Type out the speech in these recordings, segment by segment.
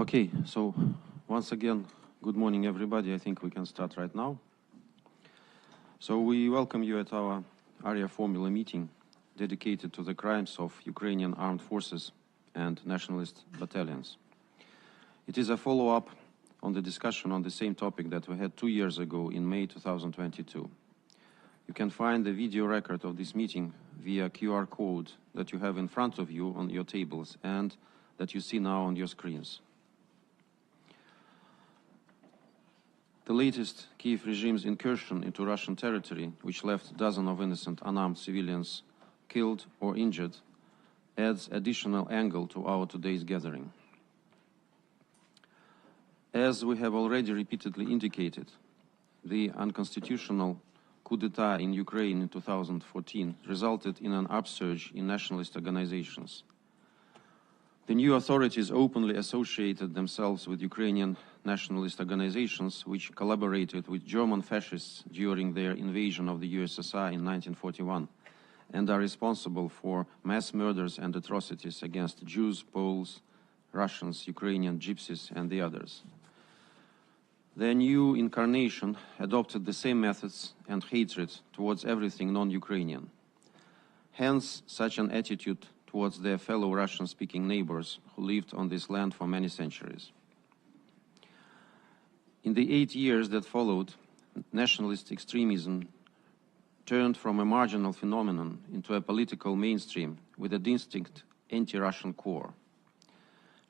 Okay, so once again, good morning everybody. I think we can start right now. So we welcome you at our Arria-formula meeting dedicated to the crimes of Ukrainian armed forces and nationalist battalions. It is a follow-up on the discussion on the same topic that we had 2 years ago in May 2022. You can find the video record of this meeting via QR code that you have in front of you on your tables and that you see now on your screens. The latest Kiev regime's incursion into Russian territory, which left dozens of innocent unarmed civilians killed or injured, adds additional angle to our today's gathering. As we have already repeatedly indicated, the unconstitutional coup d'etat in Ukraine in 2014 resulted in an upsurge in nationalist organizations. The new authorities openly associated themselves with Ukrainian nationalist organizations which collaborated with German fascists during their invasion of the USSR in 1941 and are responsible for mass murders and atrocities against Jews, Poles, Russians, Ukrainian, Gypsies and the others. Their new incarnation adopted the same methods and hatred towards everything non-Ukrainian. Hence, such an attitude towards their fellow Russian-speaking neighbors who lived on this land for many centuries. In the 8 years that followed, nationalist extremism turned from a marginal phenomenon into a political mainstream with a distinct anti-Russian core.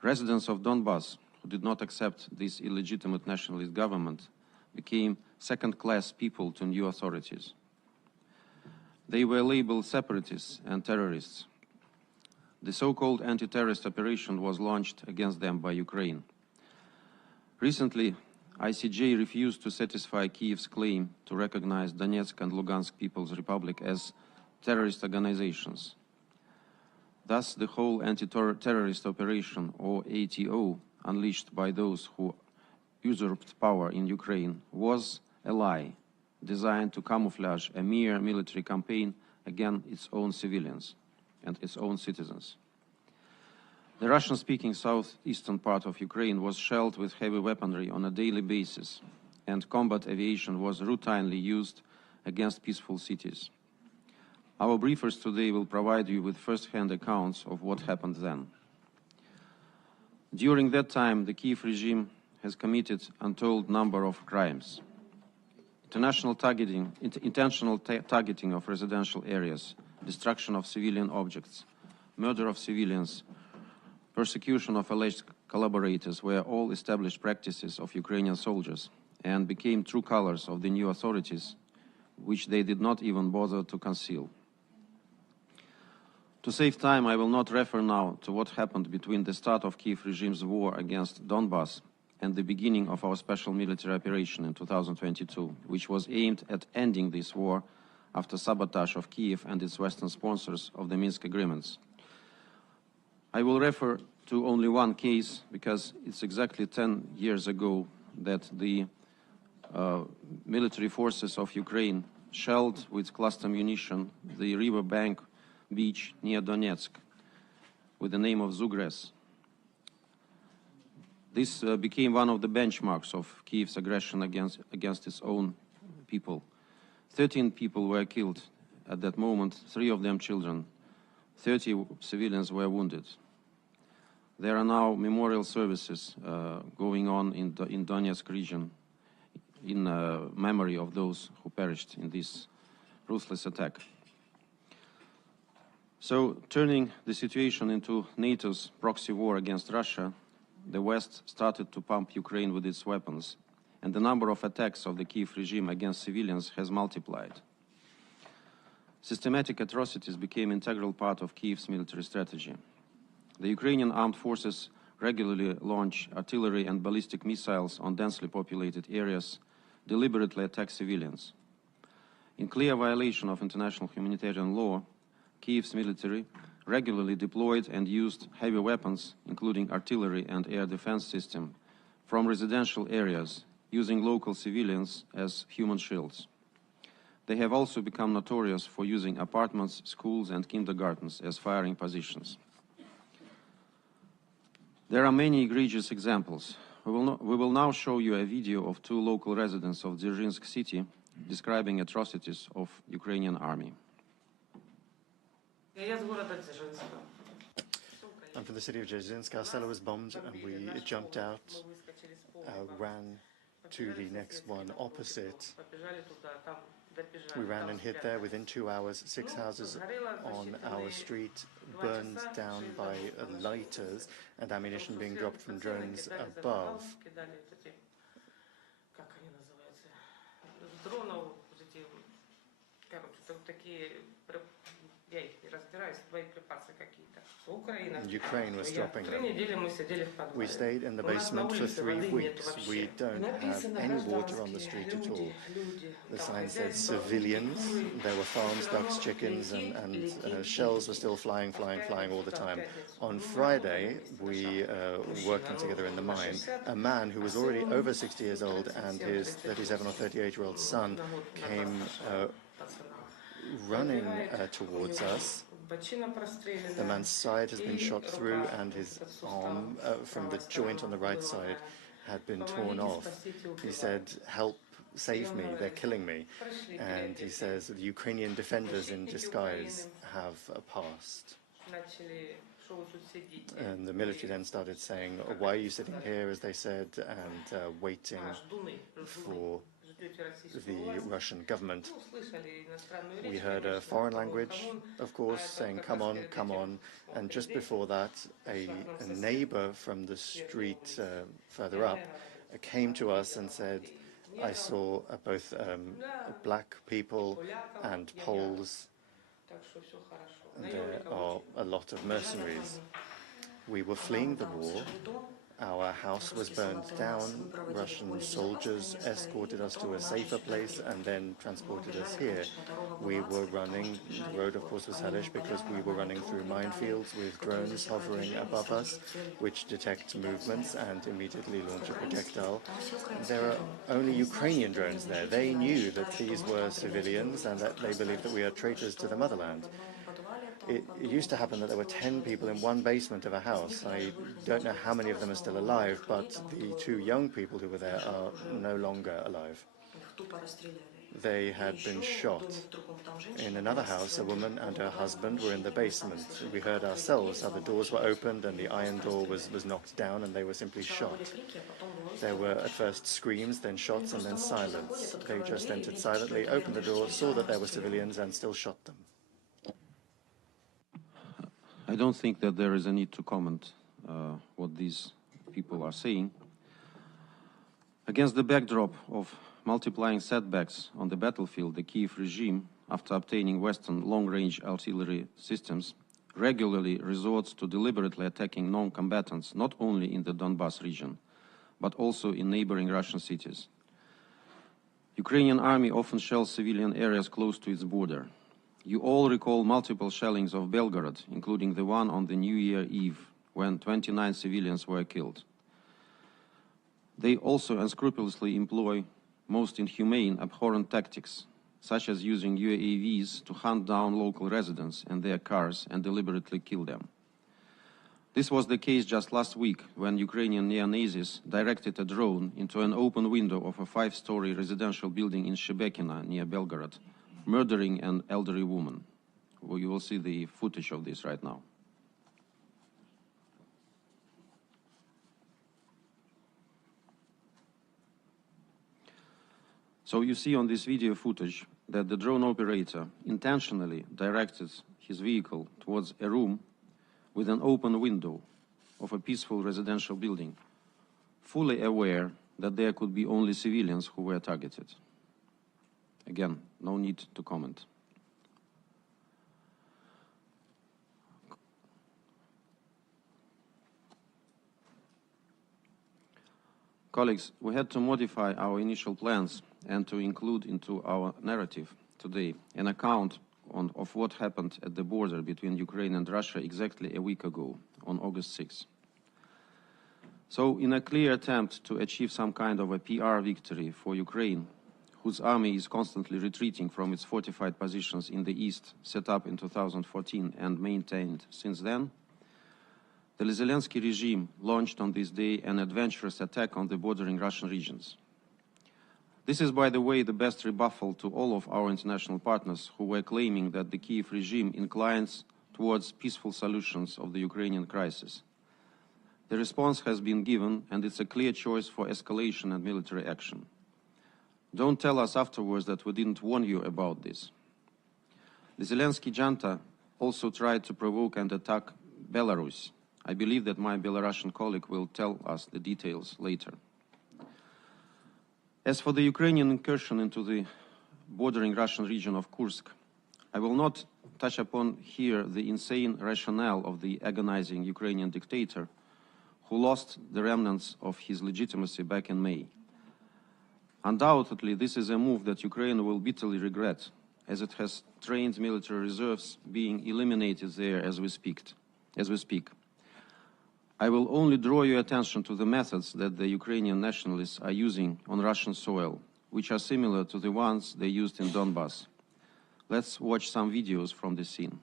Residents of Donbass who did not accept this illegitimate nationalist government became second-class people to new authorities. They were labeled separatists and terrorists. The so-called anti-terrorist operation was launched against them by Ukraine. Recently, ICJ refused to satisfy Kiev's claim to recognize Donetsk and Lugansk People's Republic as terrorist organizations. Thus, the whole anti-terrorist operation, or ATO, unleashed by those who usurped power in Ukraine, was a lie designed to camouflage a mere military campaign against its own civilians and its own citizens. The Russian-speaking southeastern part of Ukraine was shelled with heavy weaponry on a daily basis, and combat aviation was routinely used against peaceful cities. Our briefers today will provide you with first-hand accounts of what happened then. During that time, the Kiev regime has committed an untold number of crimes. Intentional targeting of residential areas, destruction of civilian objects, murder of civilians, persecution of alleged collaborators were all established practices of Ukrainian soldiers and became true colors of the new authorities, which they did not even bother to conceal. To save time, I will not refer now to what happened between the start of Kiev regime's war against Donbass and the beginning of our special military operation in 2022, which was aimed at ending this war after sabotage of Kiev and its Western sponsors of the Minsk agreements. I will refer to only one case because it's exactly 10 years ago that the military forces of Ukraine shelled with cluster munition the riverbank beach near Donetsk with the name of Zugres. This became one of the benchmarks of Kiev's aggression against its own people. 13 people were killed at that moment, 3 of them children. 30 civilians were wounded. There are now memorial services going on in Donetsk region in memory of those who perished in this ruthless attack. So, turning the situation into NATO's proxy war against Russia, the West started to pump Ukraine with its weapons, and the number of attacks of the Kiev regime against civilians has multiplied. Systematic atrocities became an integral part of Kiev's military strategy. The Ukrainian armed forces regularly launch artillery and ballistic missiles on densely populated areas, deliberately attack civilians. In clear violation of international humanitarian law, Kiev's military regularly deployed and used heavy weapons, including artillery and air defense system, from residential areas, using local civilians as human shields. They have also become notorious for using apartments, schools and kindergartens as firing positions. There are many egregious examples. We will now show you a video of two local residents of Dzержinsk city describing atrocities of Ukrainian army. I'm from the city of Dzержinsk. Our cellar was bombed and we jumped out, ran to the next one opposite. We ran and hid there. Within 2 hours, 6 houses on our street burned down by lighters and ammunition being dropped from drones above. Ukraine was dropping them. We stayed in the basement for 3 weeks. We don't have any water on the street at all. The sign said civilians. There were farms, ducks, chickens, and shells were still flying all the time. On Friday, we working together in the mine. A man who was already over 60 years old and his 37 or 38-year-old son came running towards us. The man's side has been shot through and his arm from the joint on the right side had been torn off. He said, "Help, save me, they're killing me." And he says the Ukrainian defenders in disguise have passed. And the military then started saying, "Why are you sitting here," as they said, and waiting for the Russian government. We heard a foreign language, of course, saying, "Come on, come on." And just before that, a neighbor from the street further up came to us and said, "I saw both black people and Poles, and there are a lot of mercenaries." We were fleeing the war. Our house was burned down. Russian soldiers escorted us to a safer place and then transported us here. We were running. The road, of course, was hellish because we were running through minefields with drones hovering above us, which detect movements and immediately launch a projectile. There are only Ukrainian drones there. They knew that these were civilians and that they believed that we are traitors to the motherland. It used to happen that there were 10 people in one basement of a house. I don't know how many of them are still alive, but the 2 young people who were there are no longer alive. They had been shot. In another house, a woman and her husband were in the basement. We heard ourselves how the doors were opened and the iron door was knocked down and they were simply shot. There were at first screams, then shots, and then silence. They just entered silently, opened the door, saw that there were civilians, and still shot them. I don't think that there is a need to comment what these people are saying. Against the backdrop of multiplying setbacks on the battlefield, the Kiev regime, after obtaining Western long-range artillery systems, regularly resorts to deliberately attacking non-combatants not only in the Donbas region, but also in neighboring Russian cities. Ukrainian army often shells civilian areas close to its border. You all recall multiple shellings of Belgorod, including the one on the New Year Eve, when 29 civilians were killed. They also unscrupulously employ most inhumane, abhorrent tactics, such as using UAVs to hunt down local residents and their cars and deliberately kill them. This was the case just last week when Ukrainian neo-Nazis directed a drone into an open window of a 5-story residential building in Shebekino near Belgorod, murdering an elderly woman. Well, you will see the footage of this right now. So you see on this video footage that the drone operator intentionally directed his vehicle towards a room with an open window of a peaceful residential building, fully aware that there could be only civilians who were targeted. Again, no need to comment. Colleagues, we had to modify our initial plans and to include into our narrative today an account of what happened at the border between Ukraine and Russia exactly a week ago, on August 6. So, in a clear attempt to achieve some kind of a PR victory for Ukraine, whose army is constantly retreating from its fortified positions in the east, set up in 2014 and maintained since then, The Zelensky regime launched on this day an adventurous attack on the bordering Russian regions. This is, by the way, the best rebuffal to all of our international partners who were claiming that the Kiev regime inclines towards peaceful solutions of the Ukrainian crisis. The response has been given, and it's a clear choice for escalation and military action. Don't tell us afterwards that we didn't warn you about this. The Zelensky junta also tried to provoke and attack Belarus. I believe that my Belarusian colleague will tell us the details later. As for the Ukrainian incursion into the bordering Russian region of Kursk, I will not touch upon here the insane rationale of the agonizing Ukrainian dictator who lost the remnants of his legitimacy back in May. Undoubtedly, this is a move that Ukraine will bitterly regret, as it has trained military reserves being eliminated there as we speak. I will only draw your attention to the methods that the Ukrainian nationalists are using on Russian soil, which are similar to the ones they used in Donbass. Let's watch some videos from the scene.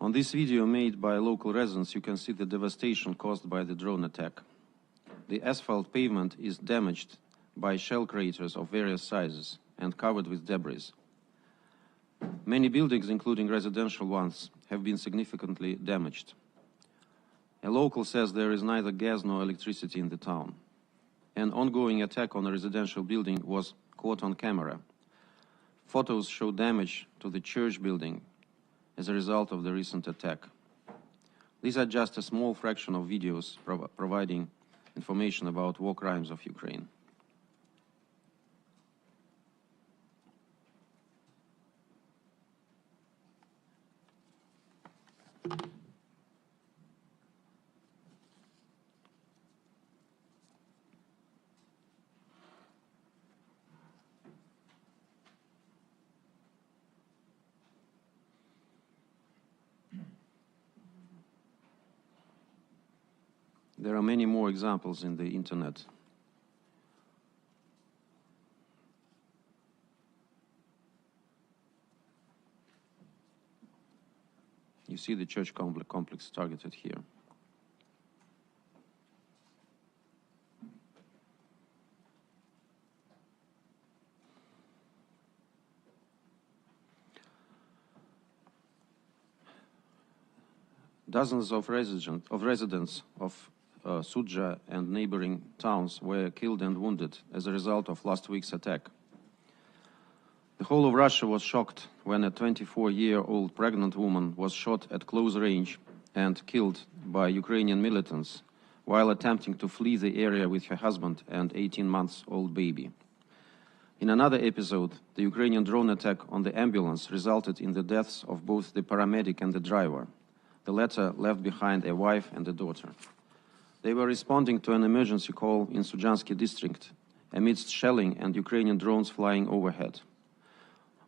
On this video made by local residents, you can see the devastation caused by the drone attack. The asphalt pavement is damaged by shell craters of various sizes and covered with debris. Many buildings, including residential ones, have been significantly damaged. A local says there is neither gas nor electricity in the town. An ongoing attack on a residential building was caught on camera. Photos show damage to the church building as a result of the recent attack. These are just a small fraction of videos providing information about war crimes of Ukraine. There are many more examples in the internet. You see the church complex targeted here. Dozens of residents of Sudzha and neighboring towns were killed and wounded as a result of last week's attack. The whole of Russia was shocked when a 24-year-old pregnant woman was shot at close range and killed by Ukrainian militants while attempting to flee the area with her husband and 18-month-old baby. In another episode, the Ukrainian drone attack on the ambulance resulted in the deaths of both the paramedic and the driver. The latter left behind a wife and a daughter. They were responding to an emergency call in Sudzhansky district amidst shelling and Ukrainian drones flying overhead.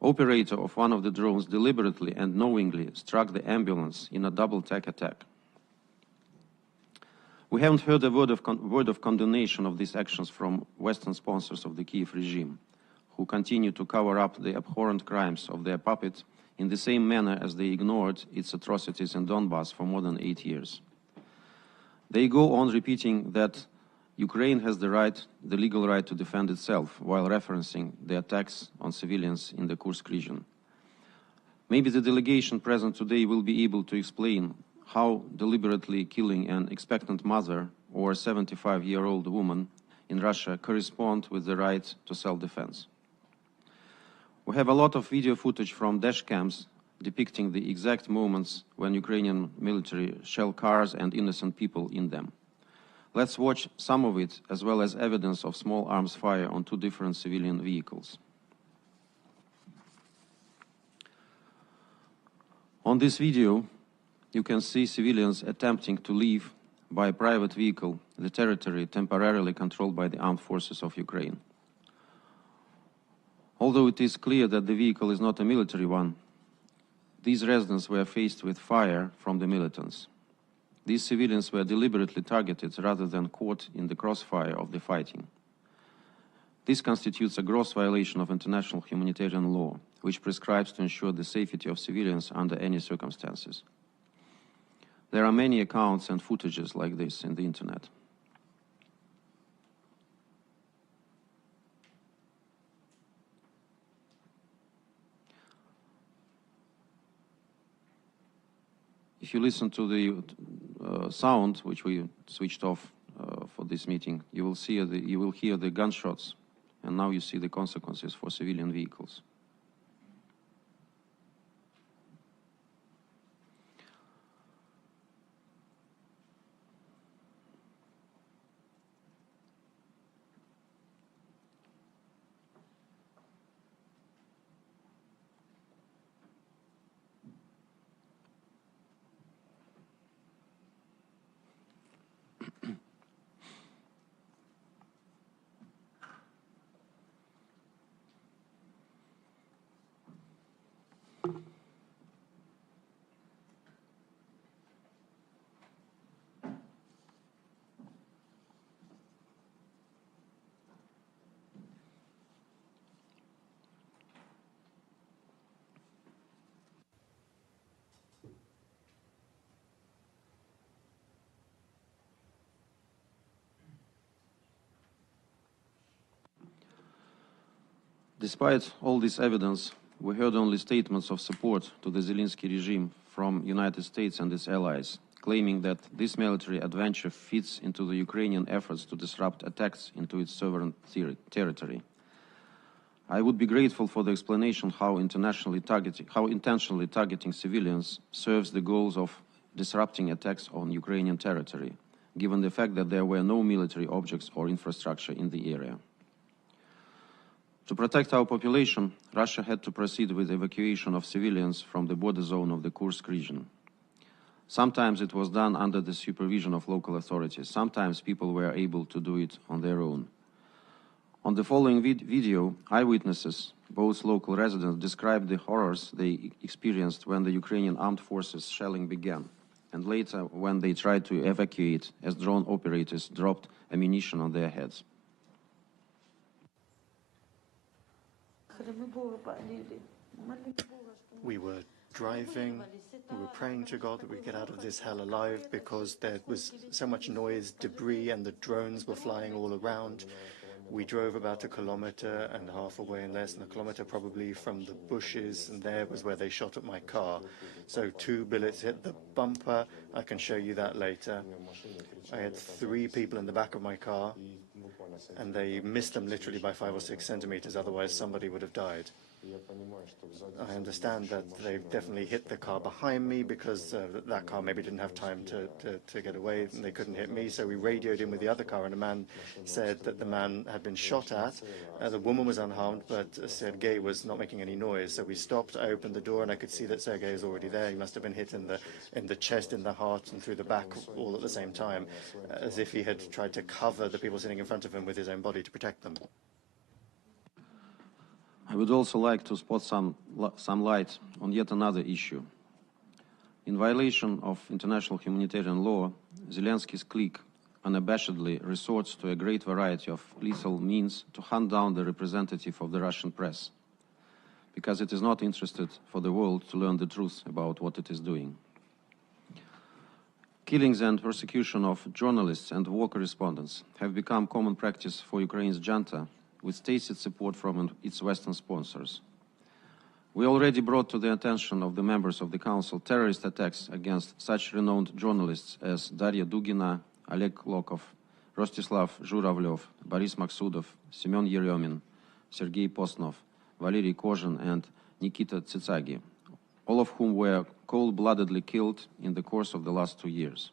Operator of one of the drones deliberately and knowingly struck the ambulance in a double-tech attack. We haven't heard a word of condemnation of these actions from Western sponsors of the Kiev regime, who continue to cover up the abhorrent crimes of their puppet in the same manner as they ignored its atrocities in Donbass for more than 8 years. They go on repeating that Ukraine has the legal right to defend itself, while referencing the attacks on civilians in the Kursk region. Maybe the delegation present today will be able to explain how deliberately killing an expectant mother or a 75-year-old woman in Russia correspond with the right to self-defense. We have a lot of video footage from dash cams depicting the exact moments when Ukrainian military shell cars and innocent people in them. Let's watch some of it, as well as evidence of small arms fire on 2 different civilian vehicles. On this video, you can see civilians attempting to leave by a private vehicle the territory temporarily controlled by the armed forces of Ukraine. Although it is clear that the vehicle is not a military one, these residents were faced with fire from the militants. These civilians were deliberately targeted rather than caught in the crossfire of the fighting. This constitutes a gross violation of international humanitarian law, which prescribes to ensure the safety of civilians under any circumstances. There are many accounts and footages like this in the internet. If you listen to the sound, which we switched off for this meeting, you will hear the gunshots, and now you see the consequences for civilian vehicles. Despite all this evidence, we heard only statements of support to the Zelensky regime from the United States and its allies, claiming that this military adventure fits into the Ukrainian efforts to disrupt attacks into its sovereign territory. I would be grateful for the explanation how intentionally targeting civilians serves the goals of disrupting attacks on Ukrainian territory, given the fact that there were no military objects or infrastructure in the area. To protect our population, Russia had to proceed with evacuation of civilians from the border zone of the Kursk region. Sometimes it was done under the supervision of local authorities. Sometimes people were able to do it on their own. On the following video, eyewitnesses, both local residents, described the horrors they experienced when the Ukrainian armed forces shelling began, and later when they tried to evacuate as drone operators dropped ammunition on their heads. We were driving, we were praying to God that we'd get out of this hell alive because there was so much noise, debris, and the drones were flying all around. We drove about 1.5 kilometres away, and less than 1 kilometre probably, from the bushes, and there was where they shot at my car. So 2 bullets hit the bumper. I can show you that later. I had 3 people in the back of my car, and they missed them literally by 5 or 6 centimeters, otherwise somebody would have died. I understand that they definitely hit the car behind me because that car maybe didn't have time to get away, and they couldn't hit me, so we radioed in with the other car, and a man said that the man had been shot at. The woman was unharmed, but Sergei was not making any noise, so we stopped. I opened the door, and I could see that Sergei was already there. He must have been hit in the chest, in the heart, and through the back all at the same time, as if he had tried to cover the people sitting in front of him with his own body to protect them. I would also like to spot some light on yet another issue. In violation of international humanitarian law, Zelensky's clique unabashedly resorts to a great variety of lethal means to hunt down the representative of the Russian press, because it is not interested for the world to learn the truth about what it is doing. Killings and persecution of journalists and war correspondents have become common practice for Ukraine's junta, with stated support from its Western sponsors. We already brought to the attention of the members of the Council terrorist attacks against such renowned journalists as Daria Dugina, Oleg Lokov, Rostislav Zhuravlev, Boris Maksudov, Semyon Yeryomin, Sergei Postnov, Valery Kozhin, and Nikita Tsitsagi, all of whom were cold-bloodedly killed in the course of the last 2 years.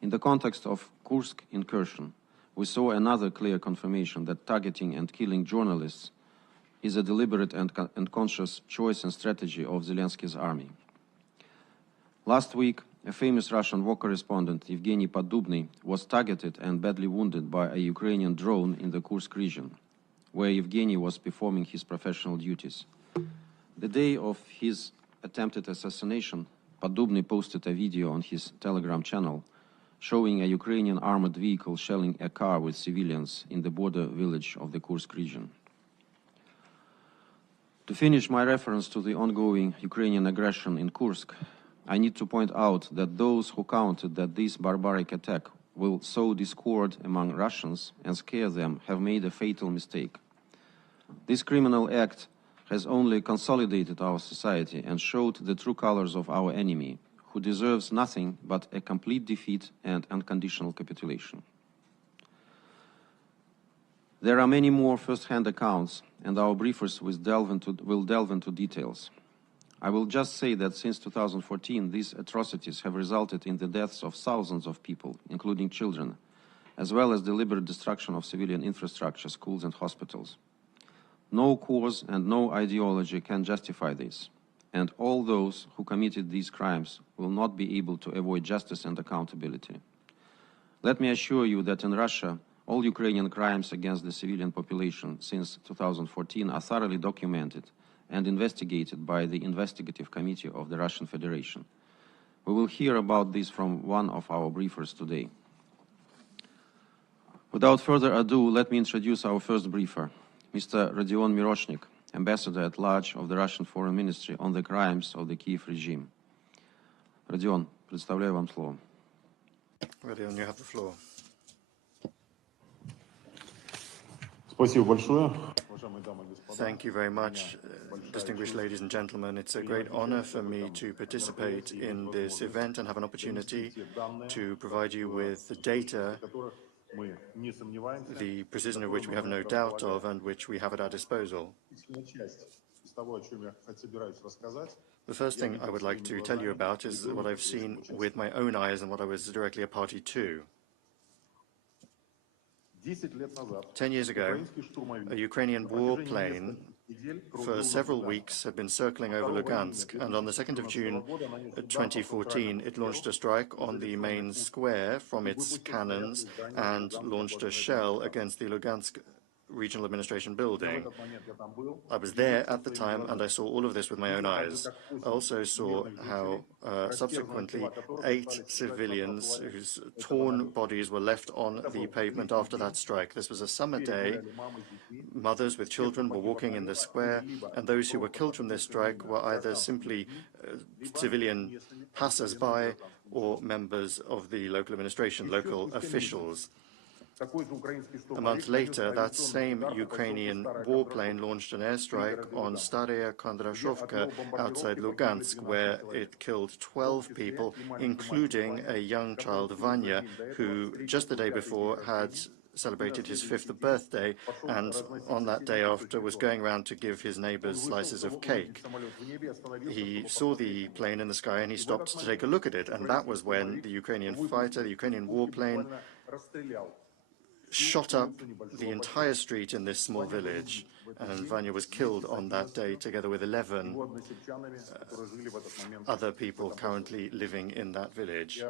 In the context of Kursk incursion, we saw another clear confirmation that targeting and killing journalists is a deliberate and conscious choice and strategy of Zelensky's army. Last week, a famous Russian war correspondent, Evgeny Podubny, was targeted and badly wounded by a Ukrainian drone in the Kursk region. where Yevgeny was performing his professional duties. The day of his attempted assassination, Podubny posted a video on his Telegram channel showing a Ukrainian armored vehicle shelling a car with civilians in the border village of the Kursk region. To finish my reference to the ongoing Ukrainian aggression in Kursk, I need to point out that those who counted that this barbaric attack will sow discord among Russians and scare them have made a fatal mistake. This criminal act has only consolidated our society and showed the true colors of our enemy, who deserves nothing but a complete defeat and unconditional capitulation. There are many more first-hand accounts, and our briefers will delve into details. I will just say that since 2014, these atrocities have resulted in the deaths of thousands of people, including children, as well as deliberate destruction of civilian infrastructure, schools and hospitals. No cause and no ideology can justify this, and all those who committed these crimes will not be able to avoid justice and accountability. Let me assure you that in Russia, all Ukrainian crimes against the civilian population since 2014 are thoroughly documented and investigated by the Investigative Committee of the Russian Federation. We will hear about this from one of our briefers today. Without further ado, let me introduce our first briefer, Mr. Rodion Miroshnik, Ambassador at Large of the Russian Foreign Ministry on the crimes of the Kiev regime. Rodion, представляю вам слово. Rodion, you have the floor. Thank you very much, distinguished ladies and gentlemen. It's a great honor for me to participate in this event and have an opportunity to provide you with the data, the precision of which we have no doubt of and which we have at our disposal. The first thing I would like to tell you about is what I've seen with my own eyes and what I was directly a party to. 10 years ago, a Ukrainian warplane for several weeks had been circling over Lugansk, and on the 2nd of June 2014, it launched a strike on the main square from its cannons and launched a shell against the Lugansk Regional Administration building. I was there at the time, and I saw all of this with my own eyes. I also saw how subsequently 8 civilians whose torn bodies were left on the pavement after that strike. This was a summer day. Mothers with children were walking in the square, and those who were killed from this strike were either simply civilian passers-by or members of the local administration, local officials. A month later, that same Ukrainian warplane launched an airstrike on Staraya Kondrashovka outside Lugansk, where it killed 12 people, including a young child, Vanya, who just the day before had celebrated his 5th birthday, and on that day after was going around to give his neighbors slices of cake. He saw the plane in the sky and he stopped to take a look at it, and that was when the Ukrainian fighter, the Ukrainian warplane, shot up the entire street in this small village, and Vanya was killed on that day together with 11 other people currently living in that village.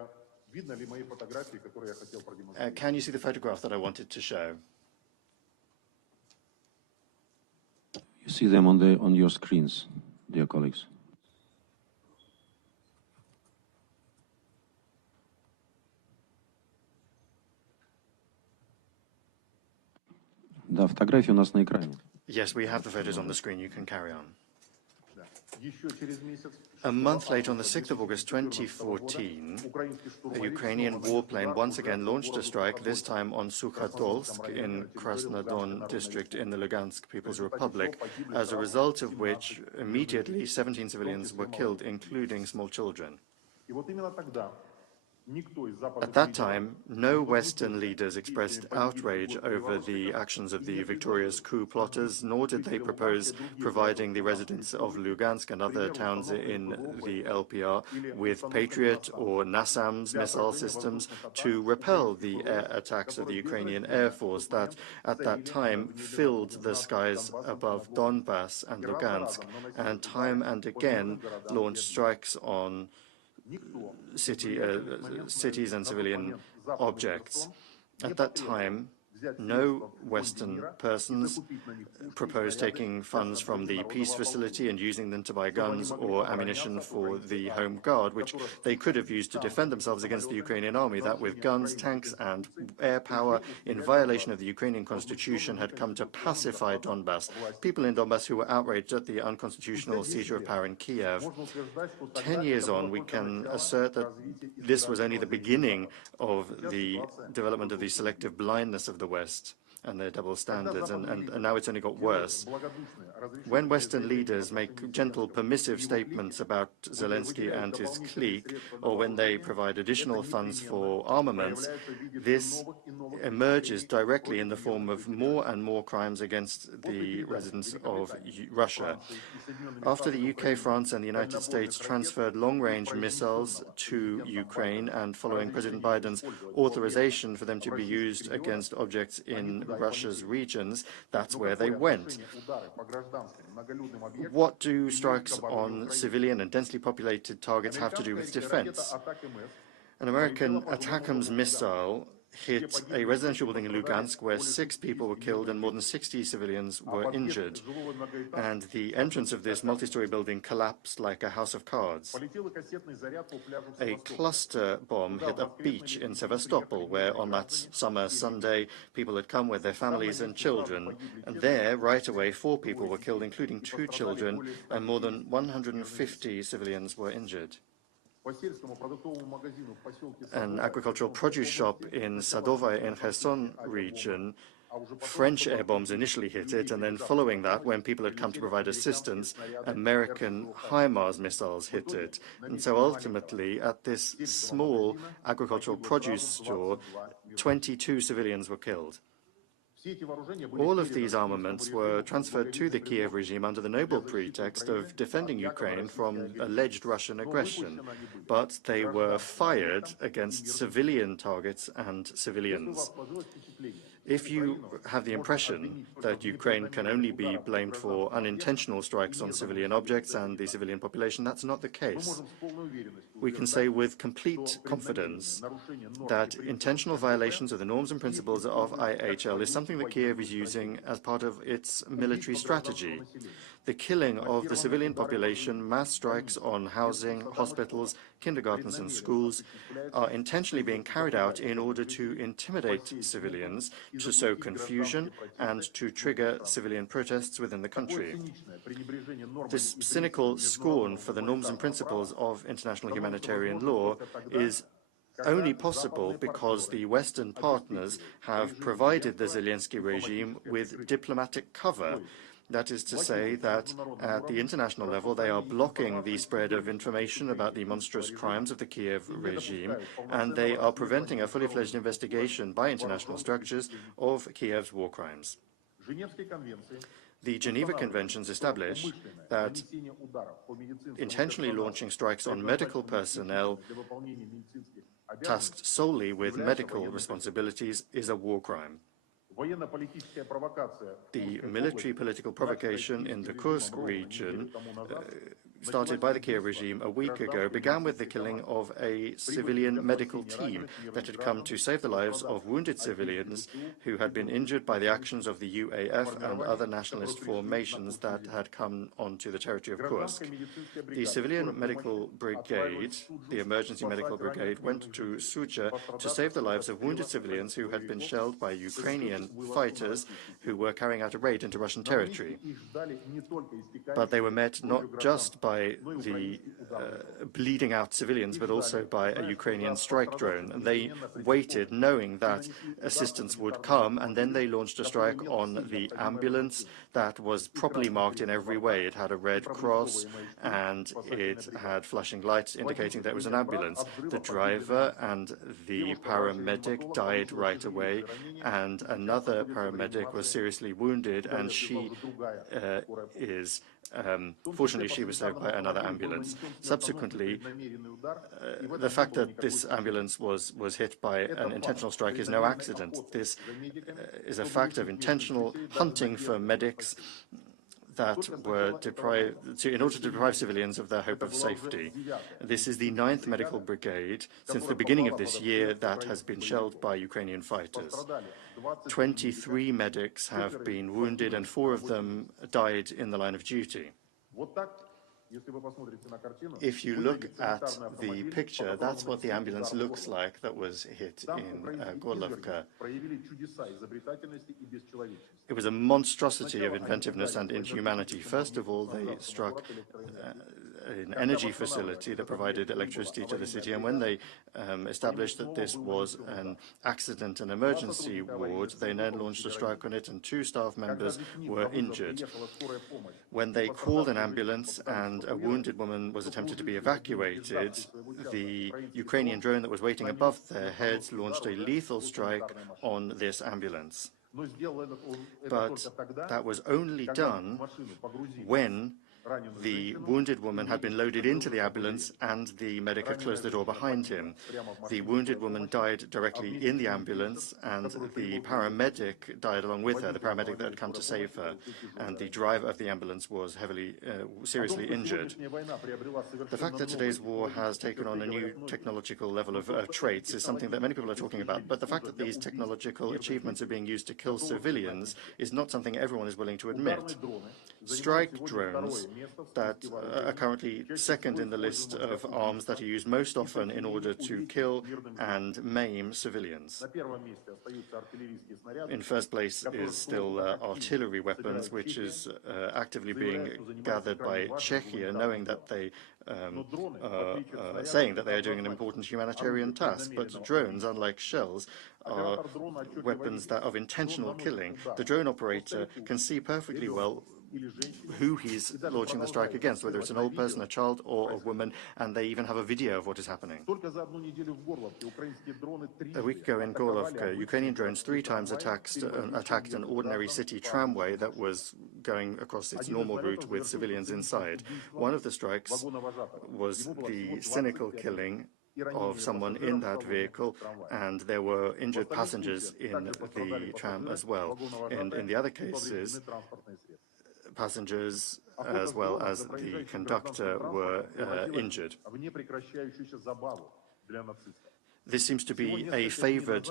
Can you see the photograph that I wanted to show? You see them on your screens, dear colleagues. Да, фотографии у нас на экране. Yes, we have the photos on the screen. You can carry on. A month later, on the 6th of August 2014, a Ukrainian warplane once again launched a strike, this time on Sukhatolsk in Krasnodon district in the Lugansk People's Republic, as a result of which immediately 17 civilians were killed, including small children. At that time, no Western leaders expressed outrage over the actions of the victorious coup plotters, nor did they propose providing the residents of Lugansk and other towns in the LPR with Patriot or NASAMS missile systems to repel the air attacks of the Ukrainian Air Force that, at that time, filled the skies above Donbass and Lugansk, and time and again launched strikes on cities and civilian objects. At that time, No Western persons proposed taking funds from the peace facility and using them to buy guns or ammunition for the Home Guard, which they could have used to defend themselves against the Ukrainian army, that with guns, tanks and air power, in violation of the Ukrainian constitution, had come to pacify Donbass. People in Donbass who were outraged at the unconstitutional seizure of power in Kiev. 10 years on, we can assert that this was only the beginning of the development of the selective blindness of the West and their double standards, and now it's only got worse. When Western leaders make gentle, permissive statements about Zelensky and his clique, or when they provide additional funds for armaments, this emerges directly in the form of more and more crimes against the residents of Russia. After the UK, France and the United States transferred long-range missiles to Ukraine, and following President Biden's authorization for them to be used against objects in Russia's regions, that's where they went. What do strikes on civilian and densely populated targets have to do with defense? An American ATACMS missile hit a residential building in Lugansk where 6 people were killed and more than 60 civilians were injured. And the entrance of this multi-story building collapsed like a house of cards. A cluster bomb hit a beach in Sevastopol where on that summer Sunday people had come with their families and children. And there, right away, 4 people were killed, including 2 children, and more than 150 civilians were injured. An agricultural produce shop in Sadovaya in Kherson region, French air bombs initially hit it, and then following that, when people had come to provide assistance, American HIMARS missiles hit it. And so ultimately, at this small agricultural produce store, 22 civilians were killed. All of these armaments were transferred to the Kiev regime under the noble pretext of defending Ukraine from alleged Russian aggression, but they were fired against civilian targets and civilians. If you have the impression that Ukraine can only be blamed for unintentional strikes on civilian objects and the civilian population, that's not the case. We can say with complete confidence that intentional violations of the norms and principles of IHL is something that Kiev is using as part of its military strategy. The killing of the civilian population, mass strikes on housing, hospitals, kindergartens and schools are intentionally being carried out in order to intimidate civilians, to sow confusion and to trigger civilian protests within the country. This cynical scorn for the norms and principles of international humanitarian law is only possible because the Western partners have provided the Zelensky regime with diplomatic cover. That is to say that at the international level, they are blocking the spread of information about the monstrous crimes of the Kiev regime, and they are preventing a fully fledged investigation by international structures of Kiev's war crimes. The Geneva Conventions establish that intentionally launching strikes on medical personnel tasked solely with medical responsibilities is a war crime. The military political provocation in the Kursk region, started by the Kiev regime a week ago, began with the killing of a civilian medical team that had come to save the lives of wounded civilians who had been injured by the actions of the UAF and other nationalist formations that had come onto the territory of Kursk. The civilian medical brigade, the emergency medical brigade, went to Sucha to save the lives of wounded civilians who had been shelled by Ukrainian fighters who were carrying out a raid into Russian territory. But they were met not just by the bleeding out civilians, but also by a Ukrainian strike drone. And they waited knowing that assistance would come, and then they launched a strike on the ambulance that was properly marked in every way. It had a red cross and it had flashing lights indicating that it was an ambulance. The driver and the paramedic died right away, and another paramedic was seriously wounded, and she fortunately, she was saved by another ambulance. Subsequently, the fact that this ambulance was hit by an intentional strike is no accident. This is a fact of intentional hunting for medics. that were in order to deprive civilians of their hope of safety. This is the 9th Medical Brigade since the beginning of this year that has been shelled by Ukrainian fighters. 23 medics have been wounded and 4 of them died in the line of duty. If you look at the picture, that's what the ambulance looks like that was hit in Gorlovka. It was a monstrosity of inventiveness and inhumanity. First of all, they struck an energy facility that provided electricity to the city, and when they established that this was an accident and emergency ward, they then launched a strike on it, and 2 staff members were injured. When they called an ambulance and a wounded woman was attempted to be evacuated, the Ukrainian drone that was waiting above their heads launched a lethal strike on this ambulance. But that was only done when the wounded woman had been loaded into the ambulance and the medic had closed the door behind him. The wounded woman died directly in the ambulance, and the paramedic died along with her, the paramedic that had come to save her, and the driver of the ambulance was seriously injured. The fact that today's war has taken on a new technological level of traits is something that many people are talking about, but the fact that these technological achievements are being used to kill civilians is not something everyone is willing to admit. Strike drones that are currently second in the list of arms that are used most often in order to kill and maim civilians. In first place is still artillery weapons, which is actively being gathered by Czechia, knowing that they saying that they are doing an important humanitarian task. But drones, unlike shells, are weapons that of intentional killing. The drone operator can see perfectly well who he's launching the strike against, whether it's an old person, a child, or a woman, and they even have a video of what is happening. A week ago in Gorlovka, Ukrainian drones 3 times attacked an ordinary city tramway that was going across its normal route with civilians inside. One of the strikes was the cynical killing of someone in that vehicle, and there were injured passengers in the tram as well. And in the other cases, passengers as well as the conductor were injured. This seems to be a favored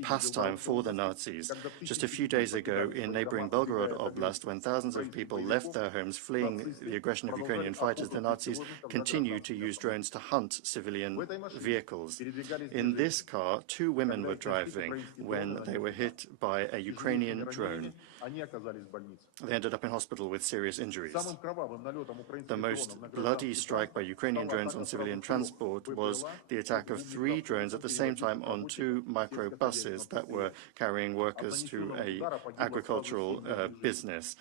pastime for the Nazis. Just a few days ago in neighboring Belgorod Oblast, when thousands of people left their homes fleeing the aggression of Ukrainian fighters, the Nazis continued to use drones to hunt civilian vehicles. In this car, 2 women were driving when they were hit by a Ukrainian drone. They ended up in hospital with serious injuries. The most bloody strike by Ukrainian drones on civilian transport was the attack of 3 drones at the same time on 2 microbuses that were carrying workers to an agricultural business.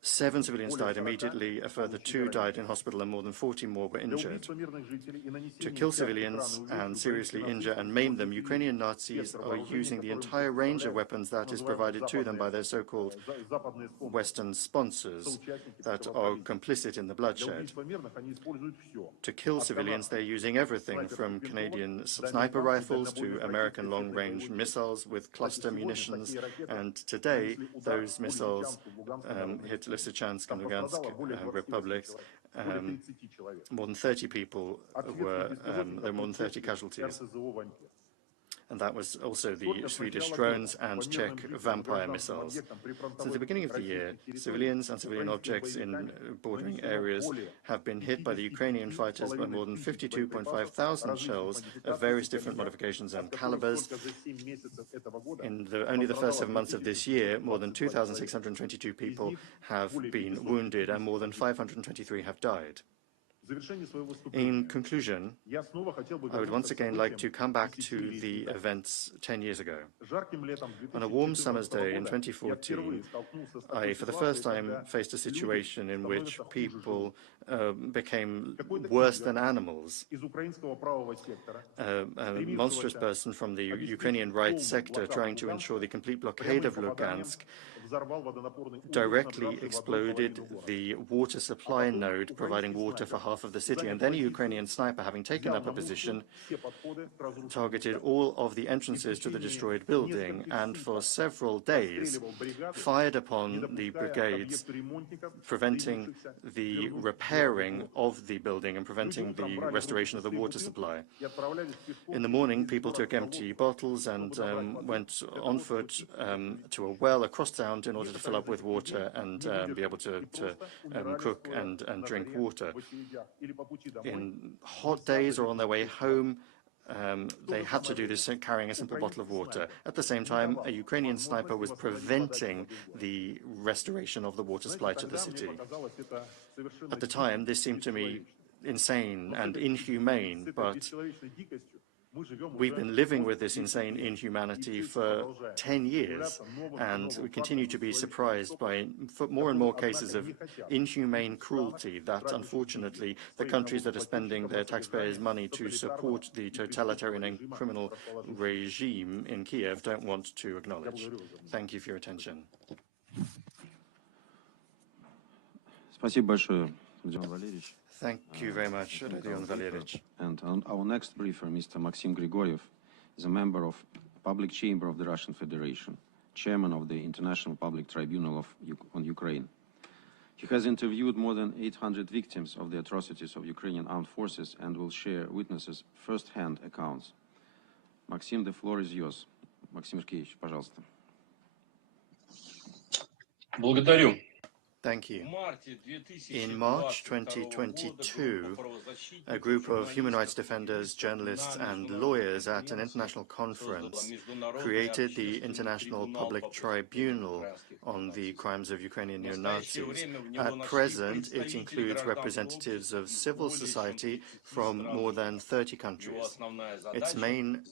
7 civilians died immediately, a further 2 died in hospital, and more than 40 more were injured. To kill civilians and seriously injure and maim them, Ukrainian Nazis are using the entire range of weapons that is provided to them by their so-called Western sponsors that are complicit in the bloodshed. To kill civilians, they're using everything from Canadian sniper rifles to American long-range missiles with cluster munitions, and today those missiles hit Lysychansk and Lugansk republics. More than 30 people there were more than 30 casualties. And that was also the Swedish drones and Czech vampire missiles. Since the beginning of the year, civilians and civilian objects in bordering areas have been hit by the Ukrainian fighters by more than 52.5 thousand shells of various different modifications and calibers. In only the first 7 months of this year, more than 2,622 people have been wounded and more than 523 have died. In conclusion, I would once again like to come back to the events 10 years ago. On a warm summer's day in 2014, I, for the first time, faced a situation in which people became worse than animals. A monstrous person from the Ukrainian right sector trying to ensure the complete blockade of Lugansk directly exploded the water supply node providing water for half half of the city, and then a Ukrainian sniper, having taken up a position, targeted all of the entrances to the destroyed building, and for several days fired upon the brigades, preventing the repairing of the building and preventing the restoration of the water supply. In the morning, people took empty bottles and went on foot to a well across town in order to fill up with water and be able to cook and drink water. In hot days or on their way home, they had to do this carrying a simple bottle of water. At the same time, a Ukrainian sniper was preventing the restoration of the water supply to the city. At the time, this seemed to me insane and inhumane, but we've been living with this insane inhumanity for 10 years, and we continue to be surprised by more and more cases of inhumane cruelty that, unfortunately, the countries that are spending their taxpayers' money to support the totalitarian and criminal regime in Kiev don't want to acknowledge. Thank you for your attention. Спасибо большое, Владимир Валерьевич. Thank you very much, Rodion Valerich. And our next briefer, Mr. Maxim Grigoriev, is a member of Public Chamber of the Russian Federation, chairman of the International Public Tribunal on Ukraine. He has interviewed more than 800 victims of the atrocities of Ukrainian armed forces and will share witnesses' first-hand accounts. Maxim, the floor is yours. Maxim Sergeyevich, пожалуйста. Благодарю. Thank you. In March 2022, a group of human rights defenders, journalists, and lawyers at an international conference created the International Public Tribunal on the crimes of Ukrainian neo-Nazis. At present, it includes representatives of civil society from more than 30 countries. Its main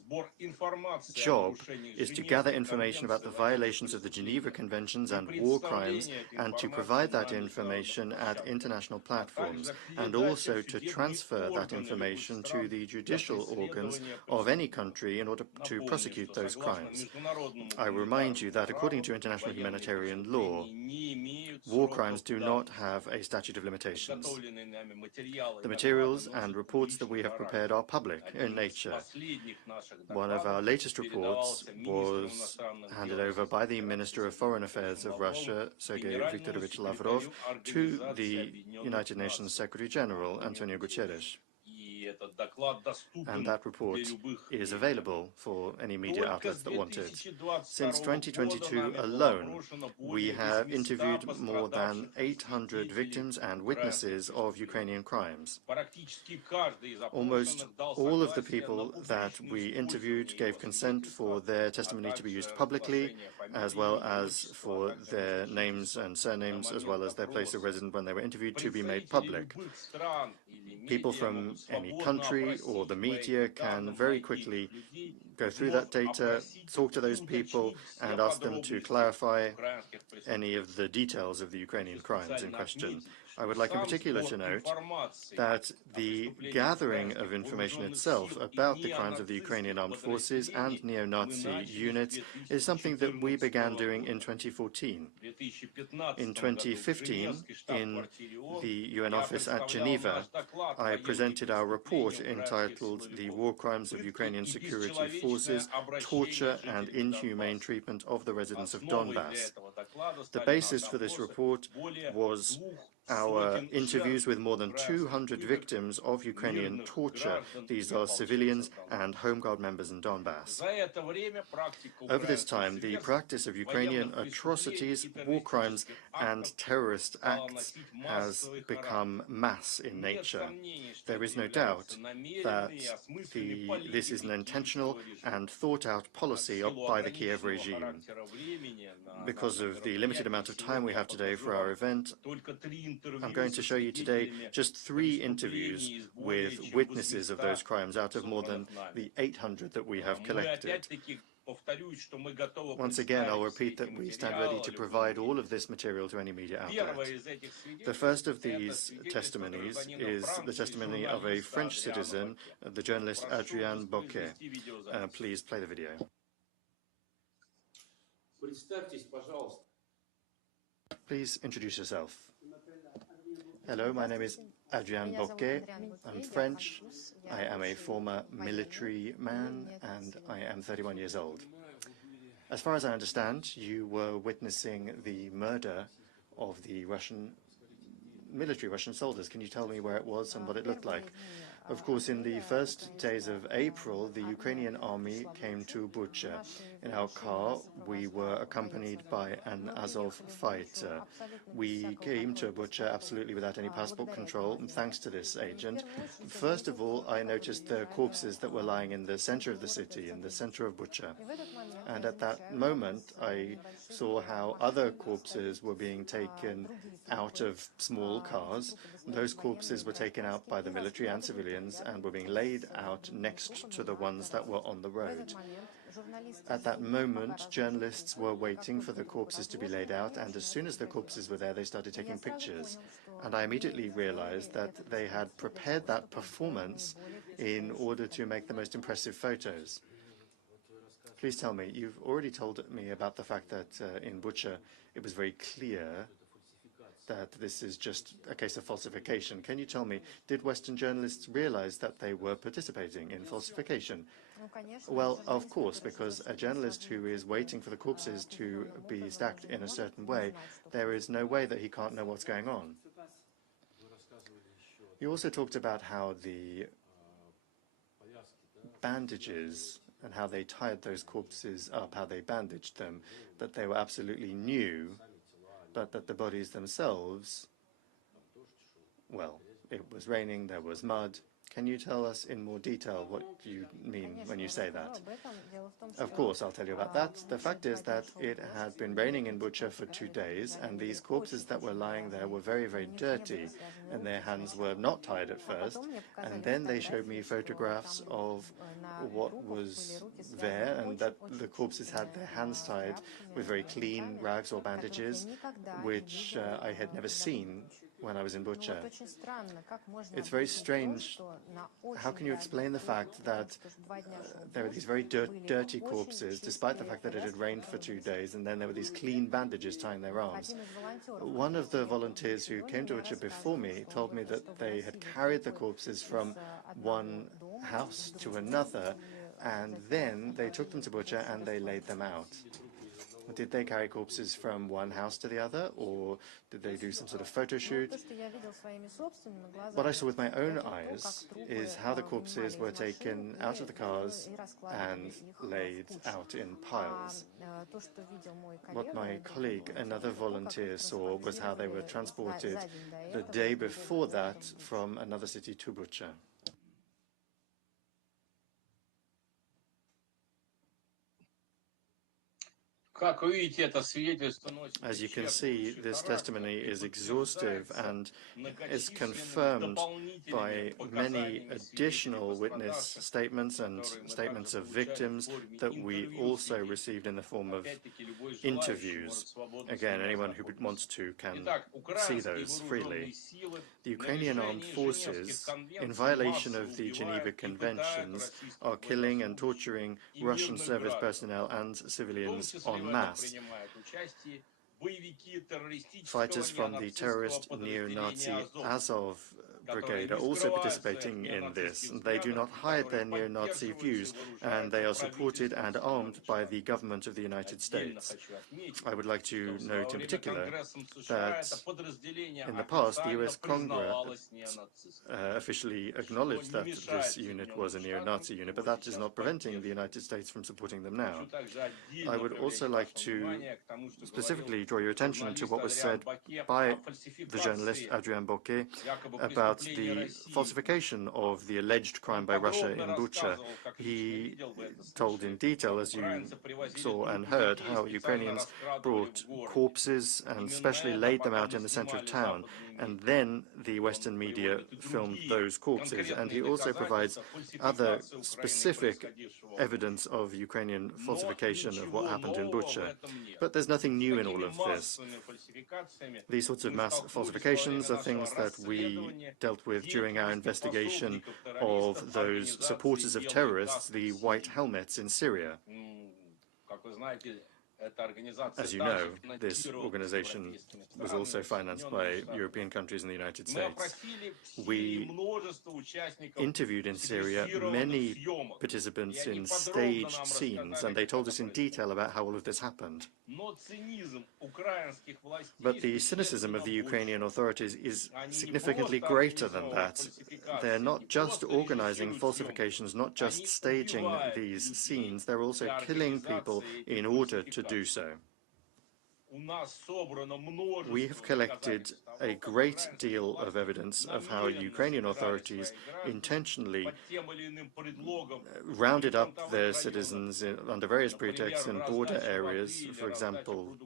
job is to gather information about the violations of the Geneva Conventions and war crimes, and to provide that information at international platforms, and also to transfer that information to the judicial organs of any country in order to prosecute those crimes. I remind you that according to international humanitarian law, war crimes do not have a statute of limitations. The materials and reports that we have prepared are public in nature. One of our latest reports was handed over by the Minister of Foreign Affairs of Russia, Sergei Viktorovich Lavrov, to the United Nations Secretary General, Antonio Guterres. And that report is available for any media outlets that want it. Since 2022 alone, we have interviewed more than 800 victims and witnesses of Ukrainian crimes. Almost all of the people that we interviewed gave consent for their testimony to be used publicly, as well as for their names and surnames, as well as their place of residence when they were interviewed, to be made public. People from any country or the media can very quickly go through that data, talk to those people, and ask them to clarify any of the details of the Ukrainian crimes in question. I would like in particular to note that the gathering of information itself about the crimes of the Ukrainian armed forces and neo-Nazi units is something that we began doing in 2014. In 2015, in the UN office at Geneva, I presented our report entitled The War Crimes of Ukrainian Security Forces, Torture and Inhumane Treatment of the Residents of Donbass. The basis for this report was our interviews with more than 200 victims of Ukrainian torture. These are civilians and Home Guard members in Donbass. Over this time, the practice of Ukrainian atrocities, war crimes, and terrorist acts has become mass in nature. There is no doubt that this is an intentional and thought-out policy by the Kiev regime. Because of the limited amount of time we have today for our event, I'm going to show you today just 3 interviews with witnesses of those crimes out of more than the 800 that we have collected. Once again, I'll repeat that we stand ready to provide all of this material to any media outlet. The first of these testimonies is the testimony of a French citizen, the journalist Adrien Bocquet. Please play the video. Please introduce yourself. Hello, my name is Adrian Bocquet. I'm French. I am a former military man, and I am 31 years old. As far as I understand, you were witnessing the murder of the Russian soldiers. Can you tell me where it was and what it looked like? Of course, in the first days of April, the Ukrainian army came to Bucha. In our car, we were accompanied by an Azov fighter. We came to Bucha absolutely without any passport control, and thanks to this agent. First of all, I noticed the corpses that were lying in the center of the city, in the center of Bucha. And at that moment, I saw how other corpses were being taken out of small cars. Those corpses were taken out by the military and civilians and were being laid out next to the ones that were on the road. At that moment, journalists were waiting for the corpses to be laid out, and as soon as the corpses were there, they started taking pictures. And I immediately realized that they had prepared that performance in order to make the most impressive photos. Please tell me, you've already told me about the fact that in Bucha it was very clear that this is just a case of falsification. Can you tell me, did Western journalists realize that they were participating in falsification? Well, of course, because a journalist who is waiting for the corpses to be stacked in a certain way, there is no way that he can't know what's going on. You also talked about how the bandages and how they tied those corpses up, how they bandaged them, that they were absolutely new, but that the bodies themselves, well, it was raining, there was mud. Can you tell us in more detail what you mean when you say that? Of course, I'll tell you about that. The fact is that it had been raining in Bucha for 2 days, and these corpses that were lying there were very, very dirty, and their hands were not tied at first. And then they showed me photographs of what was there, and that the corpses had their hands tied with very clean rags or bandages, which I had never seen when I was in Bucha. It's very strange. How can you explain the fact that there were these very dirty corpses, despite the fact that it had rained for 2 days, and then there were these clean bandages tying their arms? One of the volunteers who came to Bucha before me told me that they had carried the corpses from one house to another, and then they took them to Bucha and they laid them out. Did they carry corpses from one house to the other, or did they do some sort of photo shoot? What I saw with my own eyes is how the corpses were taken out of the cars and laid out in piles. What my colleague, another volunteer, saw was how they were transported the day before that from another city to Bucha. As you can see, this testimony is exhaustive and is confirmed by many additional witness statements and statements of victims that we also received in the form of interviews. Again, anyone who wants to can see those freely. The Ukrainian armed forces, in violation of the Geneva Conventions, are killing and torturing Russian service personnel and civilians en masse. Fighters from the terrorist neo-Nazi Azov brigade are also participating in this. They do not hide their neo-Nazi views, and they are supported and armed by the government of the United States. I would like to note in particular that in the past, the US Congress officially acknowledged that this unit was a neo-Nazi unit, but that is not preventing the United States from supporting them now. I would also like to specifically draw your attention to what was said by the journalist Adrian Bocquet about the falsification of the alleged crime by Russia in Bucha. He told in detail, as you saw and heard, how Ukrainians brought corpses and specially laid them out in the center of town, and then the Western media filmed those corpses. And he also provides other specific evidence of Ukrainian falsification of what happened in Bucha. But there's nothing new in all of this. These sorts of mass falsifications are things that we dealt with during our investigation of those supporters of terrorists, the white helmets in Syria. As you know, this organization was also financed by European countries and the United States. We interviewed in Syria many participants in staged scenes, and they told us in detail about how all of this happened. But the cynicism of the Ukrainian authorities is significantly greater than that. They're not just organizing falsifications, not just staging these scenes, they're also killing people in order to do so. We have collected a great deal of evidence of how Ukrainian authorities intentionally rounded up their citizens under various pretexts in border areas, for example,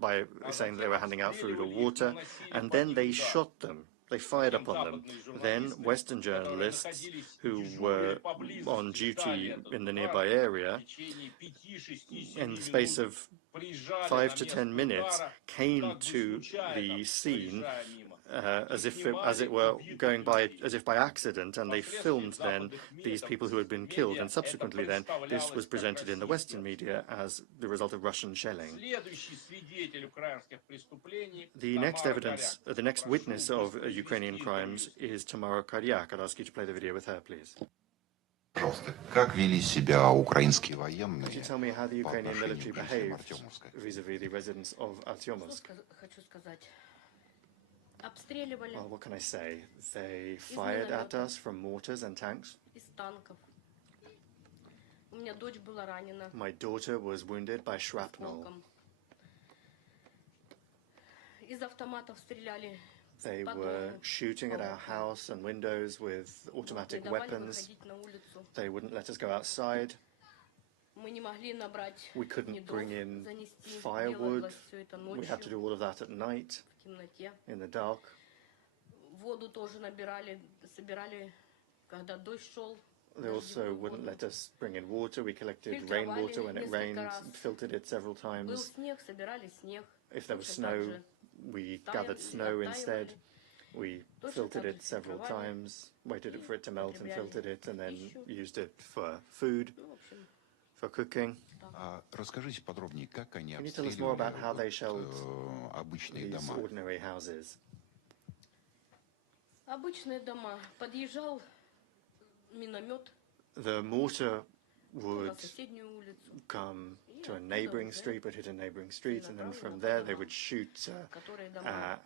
by saying they were handing out food or water, and then they shot them. They fired upon them. Then Western journalists who were on duty in the nearby area, in the space of 5 to 10 minutes, came to the scene as if by accident, and they filmed then these people who had been killed, and subsequently then this was presented in the Western media as the result of Russian shelling. The next witness of Ukrainian crimes is Tamara Karyak. I'd ask you to play the video with her, please. Как вели себя украинские военные Could you tell me how the Ukrainian military behaved vis-à-vis the residents of Artyomsk? Well, what can I say? They fired at us from mortars and tanks. My daughter was wounded by shrapnel. They were shooting at our house and windows with automatic weapons. They wouldn't let us go outside. We couldn't bring in firewood. We had to do all of that at night, in the dark. They also wouldn't let us bring in water. We collected rainwater when it rained, filtered it several times. If there was snow, we gathered snow instead. We filtered it several times, waited for it to melt and filtered it, and then used it for food, for cooking. Can you tell us more about how they shelled these ordinary houses? The mortar would come to a neighboring street, would hit a neighboring street, and then from there they would shoot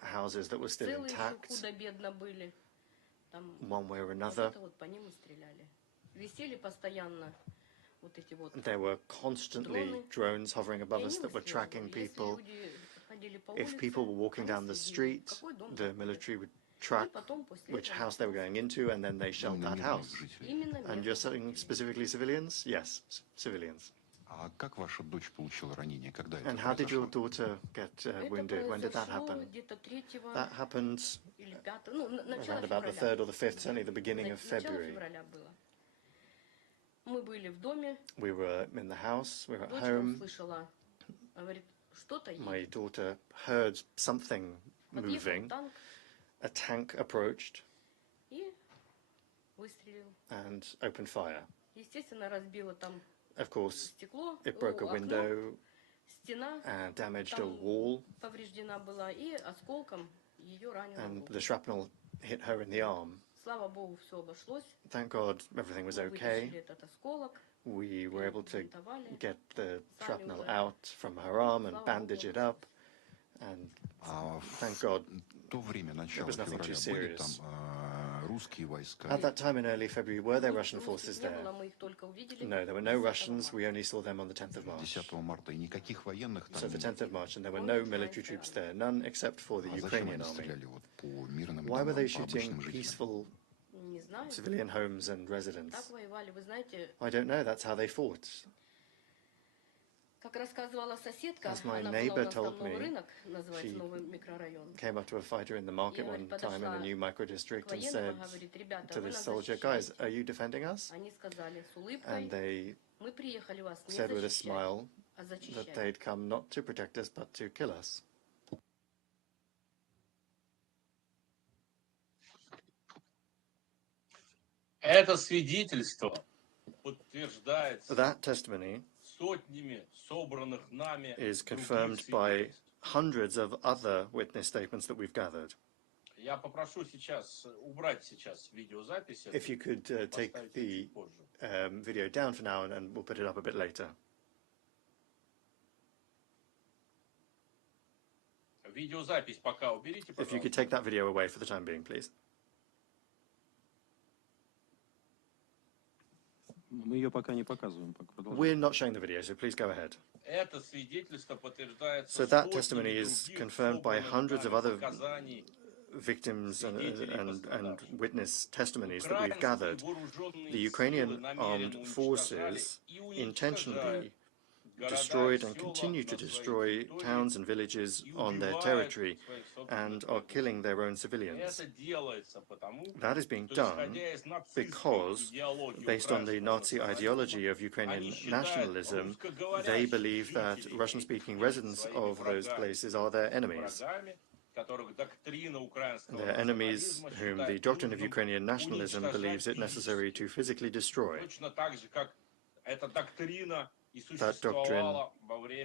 houses that were still intact, one way or another. There were constantly drones hovering above us that were tracking people. If people were walking down the street, the military would track which house they were going into, and then they shelled that house. And you're saying specifically civilians? Yes, civilians. And how did your daughter get wounded? When did that happen? That happened around about the 3rd or the 5th, certainly the beginning of February. We were in the house, we were at home. My daughter heard something moving. A tank approached and opened fire. Of course, it broke a window and damaged a wall, and the shrapnel hit her in the arm. Thank God everything was okay. We were able to get the shrapnel out from her arm and bandage it up, and thank God it was nothing too serious. At that time in early February, were there Russian forces there? No, there were no Russians. We only saw them on the 10th of March. So the 10th of March, and there were no military troops there, none except for the Ukrainian army. Why were they shooting peaceful civilian homes and residents? I don't know, that's how they fought. As my neighbor told me, she came up to a fighter in the market one time in a new micro-district and said to this soldier, "Guys, are you defending us?" And they said with a smile that they'd come not to protect us, but to kill us. That testimony is confirmed by hundreds of other witness statements that we've gathered. If you could take the video down for now, and we'll put it up a bit later. If you could take that video away for the time being, please. We're not showing the video, so please go ahead. So that testimony is confirmed by hundreds of other victims and witness testimonies that we've gathered. The Ukrainian armed forces intentionally destroyed and continue to destroy towns and villages on their territory and are killing their own civilians. That is being done because, based on the Nazi ideology of Ukrainian nationalism, they believe that Russian-speaking residents of those places are their enemies. They're enemies whom the doctrine of Ukrainian nationalism believes it necessary to physically destroy. That doctrine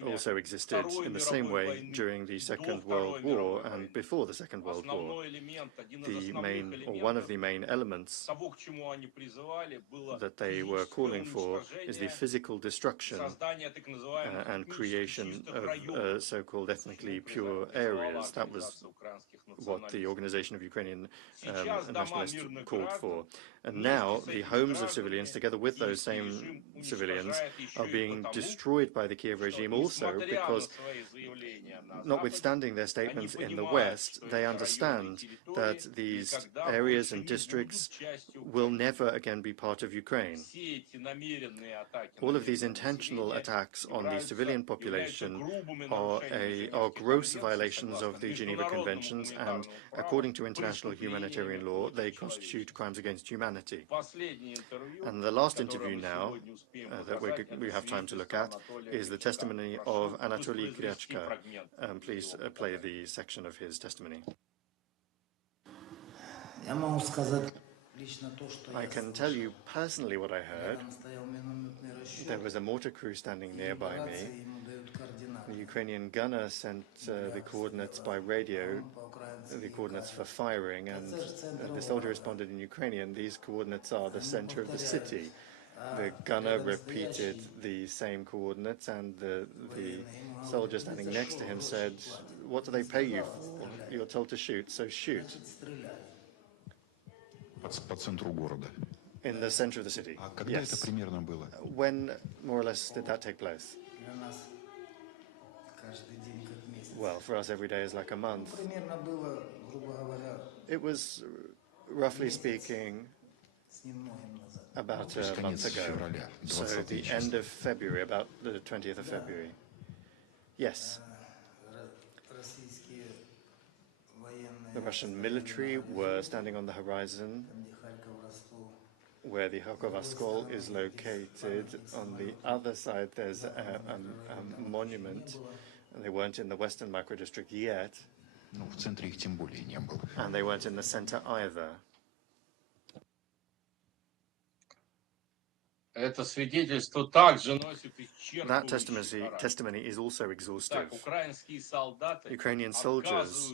also existed in the same way during the Second World War and before the Second World War. The main, or one of the main elements that they were calling for is the physical destruction and creation of so-called ethnically pure areas. That was what the Organization of Ukrainian Nationalists called for. And now the homes of civilians, together with those same civilians, are being destroyed by the Kiev regime also because, notwithstanding their statements in the West, they understand that these areas and districts will never again be part of Ukraine. All of these intentional attacks on the civilian population are gross violations of the Geneva Conventions, and according to international humanitarian law, they constitute crimes against humanity. And the last interview now that we have time to look at is the testimony of Anatoly Grechka. Please play the section of his testimony. I can tell you personally what I heard. There was a mortar crew standing nearby me. The Ukrainian gunner sent the coordinates by radio, the coordinates for firing, and the soldier responded in Ukrainian. These coordinates are the center of the city. The gunner repeated the same coordinates, and the soldier standing next to him said, "What do they pay you for? You're told to shoot, so shoot." In the center of the city. Yes. When, more or less, did that take place? Well, for us, every day is like a month. It was, roughly speaking, about a month ago. So the end of February, about the 20th of February. Yes. The Russian military were standing on the horizon where the Kharkov is located. On the other side, there's a monument, and they weren't in the Western microdistrict yet. And they weren't in the center either. That testimony is also exhaustive. Ukrainian soldiers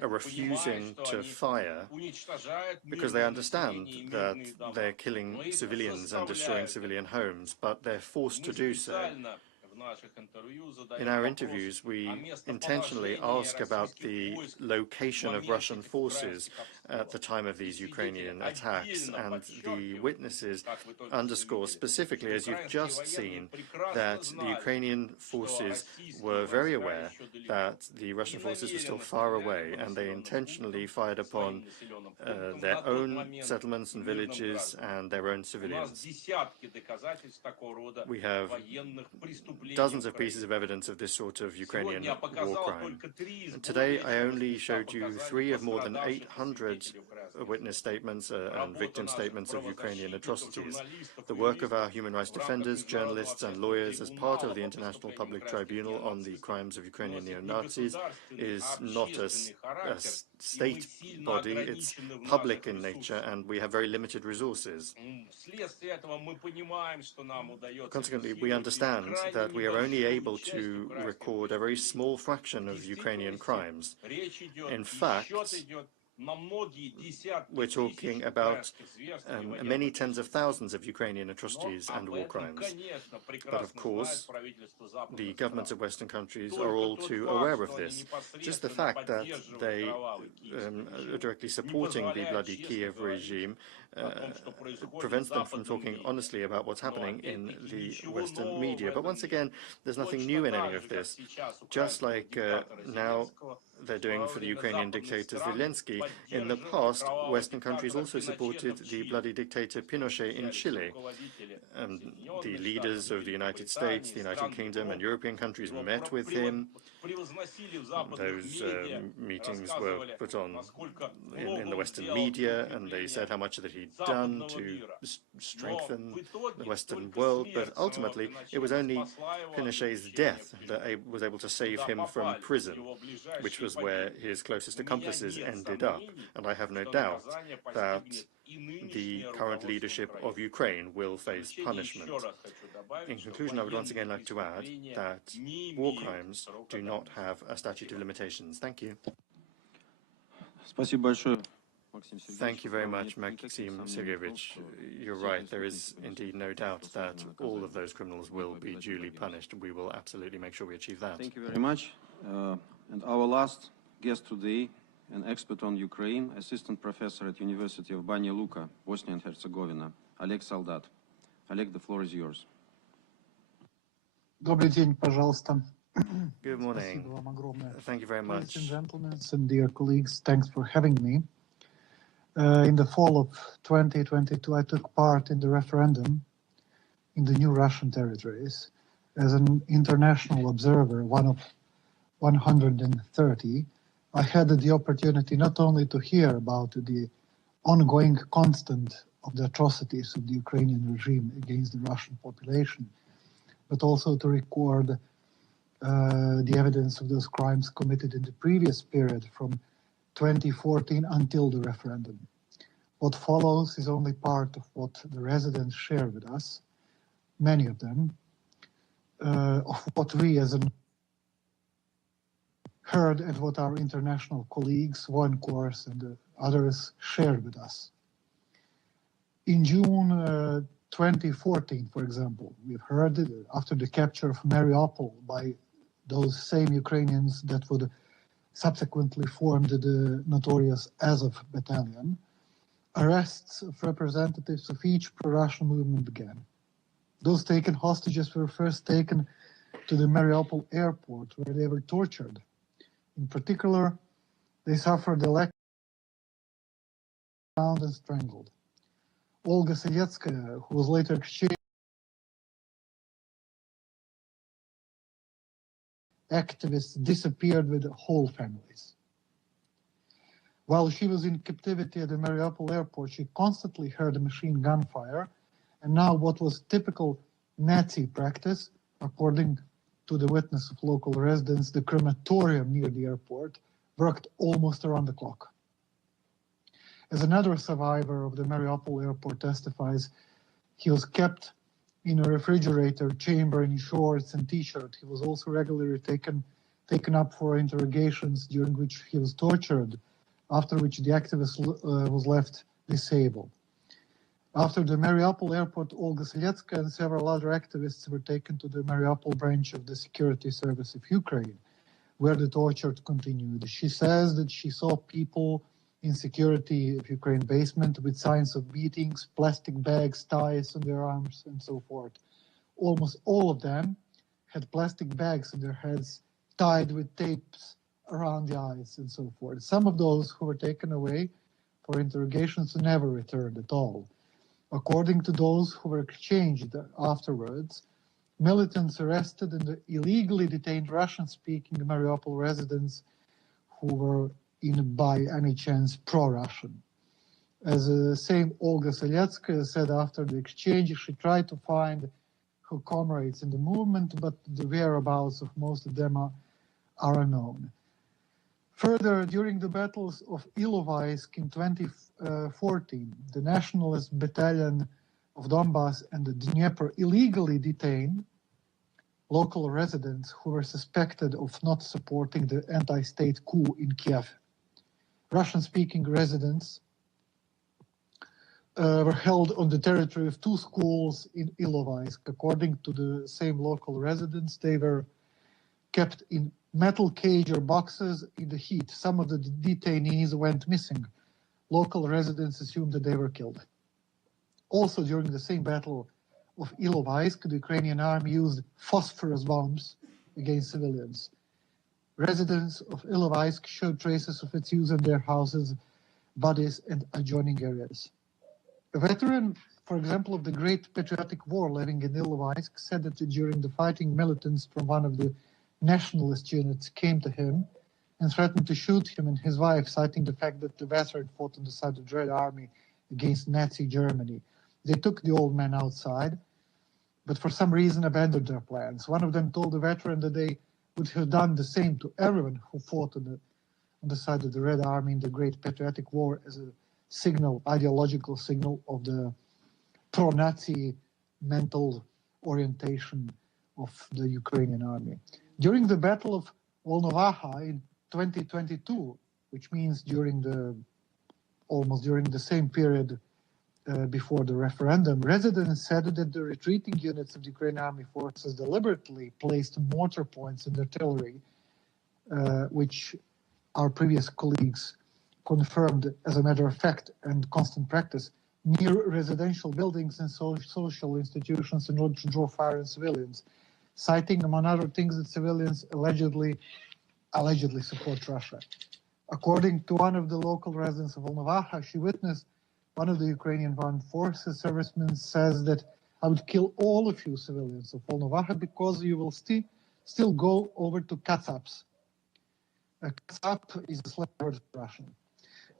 are refusing to fire because they understand that they're killing civilians and destroying civilian homes, but they're forced to do so. In our interviews, we intentionally ask about the location of Russian forces at the time of these Ukrainian attacks, and the witnesses underscore specifically, as you've just seen, that the Ukrainian forces were very aware that the Russian forces were still far away, and they intentionally fired upon their own settlements and villages and their own civilians. We have dozens of pieces of evidence of this sort of Ukrainian war crime. And today I only showed you 3 of more than 800 witness statements and victim statements of Ukrainian atrocities. The work of our human rights defenders, journalists and lawyers as part of the International Public Tribunal on the crimes of Ukrainian neo-Nazis is not a state body, it's public in nature, and we have very limited resources. Consequently, we understand that we are only able to record a very small fraction of Ukrainian crimes. In fact, we're talking about many tens of thousands of Ukrainian atrocities and war crimes. But of course, the governments of Western countries are all too aware of this. Just the fact that they are directly supporting the bloody Kiev regime prevents them from talking honestly about what's happening in the Western media. But once again, there's nothing new in any of this. Just like now they're doing for the Ukrainian dictator Zelensky, in the past, Western countries also supported the bloody dictator Pinochet in Chile. The leaders of the United States, the United Kingdom, and European countries met with him. Those meetings were put on in the Western media, and they said how much that he'd done to strengthen the Western world. But ultimately, it was only Pinochet's death that was able to save him from prison, which was where his closest accomplices ended up. And I have no doubt that the current leadership of Ukraine will face punishment. In conclusion, I would once again like to add that war crimes do not have a statute of limitations. Thank you. Thank you very much, Maxim Sergeyevich. You're right, there is indeed no doubt that all of those criminals will be duly punished. We will absolutely make sure we achieve that. Thank you very much. And our last guest today, an expert on Ukraine, assistant professor at University of Banja Luka, Bosnia and Herzegovina, Oleg Soldat. Oleg, the floor is yours. Добрый день, пожалуйста. Good morning. Thank you very much. Ladies and gentlemen and dear colleagues, thanks for having me. In the fall of 2022, I took part in the referendum in the new Russian territories. As an international observer, one of 130, I had the opportunity not only to hear about the ongoing constant of the atrocities of the Ukrainian regime against the Russian population, but also to record the evidence of those crimes committed in the previous period from 2014 until the referendum. What follows is only part of what the residents share with us, many of them, of what we as an heard and what our international colleagues, One Course and others shared with us. In June 2014, for example, we've heard after the capture of Mariupol by those same Ukrainians that would subsequently form the notorious Azov battalion, arrests of representatives of each pro-Russian movement began. Those taken hostages were first taken to the Mariupol airport, where they were tortured. In particular, they suffered electric bound and strangled. Olga Selyetskaya, who was later exchanged, activists disappeared with whole families. While she was in captivity at the Mariupol airport, she constantly heard machine gun fire, and now what was typical Nazi practice, according to the witness of local residents, the crematorium near the airport worked almost around the clock. As another survivor of the Mariupol airport testifies, he was kept in a refrigerator chamber in shorts and t-shirt. He was also regularly taken up for interrogations, during which he was tortured, after which the activist was left disabled. After the Mariupol airport, Olga Selyetskaya and several other activists were taken to the Mariupol branch of the Security Service of Ukraine, where the torture continued. She says that she saw people in security of Ukraine basement with signs of beatings, plastic bags, ties on their arms, and so forth. Almost all of them had plastic bags on their heads tied with tapes around the eyes and so forth. Some of those who were taken away for interrogations never returned at all. According to those who were exchanged afterwards, militants arrested and illegally detained Russian-speaking Mariupol residents who were by any chance pro-Russian. As same Olga Seletsky said after the exchange, she tried to find her comrades in the movement, but the whereabouts of most of them are unknown. Further, during the battles of Ilovaisk in 2014, the Nationalist Battalion of Donbass and the Dnieper illegally detained local residents who were suspected of not supporting the anti-state coup in Kiev. Russian-speaking residents were held on the territory of 2 schools in Ilovaisk. According to the same local residents, they were kept in metal cage or boxes in the heat. Some of the detainees went missing. Local residents assumed that they were killed. Also, during the same battle of Ilovaisk, the Ukrainian army used phosphorus bombs against civilians. Residents of Ilovaisk showed traces of its use in their houses, bodies, and adjoining areas. A veteran, for example, of the Great Patriotic War living in Ilovaisk said that during the fighting, militants from one of the nationalist units came to him and threatened to shoot him and his wife, citing the fact that the veteran fought on the side of the Red Army against Nazi Germany. They took the old man outside, but for some reason abandoned their plans. One of them told the veteran that they would have done the same to everyone who fought on the side of the Red Army in the Great Patriotic War as a signal, ideological signal of the pro-Nazi mental orientation of the Ukrainian army. During the Battle of Volnovakha in 2022, which means almost during the same period before the referendum, residents said that the retreating units of the Ukrainian army forces deliberately placed mortar points in the artillery, which our previous colleagues confirmed as a matter of fact and constant practice, near residential buildings and social institutions in order to draw fire on civilians, citing, among other things, that civilians allegedly support Russia. According to one of the local residents of Volnovakha, she witnessed one of the Ukrainian armed forces servicemen says that I would kill all of you civilians of Volnovakha because you will still go over to Katsap's. Katsap is a slang word for Russian.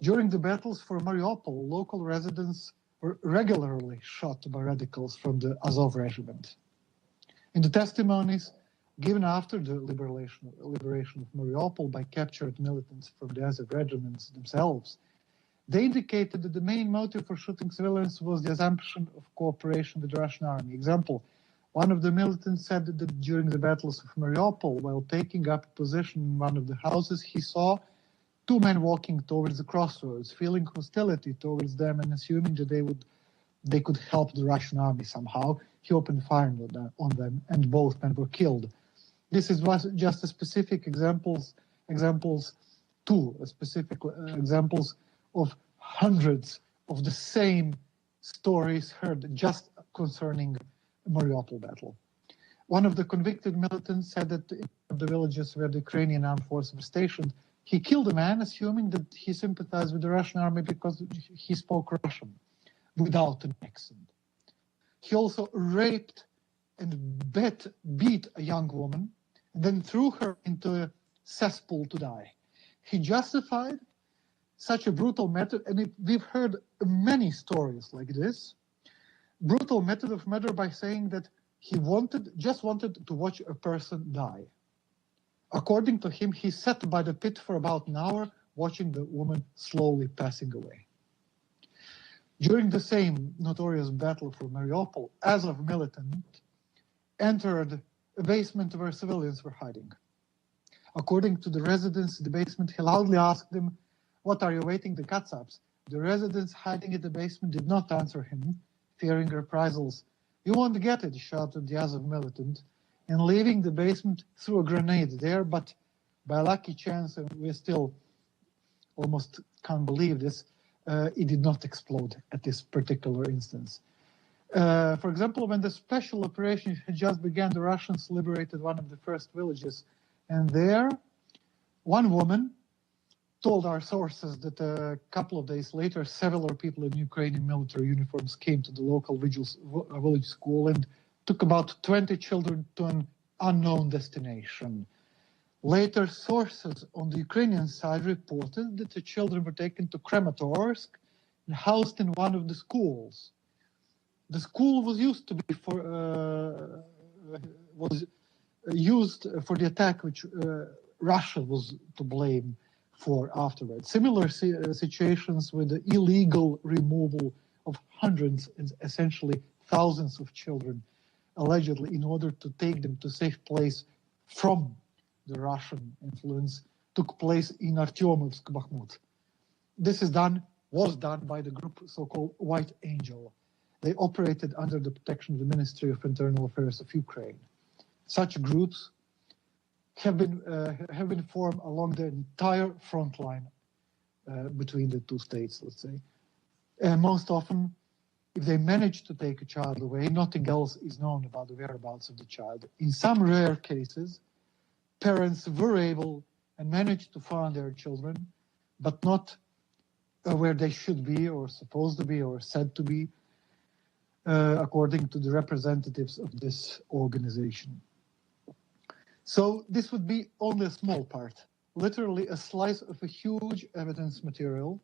During the battles for Mariupol, local residents were regularly shot by radicals from the Azov regiment. In the testimonies given after the liberation of Mariupol by captured militants from the Azov regiments themselves, they indicated that the main motive for shooting civilians was the assumption of cooperation with the Russian army. Example, one of the militants said that during the battles of Mariupol, while taking up a position in one of the houses, he saw 2 men walking towards the crossroads, feeling hostility towards them and assuming that they could help the Russian army somehow. He opened fire on them, and both men were killed. This is just a specific examples of hundreds of the same stories heard just concerning Mariupol battle. One of the convicted militants said that in the villages where the Ukrainian armed forces were stationed, he killed a man assuming that he sympathized with the Russian army because he spoke Russian without an accent. He also raped and beat a young woman and then threw her into a cesspool to die. He justified such a brutal method, and we've heard many stories like this, brutal method of murder by saying that he just wanted to watch a person die. According to him, he sat by the pit for about an hour, watching the woman slowly passing away. During the same notorious battle for Mariupol, Azov militant entered a basement where civilians were hiding. According to the residents in the basement, he loudly asked them, "What are you waiting, the Katsaps?" The residents hiding in the basement did not answer him, fearing reprisals. "You won't get it," shouted the Azov militant, and leaving the basement threw a grenade there, but by lucky chance, and we still almost can't believe this, it did not explode at this particular instance. For example, when the special operation had just begun, the Russians liberated one of the first villages, and there, one woman told our sources that a couple of days later, several people in Ukrainian military uniforms came to the local village school and took about 20 children to an unknown destination. Later, sources on the Ukrainian side reported that the children were taken to Kramatorsk and housed in one of the schools. The school was used to be used for the attack, which Russia was to blame for afterwards. Similar situations with the illegal removal of hundreds and essentially thousands of children, allegedly in order to take them to a safe place from the Russian influence, took place in Artyomovsk, Bakhmut. This was done by the group so-called White Angel. They operated under the protection of the Ministry of Internal Affairs of Ukraine. Such groups have been formed along the entire front line between the two states, let's say. And most often, if they manage to take a child away, nothing else is known about the whereabouts of the child. In some rare cases, parents were able and managed to find their children, but not where they should be or supposed to be or said to be, according to the representatives of this organization. So this would be only a small part, literally a slice of a huge evidence material,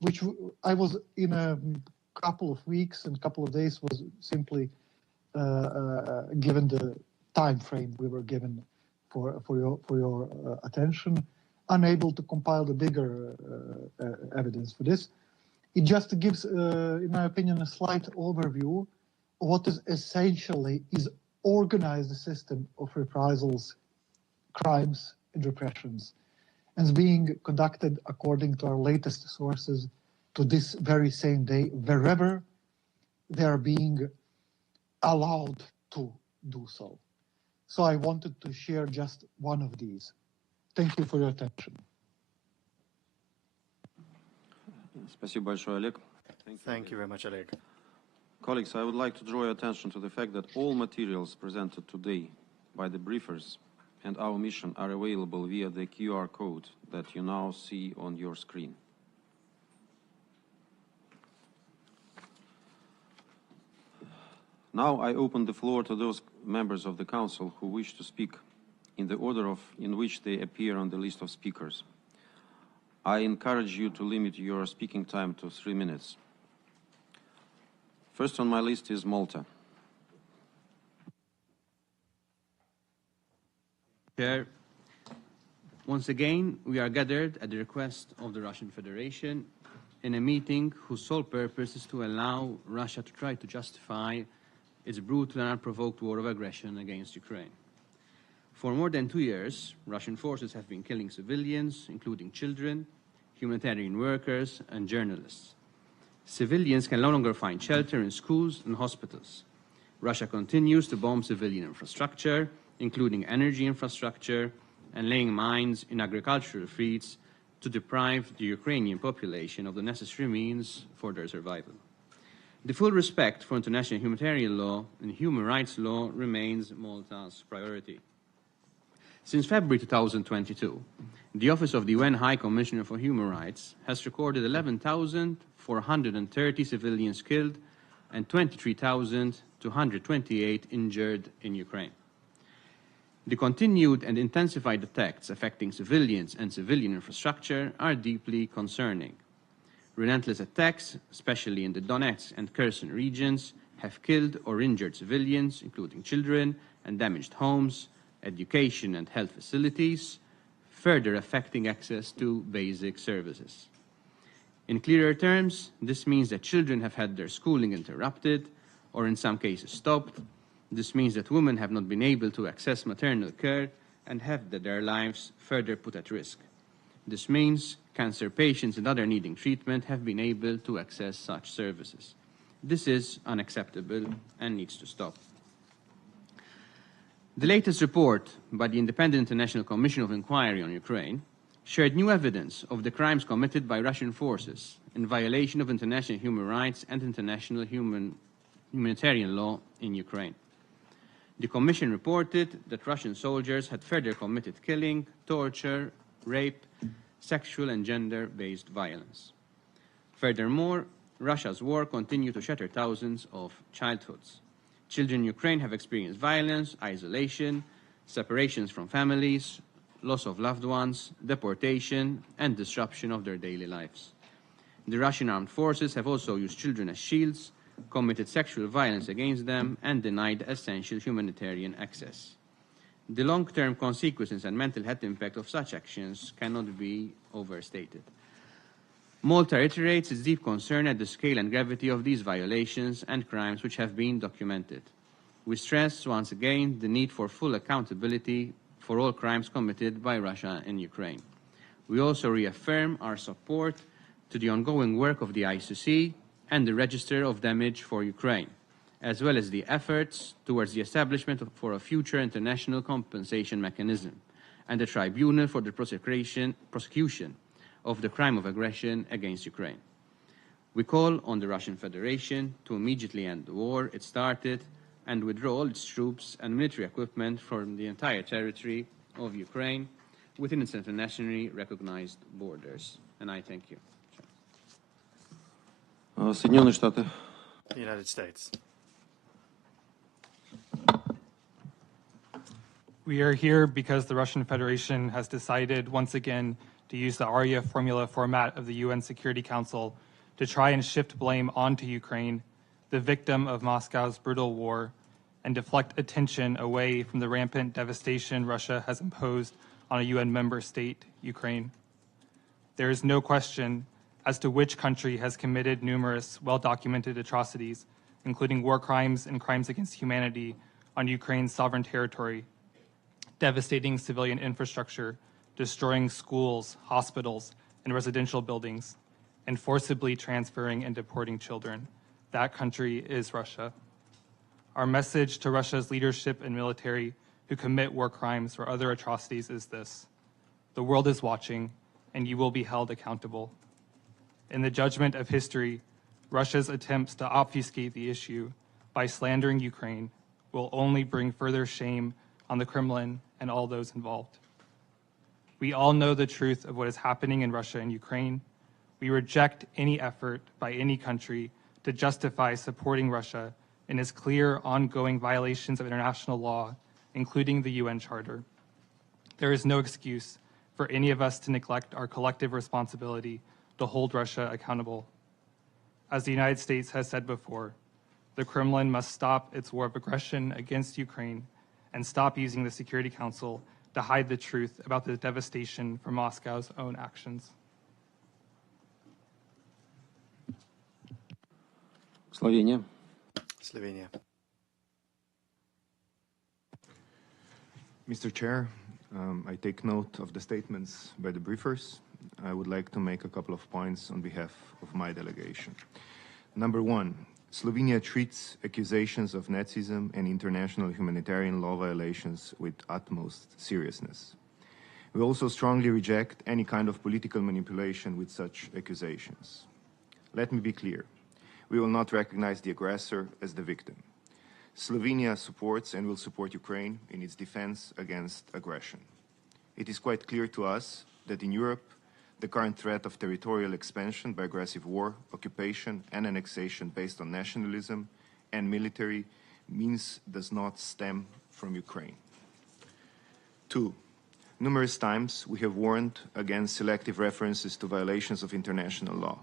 which I was in a couple of weeks and couple of days was simply given the time frame we were given for your attention, unable to compile the bigger evidence for this. It just gives, in my opinion, a slight overview of what is essentially organized system of reprisals, crimes, and repressions, and is being conducted according to our latest sources to this very same day, wherever they are being allowed to do so. So I wanted to share just one of these. Thank you for your attention. Спасибо большое, Олег. Thank you very much, Oleg. Colleagues, I would like to draw your attention to the fact that all materials presented today by the briefers and our mission are available via the QR code that you now see on your screen. Now I open the floor to those members of the Council who wish to speak in the order in which they appear on the list of speakers. I encourage you to limit your speaking time to 3 minutes. First on my list is Malta. Chair, once again, we are gathered at the request of the Russian Federation in a meeting whose sole purpose is to allow Russia to try to justify its brutal and unprovoked war of aggression against Ukraine. For more than 2 years, Russian forces have been killing civilians, including children, humanitarian workers, and journalists. Civilians can no longer find shelter in schools and hospitals. Russia continues to bomb civilian infrastructure, including energy infrastructure, and laying mines in agricultural fields to deprive the Ukrainian population of the necessary means for their survival. The full respect for international humanitarian law and human rights law remains Malta's priority. Since February 2022, the Office of the UN High Commissioner for Human Rights has recorded 11,430 civilians killed and 23,228 injured in Ukraine. The continued and intensified attacks affecting civilians and civilian infrastructure are deeply concerning. Relentless attacks, especially in the Donetsk and Kherson regions, have killed or injured civilians, including children, and damaged homes, education and health facilities, further affecting access to basic services. In clearer terms, this means that children have had their schooling interrupted, or in some cases stopped. This means that women have not been able to access maternal care and have their lives further put at risk. This means cancer patients and others needing treatment have been able to access such services. This is unacceptable and needs to stop. The latest report by the Independent International Commission of Inquiry on Ukraine shared new evidence of the crimes committed by Russian forces in violation of international human rights and international humanitarian law in Ukraine. The Commission reported that Russian soldiers had further committed killing, torture, rape, sexual and gender-based violence. Furthermore, Russia's war continued to shatter thousands of childhoods. Children in Ukraine have experienced violence, isolation, separations from families, loss of loved ones, deportation, and disruption of their daily lives. The Russian armed forces have also used children as shields, committed sexual violence against them, and denied essential humanitarian access. The long-term consequences and mental health impact of such actions cannot be overstated. Malta reiterates its deep concern at the scale and gravity of these violations and crimes which have been documented. We stress once again the need for full accountability for all crimes committed by Russia in Ukraine. We also reaffirm our support to the ongoing work of the ICC and the Register of Damage for Ukraine, as well as the efforts towards the establishment for a future international compensation mechanism and a tribunal for the prosecution of the crime of aggression against Ukraine. We call on the Russian Federation to immediately end the war it started and withdraw all its troops and military equipment from the entire territory of Ukraine within its internationally recognized borders. And I thank you. Соединенные Штаты. The United States. We are here because the Russian Federation has decided once again to use the Arria-formula format of the UN Security Council to try and shift blame onto Ukraine, the victim of Moscow's brutal war, and deflect attention away from the rampant devastation Russia has imposed on a UN member state, Ukraine. There is no question as to which country has committed numerous well-documented atrocities, including war crimes and crimes against humanity on Ukraine's sovereign territory, devastating civilian infrastructure, destroying schools, hospitals, and residential buildings, and forcibly transferring and deporting children. That country is Russia. Our message to Russia's leadership and military who commit war crimes or other atrocities is this: the world is watching, and you will be held accountable. In the judgment of history, Russia's attempts to obfuscate the issue by slandering Ukraine will only bring further shame on the Kremlin and all those involved. We all know the truth of what is happening in Russia and Ukraine. We reject any effort by any country to justify supporting Russia in its clear, ongoing violations of international law, including the UN Charter. There is no excuse for any of us to neglect our collective responsibility to hold Russia accountable. As the United States has said before, the Kremlin must stop its war of aggression against Ukraine and stop using the Security Council to hide the truth about the devastation from Moscow's own actions. Slovenia. Slovenia. Mr. Chair, I take note of the statements by the briefers. I would like to make a couple of points on behalf of my delegation. Number one, Slovenia treats accusations of Nazism and international humanitarian law violations with utmost seriousness. We also strongly reject any kind of political manipulation with such accusations. Let me be clear. We will not recognize the aggressor as the victim. Slovenia supports and will support Ukraine in its defense against aggression. It is quite clear to us that in Europe, the current threat of territorial expansion by aggressive war, occupation, and annexation based on nationalism and military means does not stem from Ukraine. Two, numerous times we have warned against selective references to violations of international law.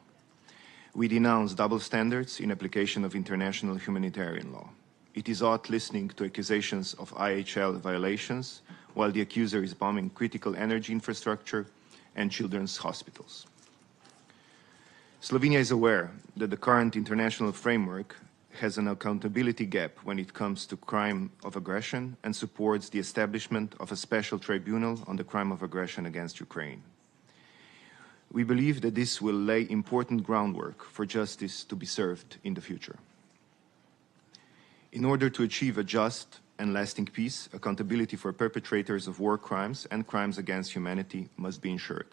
We denounce double standards in application of international humanitarian law. It is odd listening to accusations of IHL violations while the accuser is bombing critical energy infrastructure and children's hospitals. Slovenia is aware that the current international framework has an accountability gap when it comes to crime of aggression and supports the establishment of a special tribunal on the crime of aggression against Ukraine. We believe that this will lay important groundwork for justice to be served in the future. In order to achieve a just and lasting peace, accountability for perpetrators of war crimes and crimes against humanity must be ensured.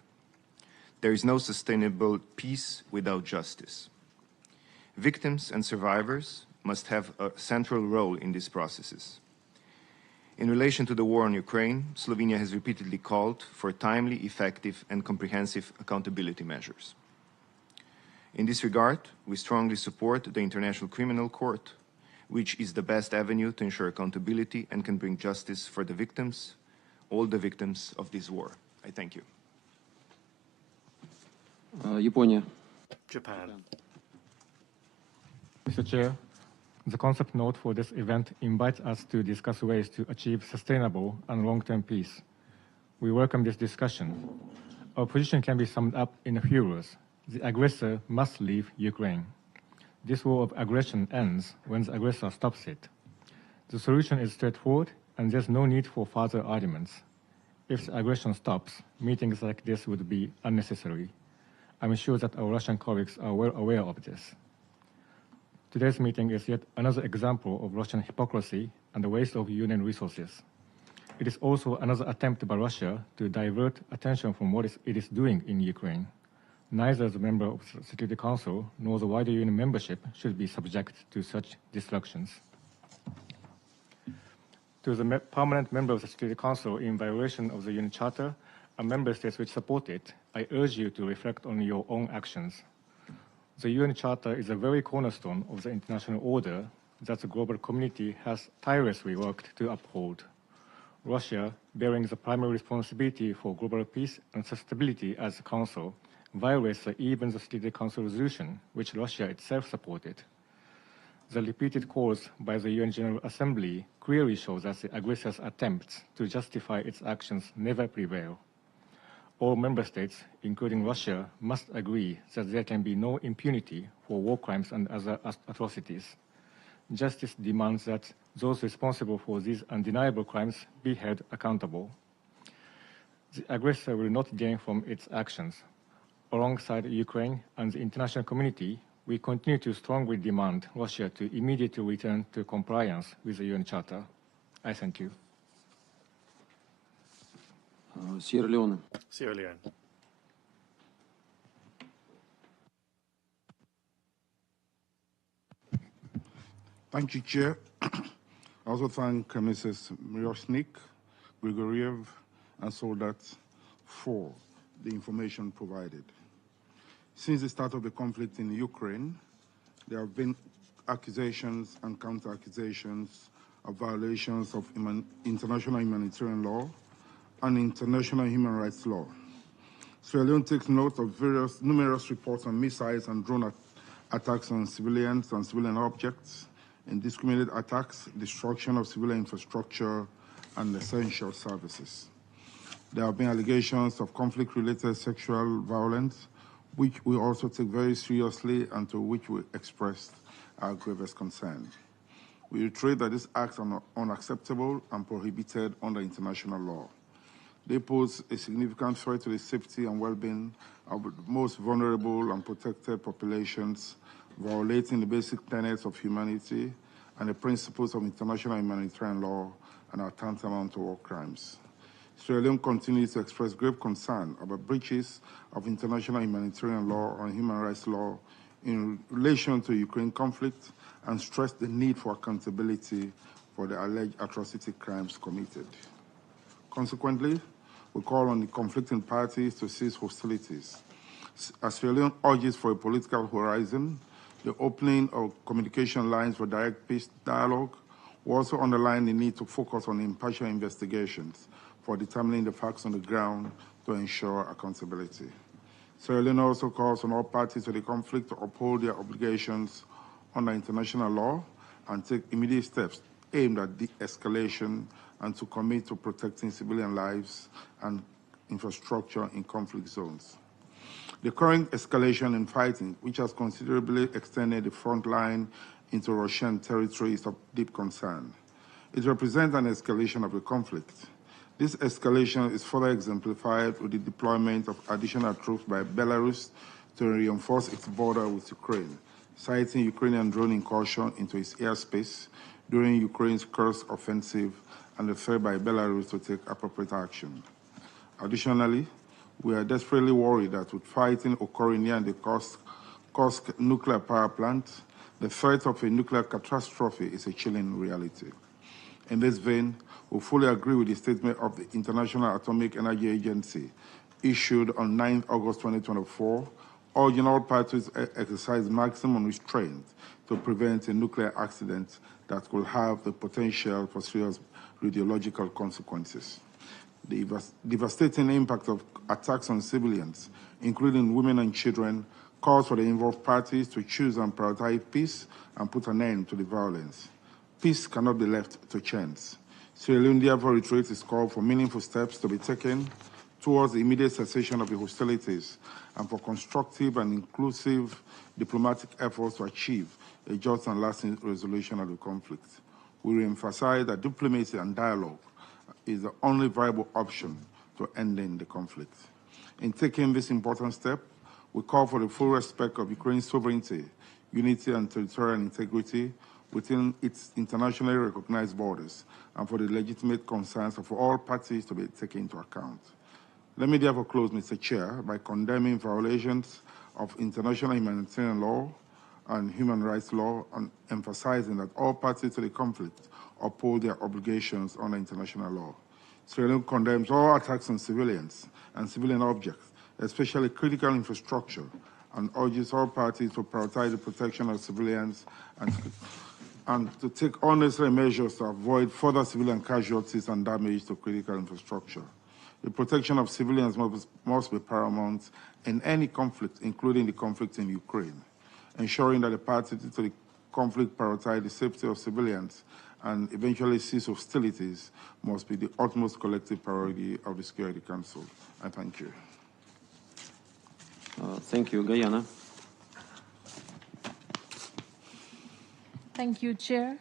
There is no sustainable peace without justice. Victims and survivors must have a central role in these processes. In relation to the war on Ukraine, Slovenia has repeatedly called for timely, effective, and comprehensive accountability measures. In this regard, we strongly support the International Criminal Court, which is the best avenue to ensure accountability and can bring justice for the victims, all the victims of this war. I thank you. Япония. Japan. Mr. Chair, the concept note for this event invites us to discuss ways to achieve sustainable and long-term peace. We welcome this discussion. Our position can be summed up in a few words. The aggressor must leave Ukraine. This war of aggression ends when the aggressor stops it. The solution is straightforward, and there's no need for further arguments. If the aggression stops, meetings like this would be unnecessary. I'm sure that our Russian colleagues are well aware of this. Today's meeting is yet another example of Russian hypocrisy and the waste of UN resources. It is also another attempt by Russia to divert attention from what it is doing in Ukraine. Neither the member of the Security Council nor the wider UN membership should be subject to such distractions. To the permanent member of the Security Council in violation of the UN Charter and member states which support it, I urge you to reflect on your own actions. The UN Charter is a very cornerstone of the international order that the global community has tirelessly worked to uphold. Russia, bearing the primary responsibility for global peace and stability as the Council, violates even the Security Council resolution, which Russia itself supported. The repeated calls by the UN General Assembly clearly show that the aggressor's attempts to justify its actions never prevail. All member states, including Russia, must agree that there can be no impunity for war crimes and other atrocities. Justice demands that those responsible for these undeniable crimes be held accountable. The aggressor will not gain from its actions. Alongside Ukraine and the international community, we continue to strongly demand Russia to immediately return to compliance with the UN Charter. I thank you. Sierra Leone. Sierra Leone. Thank you, Chair. I also thank Mrs. Myroshnik, Grigoriev, and Soldat for the information provided. Since the start of the conflict in Ukraine, there have been accusations and counter-accusations of violations of international humanitarian law and international human rights law. Sierra Leone takes note of numerous reports on missiles and drone attacks on civilians and civilian objects, indiscriminate attacks, destruction of civilian infrastructure, and essential services. There have been allegations of conflict-related sexual violence, which we also take very seriously and to which we expressed our gravest concern. We reiterate that these acts are unacceptable and prohibited under international law. They pose a significant threat to the safety and well-being of the most vulnerable and protected populations, violating the basic tenets of humanity and the principles of international humanitarian law and are tantamount to war crimes. Sierra Leone continues to express grave concern about breaches of international humanitarian law and human rights law in relation to the Ukraine conflict and stress the need for accountability for the alleged atrocity crimes committed. Consequently, we call on the conflicting parties to cease hostilities. As Sierra Leone urges for a political horizon, the opening of communication lines for direct peace dialogue, we also underline the need to focus on impartial investigations for determining the facts on the ground to ensure accountability. Sierra Leone also calls on all parties to the conflict to uphold their obligations under international law and take immediate steps aimed at de-escalation and to commit to protecting civilian lives and infrastructure in conflict zones. The current escalation in fighting, which has considerably extended the front line into Russian territory, is of deep concern. It represents an escalation of the conflict. This escalation is further exemplified with the deployment of additional troops by Belarus to reinforce its border with Ukraine, citing Ukrainian drone incursion into its airspace during Ukraine's Kursk offensive and the threat by Belarus to take appropriate action. Additionally, we are desperately worried that with fighting occurring near the Kursk nuclear power plant, the threat of a nuclear catastrophe is a chilling reality. In this vein, we fully agree with the statement of the International Atomic Energy Agency issued on 9 August 2024, urging all parties to exercise maximum restraint to prevent a nuclear accident that could have the potential for serious radiological consequences. The devastating impact of attacks on civilians, including women and children, calls for the involved parties to choose and prioritize peace and put an end to the violence. Peace cannot be left to chance. Sierra Leone therefore reiterates its call for meaningful steps to be taken towards the immediate cessation of the hostilities and for constructive and inclusive diplomatic efforts to achieve a just and lasting resolution of the conflict. We re-emphasize that diplomacy and dialogue is the only viable option to ending the conflict. In taking this important step, we call for the full respect of Ukraine's sovereignty, unity and territorial integrity within its internationally recognized borders and for the legitimate concerns of all parties to be taken into account. Let me therefore close, Mr. Chair, by condemning violations of international humanitarian law and human rights law and emphasizing that all parties to the conflict uphold their obligations under international law. Sierra Leone condemns all attacks on civilians and civilian objects, especially critical infrastructure, and urges all parties to prioritize the protection of civilians and to take all necessary measures to avoid further civilian casualties and damage to critical infrastructure. The protection of civilians must be paramount in any conflict, including the conflict in Ukraine. Ensuring that the parties to the conflict prioritize the safety of civilians and eventually cease hostilities must be the utmost collective priority of the Security Council. I thank you. Thank you. Guyana. Thank you, Chair.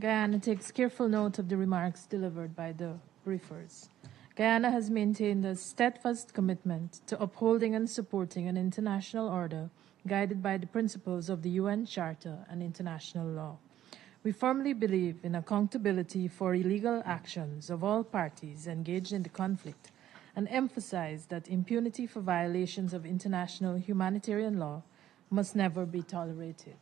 Guyana takes careful note of the remarks delivered by the briefers. Guyana has maintained a steadfast commitment to upholding and supporting an international order guided by the principles of the UN Charter and international law. We firmly believe in accountability for illegal actions of all parties engaged in the conflict and emphasize that impunity for violations of international humanitarian law must never be tolerated.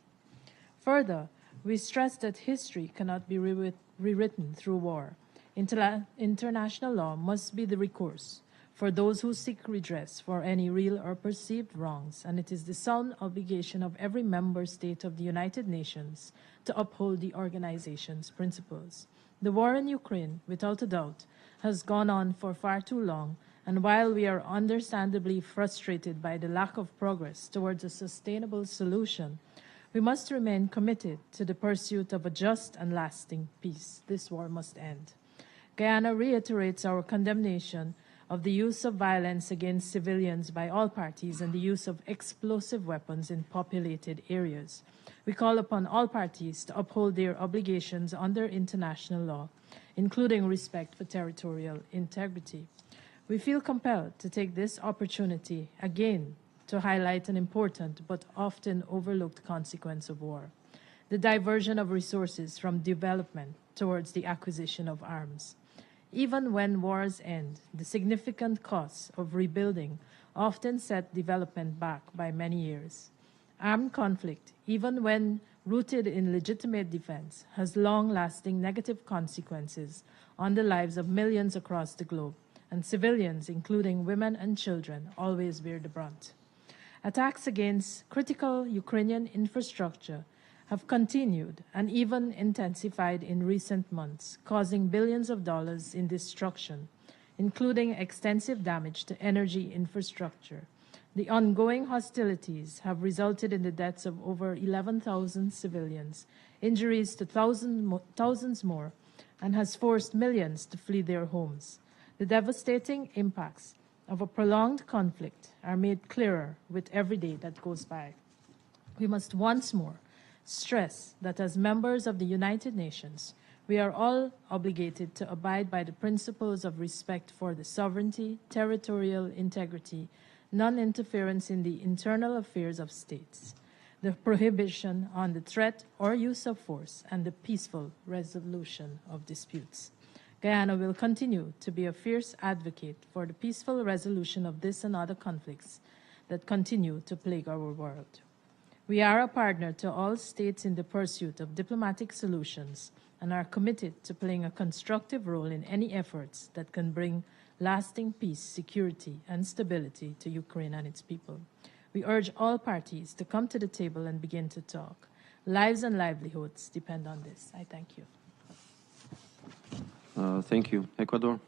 Further, we stress that history cannot be rewritten through war. International law must be the recourse for those who seek redress for any real or perceived wrongs, and it is the sound obligation of every member state of the United Nations to uphold the organization's principles. The war in Ukraine, without a doubt, has gone on for far too long, and while we are understandably frustrated by the lack of progress towards a sustainable solution, we must remain committed to the pursuit of a just and lasting peace. This war must end. Guyana reiterates our condemnation of the use of violence against civilians by all parties and the use of explosive weapons in populated areas. We call upon all parties to uphold their obligations under international law, including respect for territorial integrity. We feel compelled to take this opportunity again to highlight an important but often overlooked consequence of war: the diversion of resources from development towards the acquisition of arms. Even when wars end, the significant costs of rebuilding often set development back by many years. Armed conflict, even when rooted in legitimate defense, has long-lasting negative consequences on the lives of millions across the globe, and civilians, including women and children, always bear the brunt. Attacks against critical Ukrainian infrastructure have continued and even intensified in recent months, causing billions of dollars in destruction, including extensive damage to energy infrastructure. The ongoing hostilities have resulted in the deaths of over 11,000 civilians, injuries to thousands more, and has forced millions to flee their homes. The devastating impacts of a prolonged conflict are made clearer with every day that goes by. We must once more stress that as members of the United Nations, we are all obligated to abide by the principles of respect for the sovereignty, territorial integrity, non-interference in the internal affairs of states, the prohibition on the threat or use of force, and the peaceful resolution of disputes. Guyana will continue to be a fierce advocate for the peaceful resolution of this and other conflicts that continue to plague our world. We are a partner to all states in the pursuit of diplomatic solutions and are committed to playing a constructive role in any efforts that can bring lasting peace, security, and stability to Ukraine and its people. We urge all parties to come to the table and begin to talk. Lives and livelihoods depend on this. I thank you. Thank you. Ecuador.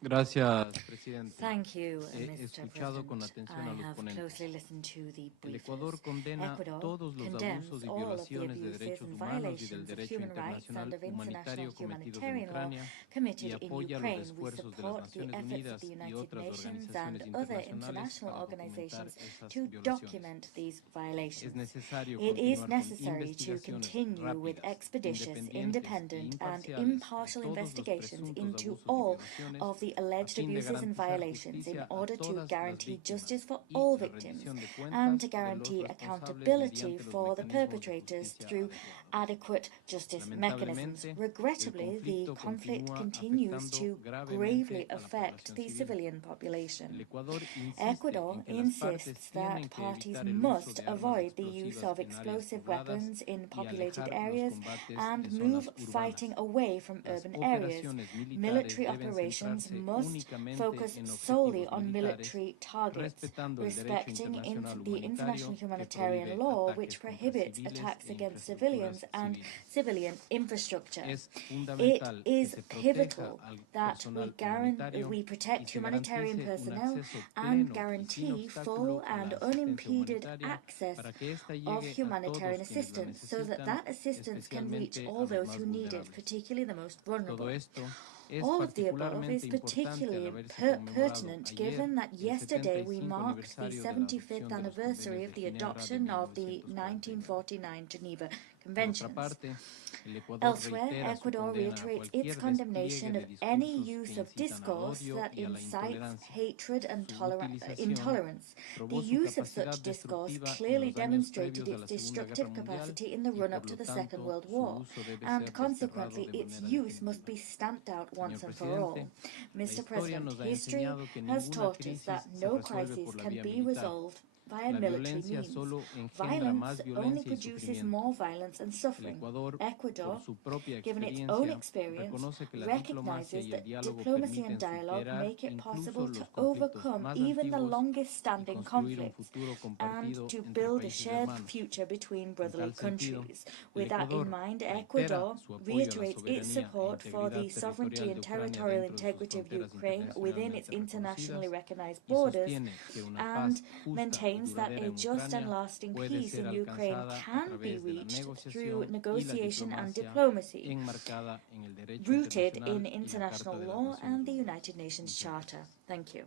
Gracias, Presidente. Thank you, He Mr. escuchado con President. atención a I los have ponentes. closely listened to the El Ecuador briefers. condena Ecuador todos los condemns abusos y all of the violaciones de abuses derechos and humanos y del violations of derecho human rights and internacional of international humanitario cometidos en humanitarian law Ucrania y committed in apoya los Ukraine. We esfuerzos de las support the Naciones efforts of Unidas the y United otras Nations organizaciones and other internacionales international para documentar organizations esas to violaciones. document these Es violations. necesario It is continuar con necessary to investigaciones continue with rápidas, expeditious, independientes y independent, and imparciales impartial de todos los investigations presuntos into abusos y all violaciones of the a alleged fin de abuses and garantizar violations in justicia a order to todas las guarantee víctimas justice for y all la victims rendición de and cuentas to de los guarantee responsables accountability mediante los for the mecanismos de perpetrators justicia through adecuados. adequate justice mechanisms. Lamentablemente, Regrettably, el the conflicto conflict continúa continues afectando to gravemente gravely a la affect población the civil. civilian El population. Ecuador insiste Ecuador en que las partes insists tienen that que parties evitar el uso must de armas avoid the use explosivas of en áreas explosive pobladas weapons in y populated alejar los areas combates and de move zonas urbanas. fighting away from Las urban areas. operaciones militares Military deben operations centrarse must únicamente focus en solely objetivos on militares, military targets, respetando el derecho respecting internacional the international humanitario que humanitarian prohíbe law, ataques which contra prohibits civiles attacks e against infraestructuras civilians and civiles. civilian infrastructure. Es It fundamental que is se proteja pivotal al that personal humanitario we y protect se humanitarian garantice un personnel acceso and pleno y sin guarantee obstáculo full a and la asistencia unimpeded humanitaria access para que ésta of llegue a humanitarian todos quienes la assistance so that necesitan, that assistance can reach especialmente all a los those más who need it, vulnerables. particularly the most vulnerable. Todo esto es All of the above is particularmente importante al particularly haberse conmemorado pertinent ayer given that el yesterday we 75 marked the aniversario de la 75th adopción de los anniversary convenios of de the Ginebra de adoption of the 1949. 1949 Geneva Por otra Conventions. parte, el Ecuador Elsewhere, reitera su Ecuador condena a reiterates cualquier its despliegue condemnation de of any discursos use que of incitan al discourse odio that y a la incites intolerancia. hatred and Su utilización intolerance. The probó su use of capacidad such discourse destructiva en clearly los años demonstrated previos a its la Segunda Guerra destructive Mundial capacity in the y run-up por to lo the Second tanto World su War, uso debe and ser consequently desterrado de its manera use must be definitiva. stamped out once Señor and for all. Presidente, la Mr. historia President, nos ha history enseñado que has ninguna taught us crisis that se no resuelve crisis por la can vía be militar. resolved via La military violencia means. solo engendra Violence más only violencia y produces sufrimiento. more violence and El suffering. Ecuador, Ecuador, por su propia given its own experiencia, experience, reconoce que la diplomacia recognizes y el that diálogo diplomacy and permiten dialogue superar make it incluso possible to los conflictos overcome más even the antiguos longest y standing construir un conflicts futuro and compartido to entre build a países shared hermanos. future between En brotherly tal sentido, countries. el With that Ecuador in mind, reitera Ecuador su apoyo a la reiterates its soberanía e support for the integridad sovereignty territorial and de Ucrania territorial dentro de sus integrity of fronteras Ukraine within its internacionalmente internationally reconocidas recognized y borders sostiene que una and paz justa y maintains that duradera a en just and Ucrania lasting puede peace ser in Ukraine alcanzada a can be través de la reached through negociación y la negotiation and diplomacia diplomacy, enmarcada en el derecho rooted internacional in y la international Carta de las law Naciones and the Unidas. United Nations Charter. Thank you.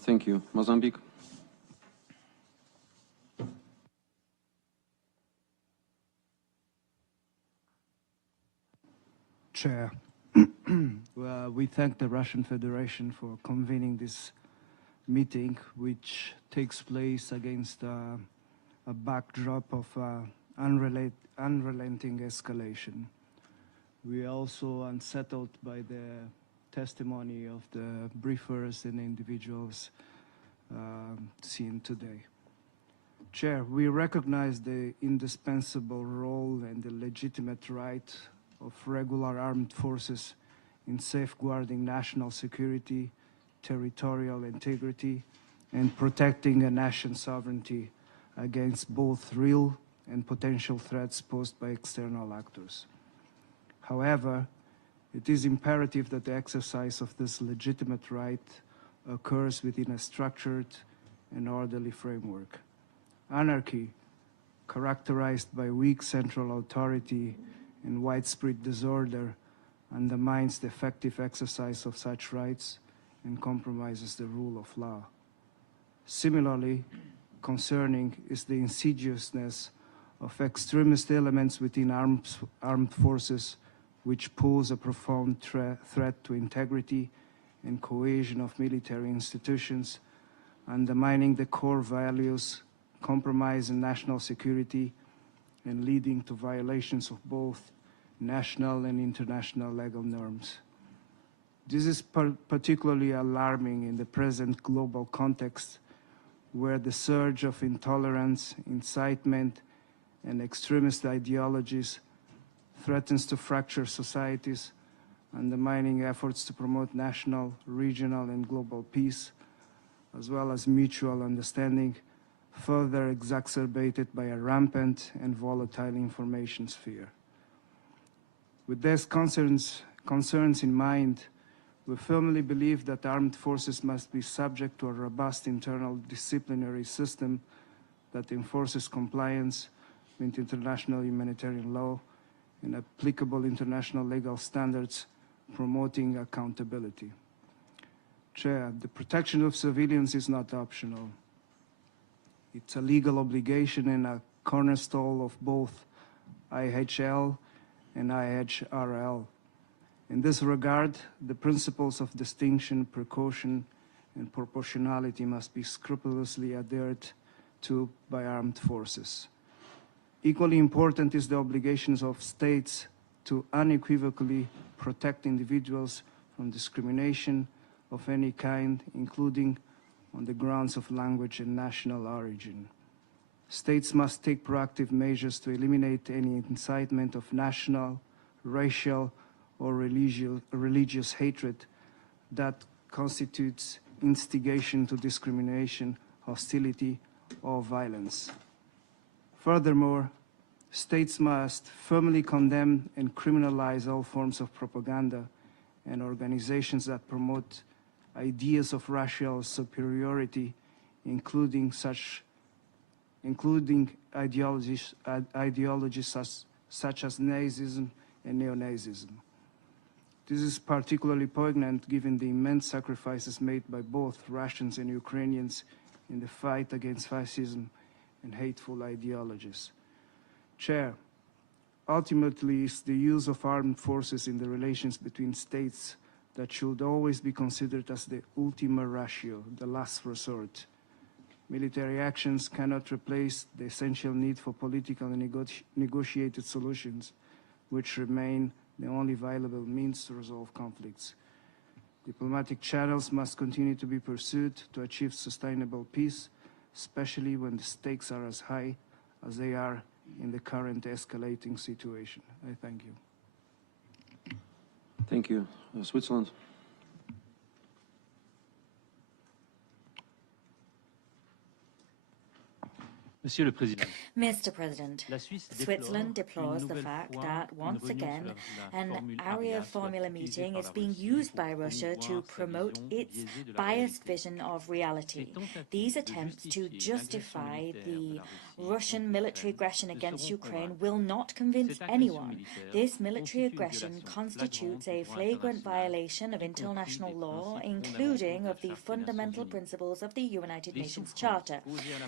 Thank you. Mozambique. Chair, we thank the Russian Federation for convening this meeting, which takes place against a backdrop of unrelenting escalation. We are also unsettled by the testimony of the briefers and individuals seen today. Chair, we recognize the indispensable role and the legitimate right of regular armed forces in safeguarding national security, territorial integrity, and protecting a nation's sovereignty against both real and potential threats posed by external actors. However, it is imperative that the exercise of this legitimate right occurs within a structured and orderly framework. Anarchy, characterized by weak central authority and widespread disorder, undermines the effective exercise of such rights and compromises the rule of law. Similarly, concerning is the insidiousness of extremist elements within armed forces which pose a profound threat to integrity and cohesion of military institutions, undermining the core values, compromising national security, and leading to violations of both national and international legal norms. This is particularly alarming in the present global context, where the surge of intolerance, incitement, and extremist ideologies threatens to fracture societies, undermining efforts to promote national, regional, and global peace, as well as mutual understanding, further exacerbated by a rampant and volatile information sphere. With these concerns in mind, We firmly believe that armed forces must be subject to a robust internal disciplinary system that enforces compliance with international humanitarian law and applicable international legal standards, promoting accountability. Chair, the protection of civilians is not optional. It's a legal obligation and a cornerstone of both IHL and IHRL. In this regard, the principles of distinction, precaution, and proportionality must be scrupulously adhered to by armed forces. Equally important is the obligations of states to unequivocally protect individuals from discrimination of any kind, including on the grounds of language and national origin. States must take proactive measures to eliminate any incitement of national, racial, or religious hatred that constitutes instigation to discrimination, hostility, or violence. Furthermore, states must firmly condemn and criminalize all forms of propaganda and organizations that promote ideas of racial superiority, including ideologies such as Nazism and neo-Nazism. This is particularly poignant given the immense sacrifices made by both Russians and Ukrainians in the fight against fascism and hateful ideologies. Chair, ultimately it's the use of armed forces in the relations between states that should always be considered as the ultima ratio, the last resort. Military actions cannot replace the essential need for political and negotiated solutions, which remain the only viable means to resolve conflicts. Diplomatic channels must continue to be pursued to achieve sustainable peace, especially when the stakes are as high as they are in the current escalating situation. I thank you. Thank you. Switzerland. Monsieur le Président, Mr. President, Switzerland deplores the fact that, once again, an Arria-formula meeting is being used by Russia to promote its biased vision of reality. These attempts to justify the Russian military aggression against Ukraine will not convince anyone. This military aggression constitutes a flagrant violation of international law, including of the fundamental principles of the United Nations Charter.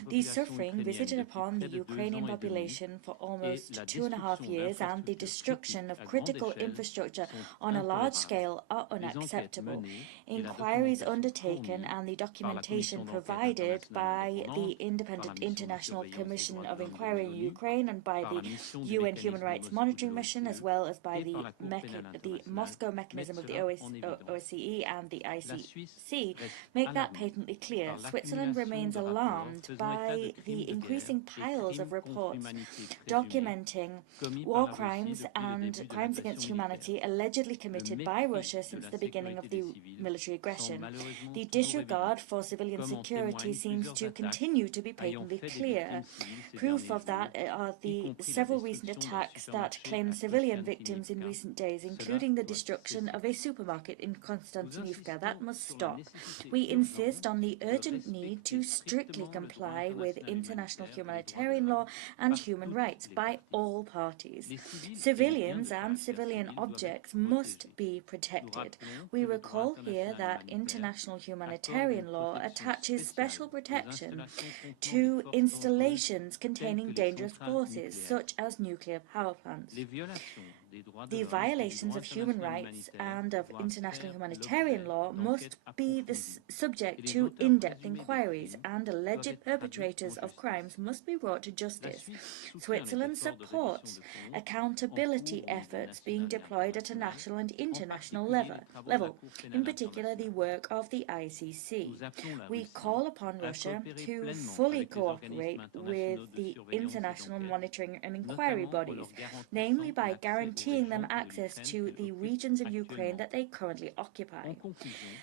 The suffering visited upon the Ukrainian population for almost 2.5 years and the destruction of critical infrastructure on a large scale are unacceptable. Inquiries undertaken and the documentation provided by the Independent International Commission of Inquiry in Ukraine and by the UN Human Rights Monitoring Mission, as well as by the Moscow mechanism of the OSCE and the ICC, make that patently clear. Switzerland remains alarmed by the increasing piles of reports documenting war crimes and crimes against humanity allegedly committed by Russia since the beginning of the military aggression. The disregard for civilian security seems to continue to be patently clear. Proof of that are the several recent attacks that claim civilian victims in recent days, including the destruction of a supermarket in Konstantinivka. That must stop. We insist on the urgent need to strictly comply with international humanitarian law and human rights by all parties. Civilians and civilian objects must be protected. We recall here that international humanitarian law attaches special protection to installations containing dangerous forces, such as nuclear power plants. The violations of human rights and of international humanitarian law must be subject to in-depth inquiries, and alleged perpetrators of crimes must be brought to justice. Switzerland supports accountability efforts being deployed at a national and international level, in particular the work of the ICC. We call upon Russia to fully cooperate with the international monitoring and inquiry bodies, namely by guaranteeing them access to the regions of Ukraine that they currently occupy.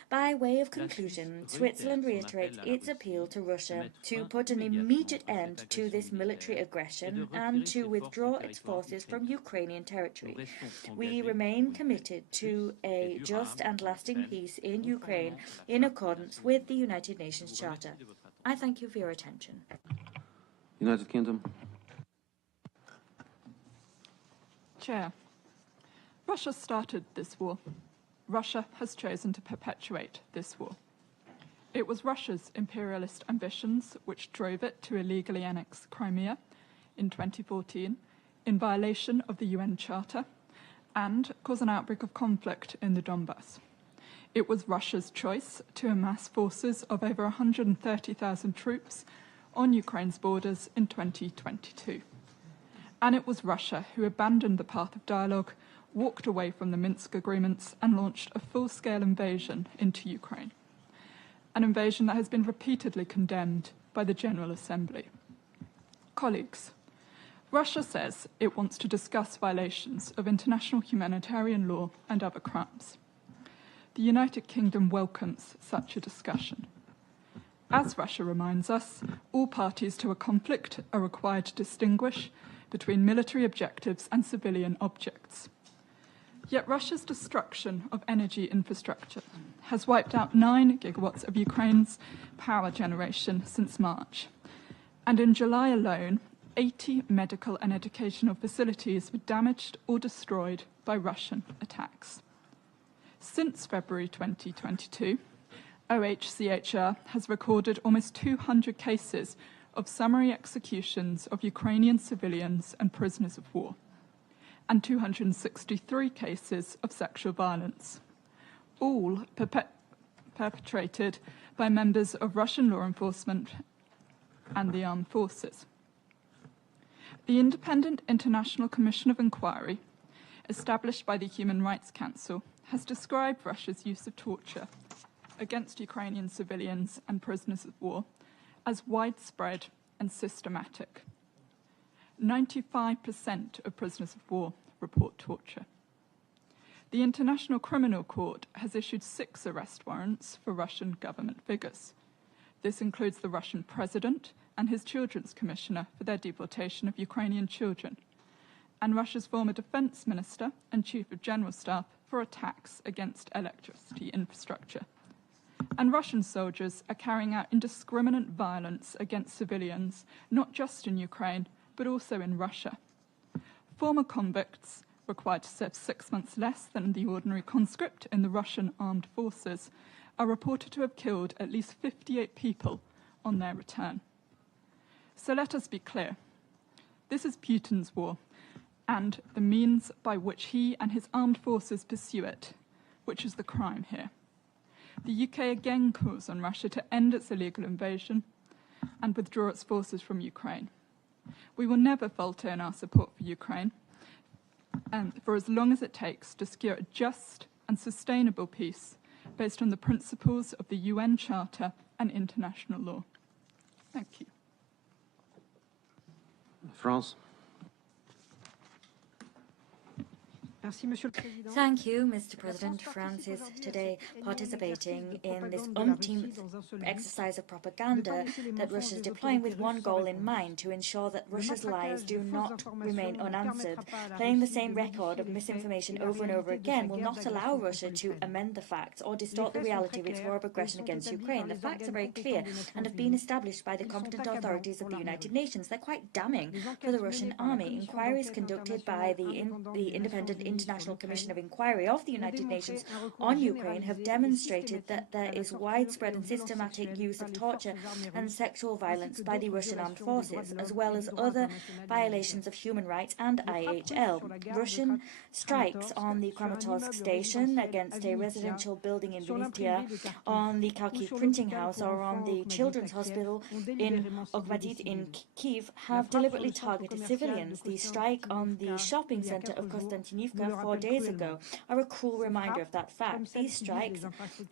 By way of conclusion, Switzerland reiterates its appeal to Russia to put an immediate end end to this military aggression and to withdraw its forces from Ukrainian territory. We remain committed to a just and lasting peace in Ukraine in accordance with the United Nations Charter. I thank you for your attention. United Kingdom. Chair, Russia started this war. Russia has chosen to perpetuate this war. It was Russia's imperialist ambitions which drove it to illegally annex Crimea in 2014 in violation of the UN Charter and cause an outbreak of conflict in the Donbass. It was Russia's choice to amass forces of over 130,000 troops on Ukraine's borders in 2022. And it was Russia who abandoned the path of dialogue, walked away from the Minsk agreements, and launched a full-scale invasion into Ukraine. An invasion that has been repeatedly condemned by the General Assembly. Colleagues, Russia says it wants to discuss violations of international humanitarian law and other crimes. The United Kingdom welcomes such a discussion. As Russia reminds us, all parties to a conflict are required to distinguish between military objectives and civilian objects. Yet Russia's destruction of energy infrastructure has wiped out 9 gigawatts of Ukraine's power generation since March. And in July alone, 80 medical and educational facilities were damaged or destroyed by Russian attacks. Since February 2022, OHCHR has recorded almost 200 cases of summary executions of Ukrainian civilians and prisoners of war, and 263 cases of sexual violence, all perpetrated by members of Russian law enforcement and the armed forces. The Independent International Commission of Inquiry, established by the Human Rights Council, has described Russia's use of torture against Ukrainian civilians and prisoners of war as widespread and systematic. 95% of prisoners of war report torture. The International Criminal Court has issued 6 arrest warrants for Russian government figures. This includes the Russian president and his children's commissioner for their deportation of Ukrainian children, and Russia's former defense minister and chief of general staff for attacks against electricity infrastructure. And Russian soldiers are carrying out indiscriminate violence against civilians, not just in Ukraine, but also in Russia. Former convicts, required to serve 6 months less than the ordinary conscript in the Russian armed forces, are reported to have killed at least 58 people on their return. So let us be clear. This is Putin's war, and the means by which he and his armed forces pursue it, which is the crime here. The UK again calls on Russia to end its illegal invasion and withdraw its forces from Ukraine. We will never falter in our support for Ukraine, and for as long as it takes to secure a just and sustainable peace based on the principles of the UN Charter and international law. Thank you. France. Thank you, Mr. President. France is today participating in this umpteenth exercise of propaganda that Russia is deploying with one goal in mind: to ensure that Russia's lies do not remain unanswered. Playing the same record of misinformation over and over again will not allow Russia to amend the facts or distort the reality of its war of aggression against Ukraine. The facts are very clear and have been established by the competent authorities of the United Nations. They're quite damning for the Russian army. Inquiries conducted by the Independent International Commission of Inquiry of the United Nations on Ukraine have demonstrated that there is widespread and systematic use of torture and sexual violence by the Russian armed forces, as well as other violations of human rights and IHL. Russian strikes on the Kramatorsk station, against a residential building in Vinnytsia, on the Kharkiv printing house, or on the children's hospital in Okhmadit in Kiev have deliberately targeted civilians. The strike on the shopping center of Konstantinivka 4 days ago are a cruel reminder of that fact. These strikes,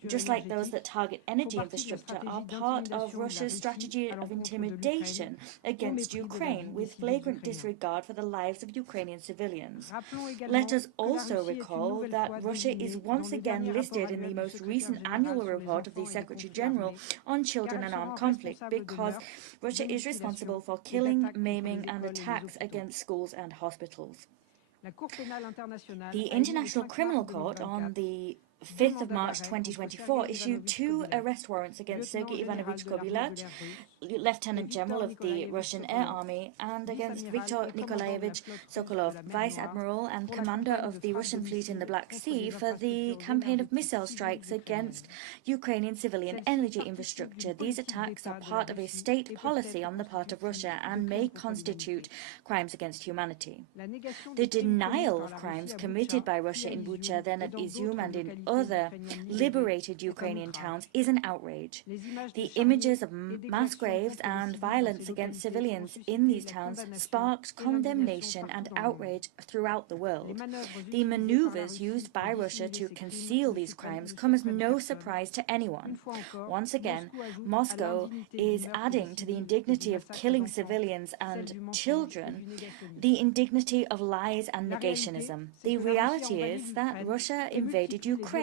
just like those that target energy infrastructure, are part of Russia's strategy of intimidation against Ukraine, with flagrant disregard for the lives of Ukrainian civilians. Let us also recall that Russia is once again listed in the most recent annual report of the Secretary General on children and armed conflict, because Russia is responsible for killing, maiming, and attacks against schools and hospitals. The International Criminal Court on the 5th of March 2024 issued 2 arrest warrants against Sergei Ivanovich Kobylac, Lieutenant General of the Russian Air Army, and against Viktor Nikolaevich Sokolov, Vice Admiral and Commander of the Russian fleet in the Black Sea, for the campaign of missile strikes against Ukrainian civilian energy infrastructure. These attacks are part of a state policy on the part of Russia and may constitute crimes against humanity. The denial of crimes committed by Russia in Bucha, then at Izium, and in other liberated Ukrainian towns is an outrage. The images of mass graves and violence against civilians in these towns sparked condemnation and outrage throughout the world. The maneuvers used by Russia to conceal these crimes come as no surprise to anyone. Once again, Moscow is adding to the indignity of killing civilians and children the indignity of lies and negationism. The reality is that Russia invaded Ukraine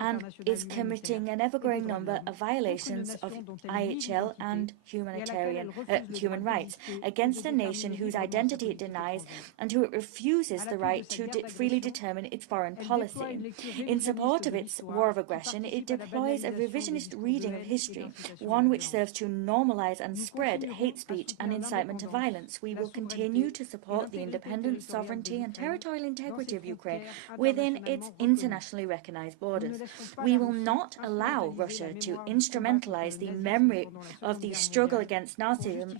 and is committing an ever-growing number of violations of IHL and human rights against a nation whose identity it denies and who it refuses the right to freely determine its foreign policy. In support of its war of aggression, it deploys a revisionist reading of history, one which serves to normalize and spread hate speech and incitement to violence. We will continue to support the independence, sovereignty, and territorial integrity of Ukraine within its internationally recognized borders. We will not allow Russia to instrumentalize the memory of the struggle against Nazism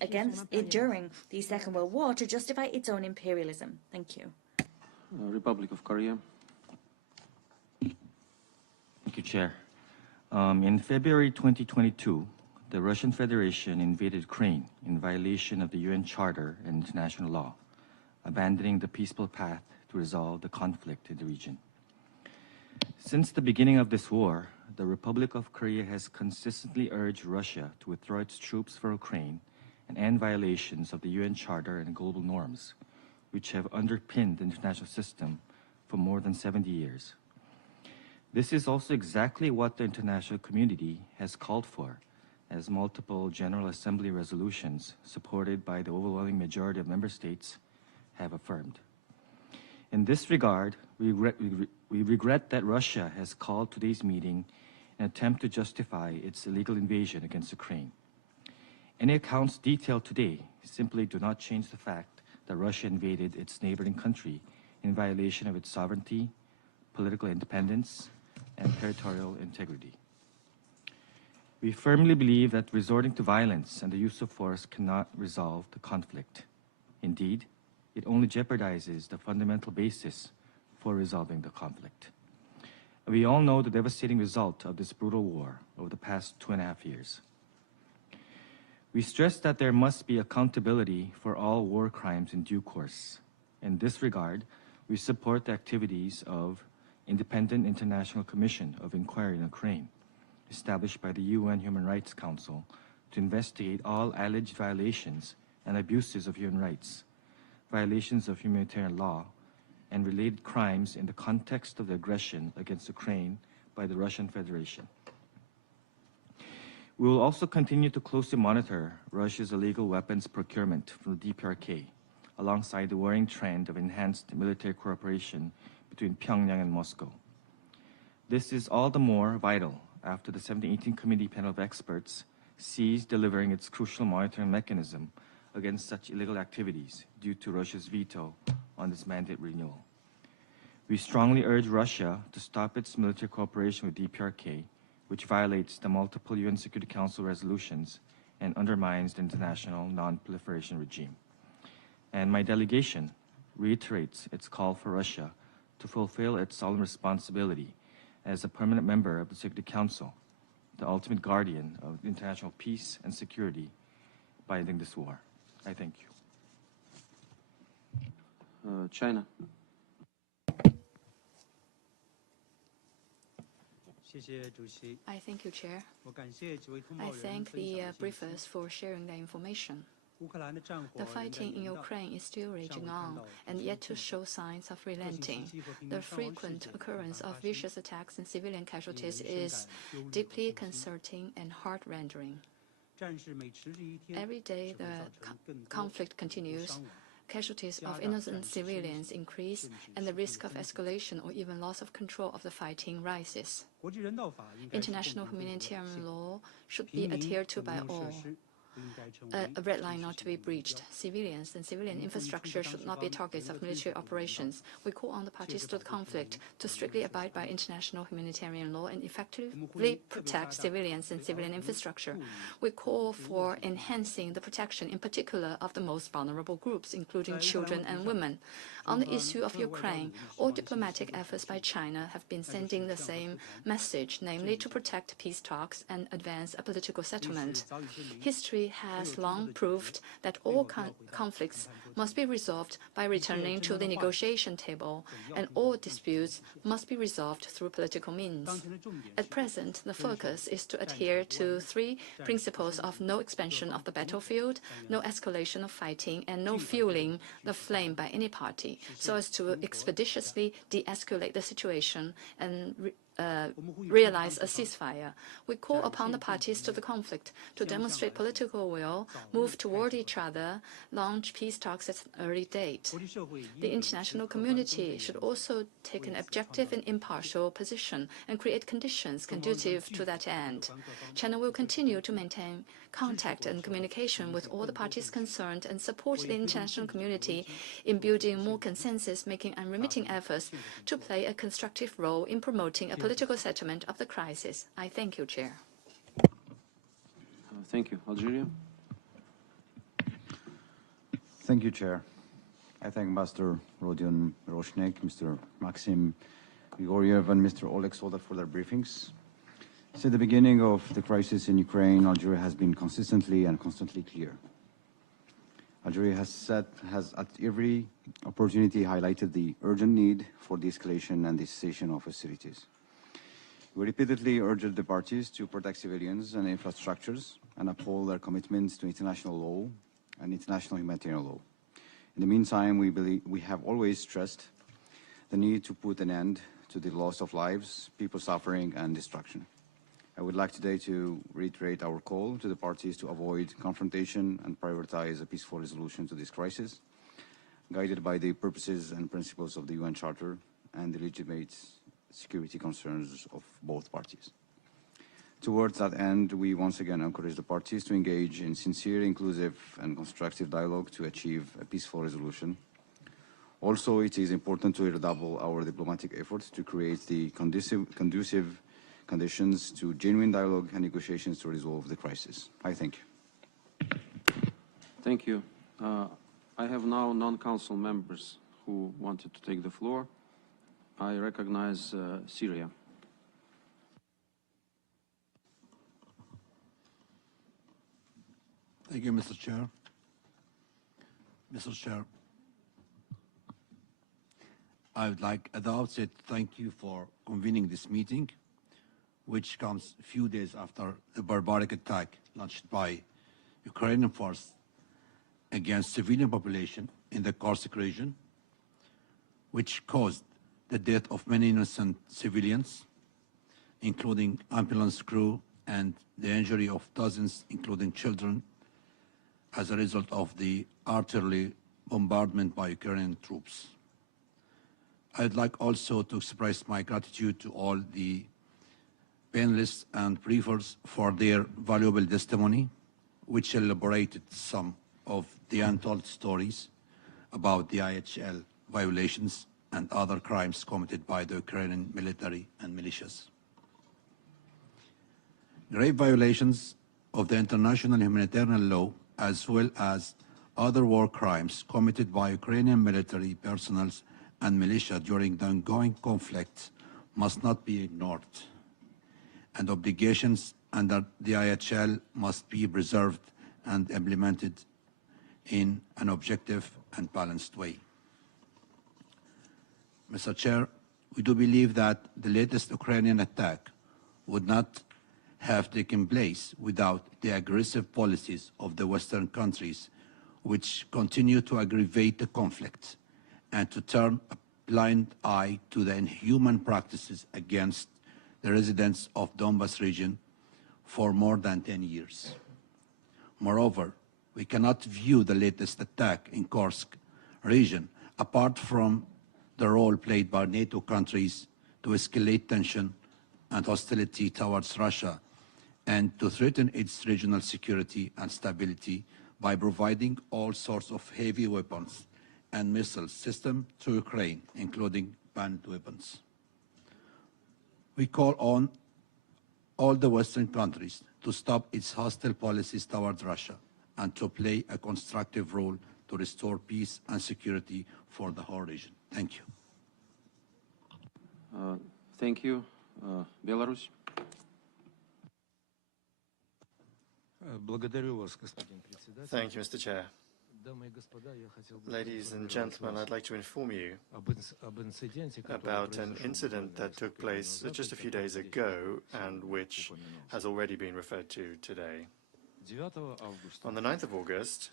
during the Second World War to justify its own imperialism. Thank you. Republic of Korea. Thank you, Chair. In February 2022, the Russian Federation invaded Ukraine in violation of the UN Charter and international law, abandoning the peaceful path to resolve the conflict in the region. Since the beginning of this war, the Republic of Korea has consistently urged Russia to withdraw its troops from Ukraine and end violations of the UN Charter and global norms, which have underpinned the international system for more than 70 years. This is also exactly what the international community has called for, as multiple General Assembly resolutions supported by the overwhelming majority of member states have affirmed. In this regard, we regret that Russia has called today's meeting an attempt to justify its illegal invasion against Ukraine. Any accounts detailed today simply do not change the fact that Russia invaded its neighboring country in violation of its sovereignty, political independence, and territorial integrity. We firmly believe that resorting to violence and the use of force cannot resolve the conflict. Indeed, it only jeopardizes the fundamental basis for resolving the conflict. We all know the devastating result of this brutal war over the past 2.5 years. We stress that there must be accountability for all war crimes in due course. In this regard, we support the activities of Independent International Commission of Inquiry in Ukraine, established by the UN Human Rights Council to investigate all alleged violations and abuses of human rights, violations of humanitarian law, and related crimes in the context of the aggression against Ukraine by the Russian Federation. We will also continue to closely monitor Russia's illegal weapons procurement from the DPRK, alongside the worrying trend of enhanced military cooperation between Pyongyang and Moscow. This is all the more vital after the 1718 Committee panel of experts ceased delivering its crucial monitoring mechanism against such illegal activities due to Russia's veto on this mandate renewal. We strongly urge Russia to stop its military cooperation with DPRK, which violates the multiple UN Security Council resolutions and undermines the international non-proliferation regime. And my delegation reiterates its call for Russia to fulfill its solemn responsibility as a permanent member of the Security Council, the ultimate guardian of international peace and security, by ending this war. I thank you. China. I thank you, Chair. I thank the briefers for sharing their information. The fighting in Ukraine is still raging on and yet to show signs of relenting. The frequent occurrence of vicious attacks and civilian casualties is deeply concerning and heart-rending. Every day the conflict continues. Casualties of innocent civilians increase, and the risk of escalation or even loss of control of the fighting rises. International humanitarian law should be adhered to by all. A red line not to be breached. Civilians and civilian infrastructure should not be targets of military operations. We call on the parties to the conflict to strictly abide by international humanitarian law and effectively protect civilians and civilian infrastructure. We call for enhancing the protection, in particular, of the most vulnerable groups, including children and women. On the issue of Ukraine, all diplomatic efforts by China have been sending the same message, namely to protect peace talks and advance a political settlement. History has long proved that all conflicts must be resolved by returning to the negotiation table, and all disputes must be resolved through political means. At present, the focus is to adhere to 3 principles of no expansion of the battlefield, no escalation of fighting, and no fueling the flame by any party, so as to expeditiously de-escalate the situation and realize a ceasefire. We call upon the parties to the conflict to demonstrate political will, move toward each other, launch peace talks at an early date. The international community should also take an objective and impartial position and create conditions conducive to that end. China will continue to maintain contact and communication with all the parties concerned and support the international community in building more consensus, making unremitting efforts to play a constructive role in promoting a political settlement of the crisis. I thank you, Chair. Thank you. Algeria. Thank you, Chair. I thank Ambassador Rodion Miroshnik, Mr. Maxim Grigoriev, and Mr. Oleg Soldat for their briefings. Since the beginning of the crisis in Ukraine, Algeria has been consistently and constantly clear. Algeria has at every opportunity highlighted the urgent need for de-escalation and the cessation of hostilities. We repeatedly urged the parties to protect civilians and infrastructures and uphold their commitments to international law and international humanitarian law. In the meantime, we have always stressed the need to put an end to the loss of lives, people suffering, and destruction. I would like today to reiterate our call to the parties to avoid confrontation and prioritize a peaceful resolution to this crisis, guided by the purposes and principles of the UN Charter and the legitimate security concerns of both parties. Towards that end, we once again encourage the parties to engage in sincere, inclusive, and constructive dialogue to achieve a peaceful resolution. Also, it is important to redouble our diplomatic efforts to create the conducive conditions to genuine dialogue and negotiations to resolve the crisis. I thank you. Thank you. I have now non-council members who wanted to take the floor. I recognize Syria. Thank you, Mr. Chair. Mr. Chair, I would like at the outset to thank you for convening this meeting, which comes a few days after the barbaric attack launched by Ukrainian forces against civilian population in the Kursk region, which caused the death of many innocent civilians, including ambulance crew, and the injury of dozens, including children, as a result of the artillery bombardment by Ukrainian troops. I'd like also to express my gratitude to all the panelists and briefers for their valuable testimony, which elaborated some of the untold stories about the IHL violations and other crimes committed by the Ukrainian military and militias. Grave violations of the international humanitarian law, as well as other war crimes committed by Ukrainian military personnel and militia during the ongoing conflict, must not be ignored, and obligations under the IHL must be preserved and implemented in an objective and balanced way. Mr. Chair, we do believe that the latest Ukrainian attack would not have taken place without the aggressive policies of the Western countries, which continue to aggravate the conflict and to turn a blind eye to the inhuman practices against the residents of Donbas region for more than 10 years. Moreover, we cannot view the latest attack in Kursk region apart from the role played by NATO countries to escalate tension and hostility towards Russia and to threaten its regional security and stability by providing all sorts of heavy weapons and missile systems to Ukraine, including banned weapons. We call on all the Western countries to stop its hostile policies towards Russia and to play a constructive role to restore peace and security for the whole region. Thank you. Thank you. Belarus. Thank you, Mr. Chair. Ladies and gentlemen, I'd like to inform you about an incident that took place just a few days ago and which has already been referred to today. On the 9th of August,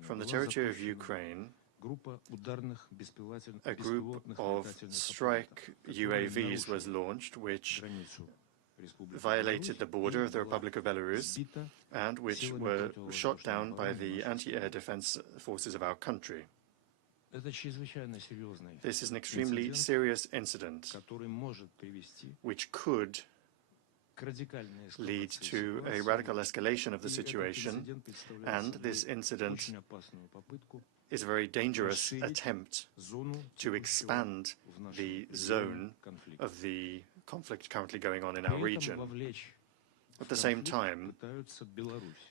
from the territory of Ukraine, a group of strike UAVs was launched, which violated the border of the Republic of Belarus and which were shot down by the anti-air defense forces of our country. This is an extremely serious incident which could lead to a radical escalation of the situation, and this incident is a very dangerous attempt to expand the zone of the conflict currently going on in our region. At the same time,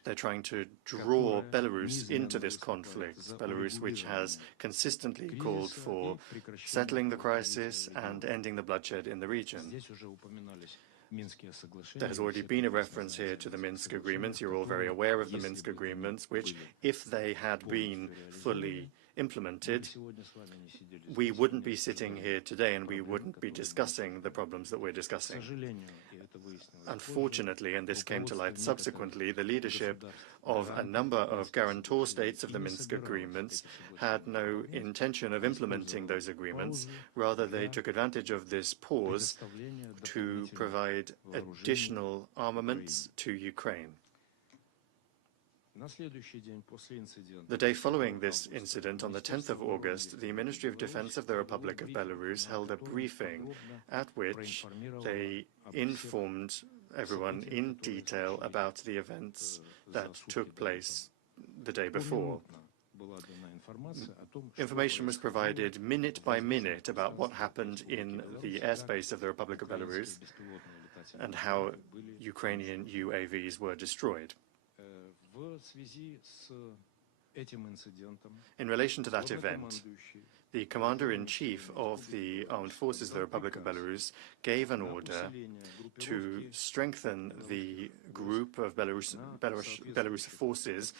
they're trying to draw Belarus into this conflict, Belarus which has consistently called for settling the crisis and ending the bloodshed in the region. There has already been a reference here to the Minsk agreements. You're all very aware of the Minsk agreements, which, if they had been fully implemented, we wouldn't be sitting here today and we wouldn't be discussing the problems that we're discussing. Unfortunately, and this came to light subsequently, the leadership of a number of guarantor states of the Minsk agreements had no intention of implementing those agreements. Rather, they took advantage of this pause to provide additional armaments to Ukraine. The day following this incident, on the 10th of August, the Ministry of Defense of the Republic of Belarus held a briefing at which they informed everyone in detail about the events that took place the day before. Information was provided minute by minute about what happened in the airspace of the Republic of Belarus and how Ukrainian UAVs were destroyed. In relation to that event, the Commander-in-Chief of the Armed Forces of the Republic of Belarus gave an order to strengthen the group of Belarus forces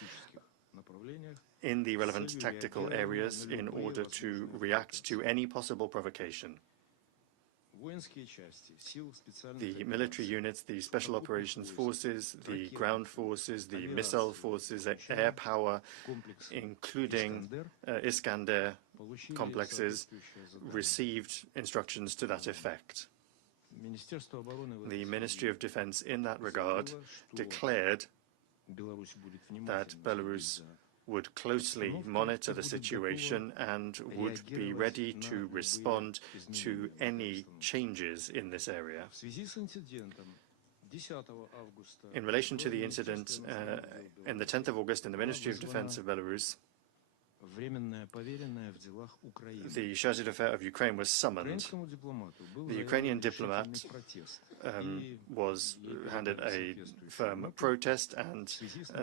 in the relevant tactical areas in order to react to any possible provocation. The military units, the special operations forces, the ground forces, the missile forces, air power, including Iskander complexes, received instructions to that effect. The Ministry of Defense, in that regard, declared that Belarus would closely monitor the situation and would be ready to respond to any changes in this area. In relation to the incident in the 10th of August in the Ministry of Defense of Belarus, the chargé d'affaires of Ukraine was summoned. The Ukrainian diplomat was handed a firm protest and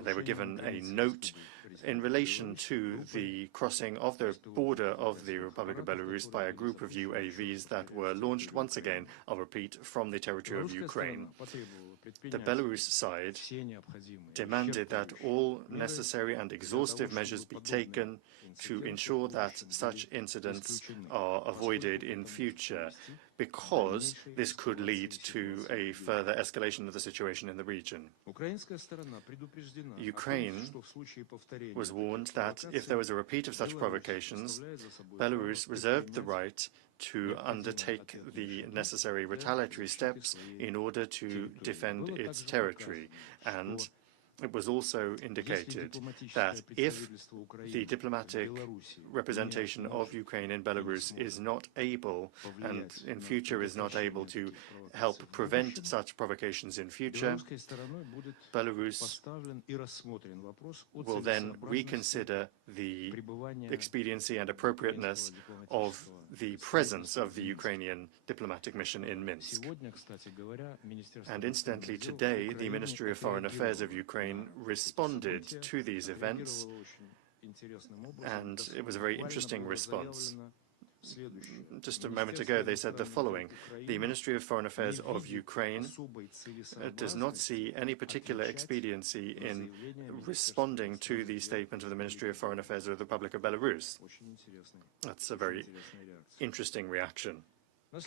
they were given a note in relation to the crossing of the border of the Republic of Belarus by a group of UAVs that were launched once again, I'll repeat, from the territory of Ukraine. The Belarus side demanded that all necessary and exhaustive measures be taken to ensure that such incidents are avoided in future, because this could lead to a further escalation of the situation in the region. Ukraine was warned that if there was a repeat of such provocations, Belarus reserved the right to undertake the necessary retaliatory steps in order to defend its territory. And it was also indicated that if the diplomatic representation of Ukraine in Belarus is not able, and in future is not able to help prevent such provocations in future, Belarus will then reconsider the expediency and appropriateness of the presence of the Ukrainian diplomatic mission in Minsk. And incidentally, today, the Ministry of Foreign Affairs of Ukraine responded to these events, and it was a very interesting response. Just a moment ago, they said the following: the Ministry of Foreign Affairs of Ukraine does not see any particular expediency in responding to the statement of the Ministry of Foreign Affairs of the Republic of Belarus. That's a very interesting reaction. On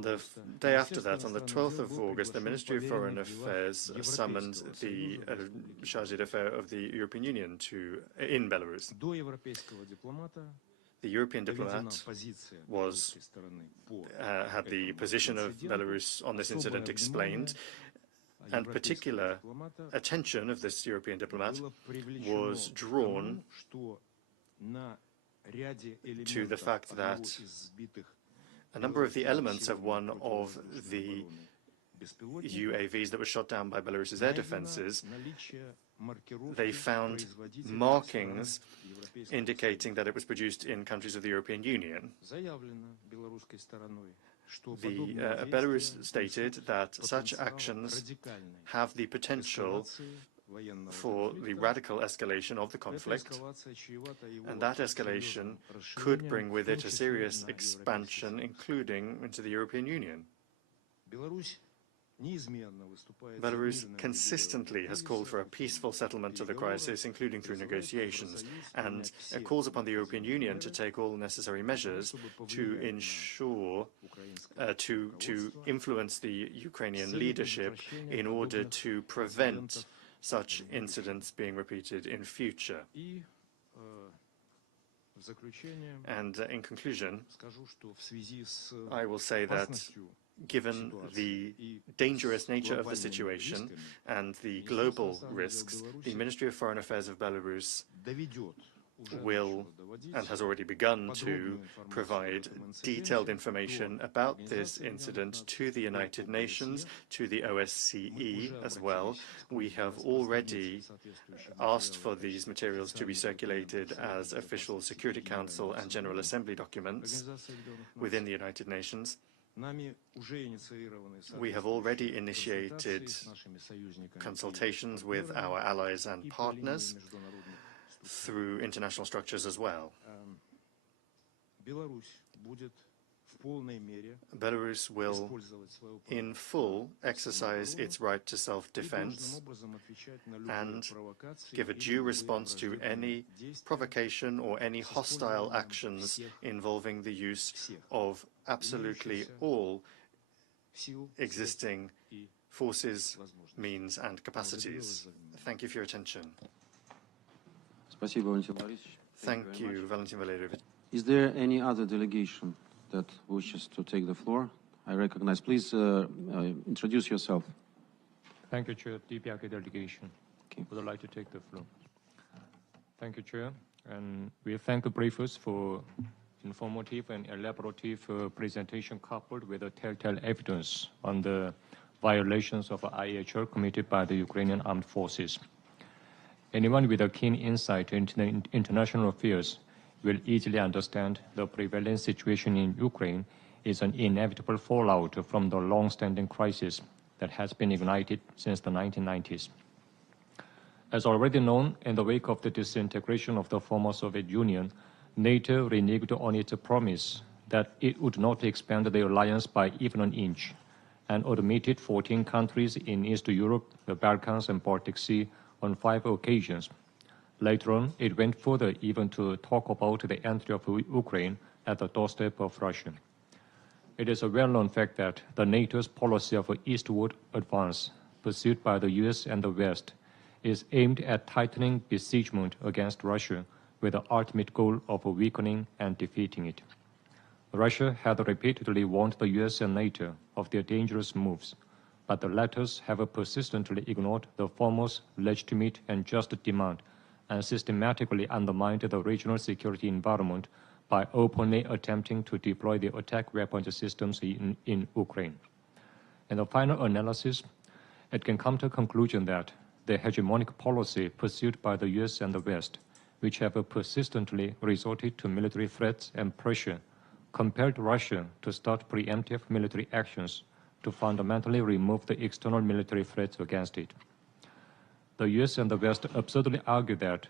the day after that, on the 12th of August, the Ministry of Foreign Affairs summoned the chargé d'affaires of the European Union in Belarus. The European diplomat had the position of Belarus on this incident explained, and particular attention of this European diplomat was drawn to the fact that a number of the elements of one of the UAVs that were shot down by Belarus's air defenses, they found markings indicating that it was produced in countries of the European Union. Belarus stated that such actions have the potential for the radical escalation of the conflict, and that escalation could bring with it a serious expansion, including into the European Union. Belarus consistently has called for a peaceful settlement of the crisis, including through negotiations, and calls upon the European Union to take all necessary measures to ensure, to influence the Ukrainian leadership in order to prevent such incidents being repeated in future. And in conclusion, I will say that given the dangerous nature of the situation and the global risks, the Ministry of Foreign Affairs of Belarus will, and has already begun to, provide detailed information about this incident to the United Nations, to the OSCE as well. We have already asked for these materials to be circulated as official Security Council and General Assembly documents within the United Nations. We have already initiated consultations with our allies and partners through international structures as well. Belarus will, in full, exercise its right to self-defense and give a due response to any provocation or any hostile actions involving the use of absolutely all existing forces, means, and capacities. Thank you for your attention. Thank you, Valentin Valerievich. Is there any other delegation that wishes to take the floor? I recognize. Please introduce yourself. Thank you, Chair. DPRK delegation. Okay. Would like to take the floor. Thank you, Chair. And we thank the briefers for informative and elaborative presentation coupled with the telltale evidence on the violations of IHL committed by the Ukrainian armed forces. Anyone with a keen insight into international affairs will easily understand the prevailing situation in Ukraine is an inevitable fallout from the long-standing crisis that has been ignited since the 1990s. As already known, in the wake of the disintegration of the former Soviet Union, NATO reneged on its promise that it would not expand the alliance by even an inch, and admitted 14 countries in East Europe, the Balkans, and Baltic Sea on 5 occasions. Later on, it went further even to talk about the entry of Ukraine at the doorstep of Russia. It is a well-known fact that the NATO's policy of eastward advance, pursued by the US and the West, is aimed at tightening besiegement against Russia with the ultimate goal of weakening and defeating it. Russia had repeatedly warned the US and NATO of their dangerous moves, but the latter have persistently ignored the former's legitimate and just demand and systematically undermined the regional security environment by openly attempting to deploy the attack weapons systems in Ukraine. In the final analysis, it can come to a conclusion that the hegemonic policy pursued by the US and the West, which have persistently resorted to military threats and pressure, compelled Russia to start preemptive military actions to fundamentally remove the external military threats against it. The US and the West absurdly argue that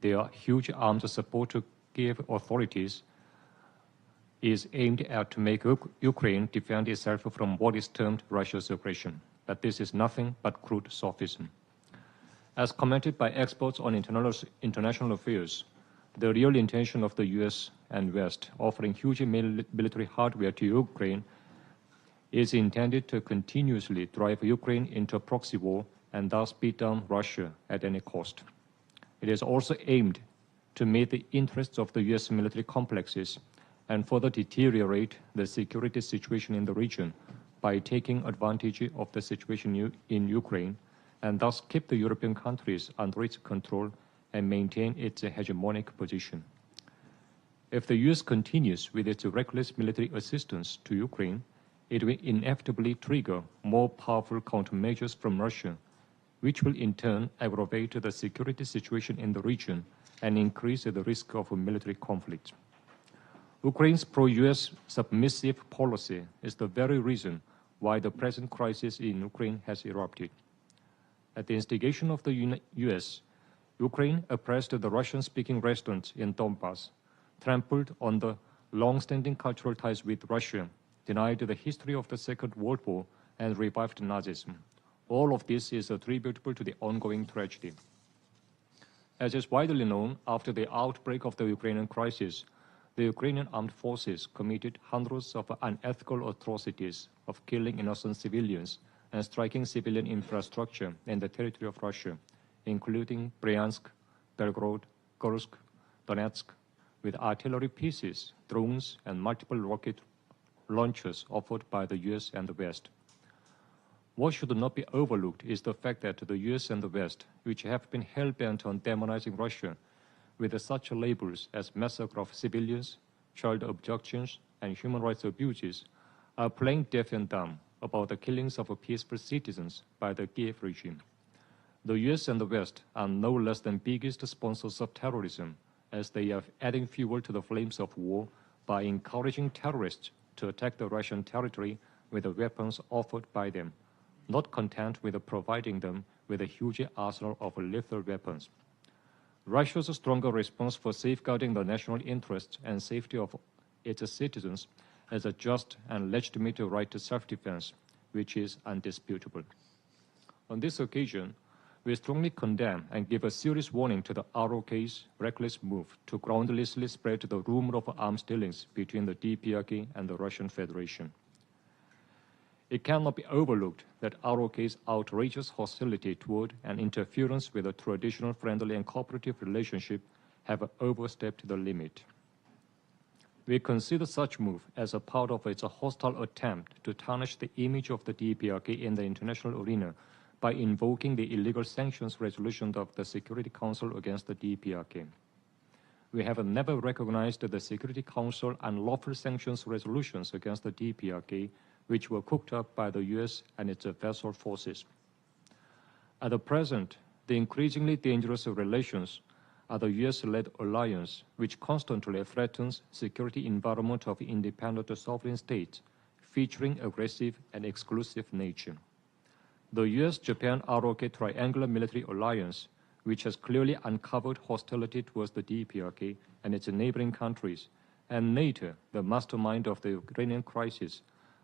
their huge armed support to Kiev authorities is aimed at to make Ukraine defend itself from what is termed Russia's aggression. But this is nothing but crude sophism. As commented by experts on international affairs, the real intention of the US and West offering huge military hardware to Ukraine is intended to continuously drive Ukraine into a proxy war and thus beat down Russia at any cost. It is also aimed to meet the interests of the US military complexes and further deteriorate the security situation in the region by taking advantage of the situation in Ukraine and thus keep the European countries under its control and maintain its hegemonic position. If the US continues with its reckless military assistance to Ukraine, it will inevitably trigger more powerful countermeasures from Russia, which will in turn aggravate the security situation in the region and increase the risk of a military conflict. Ukraine's pro-US submissive policy is the very reason why the present crisis in Ukraine has erupted. At the instigation of the US, Ukraine oppressed the Russian-speaking residents in Donbass, trampled on the long-standing cultural ties with Russia, denied the history of the Second World War, and revived Nazism. All of this is attributable to the ongoing tragedy. As is widely known, after the outbreak of the Ukrainian crisis, the Ukrainian armed forces committed hundreds of unethical atrocities of killing innocent civilians and striking civilian infrastructure in the territory of Russia, including Bryansk, Belgorod, Kursk, Donetsk, with artillery pieces, drones, and multiple rocket launchers offered by the US and the West. What should not be overlooked is the fact that the US and the West, which have been hell-bent on demonizing Russia with such labels as massacre of civilians, child abductions, and human rights abuses, are playing deaf and dumb about the killings of peaceful citizens by the Kiev regime. The US and the West are no less than biggest sponsors of terrorism, as they are adding fuel to the flames of war by encouraging terrorists to attack the Russian territory with the weapons offered by them, not content with providing them with a huge arsenal of lethal weapons. Russia's stronger response for safeguarding the national interests and safety of its citizens as a just and legitimate right to self-defense, which is undisputable. On this occasion, we strongly condemn and give a serious warning to the ROK's reckless move to groundlessly spread the rumor of arms dealings between the DPRK and the Russian Federation. It cannot be overlooked that ROK's outrageous hostility toward and interference with a traditional friendly and cooperative relationship have overstepped the limit. We consider such move as a part of its hostile attempt to tarnish the image of the DPRK in the international arena by invoking the illegal sanctions resolution of the Security Council against the DPRK. We have never recognized the Security Council unlawful sanctions resolutions against the DPRK, which were cooked up by the US and its vassal forces. At the present, the increasingly dangerous relations are the US-led alliance, which constantly threatens security environment of independent sovereign states, featuring aggressive and exclusive nature. The US-Japan ROK triangular military alliance, which has clearly uncovered hostility towards the DPRK and its neighboring countries, and NATO, the mastermind of the Ukrainian crisis,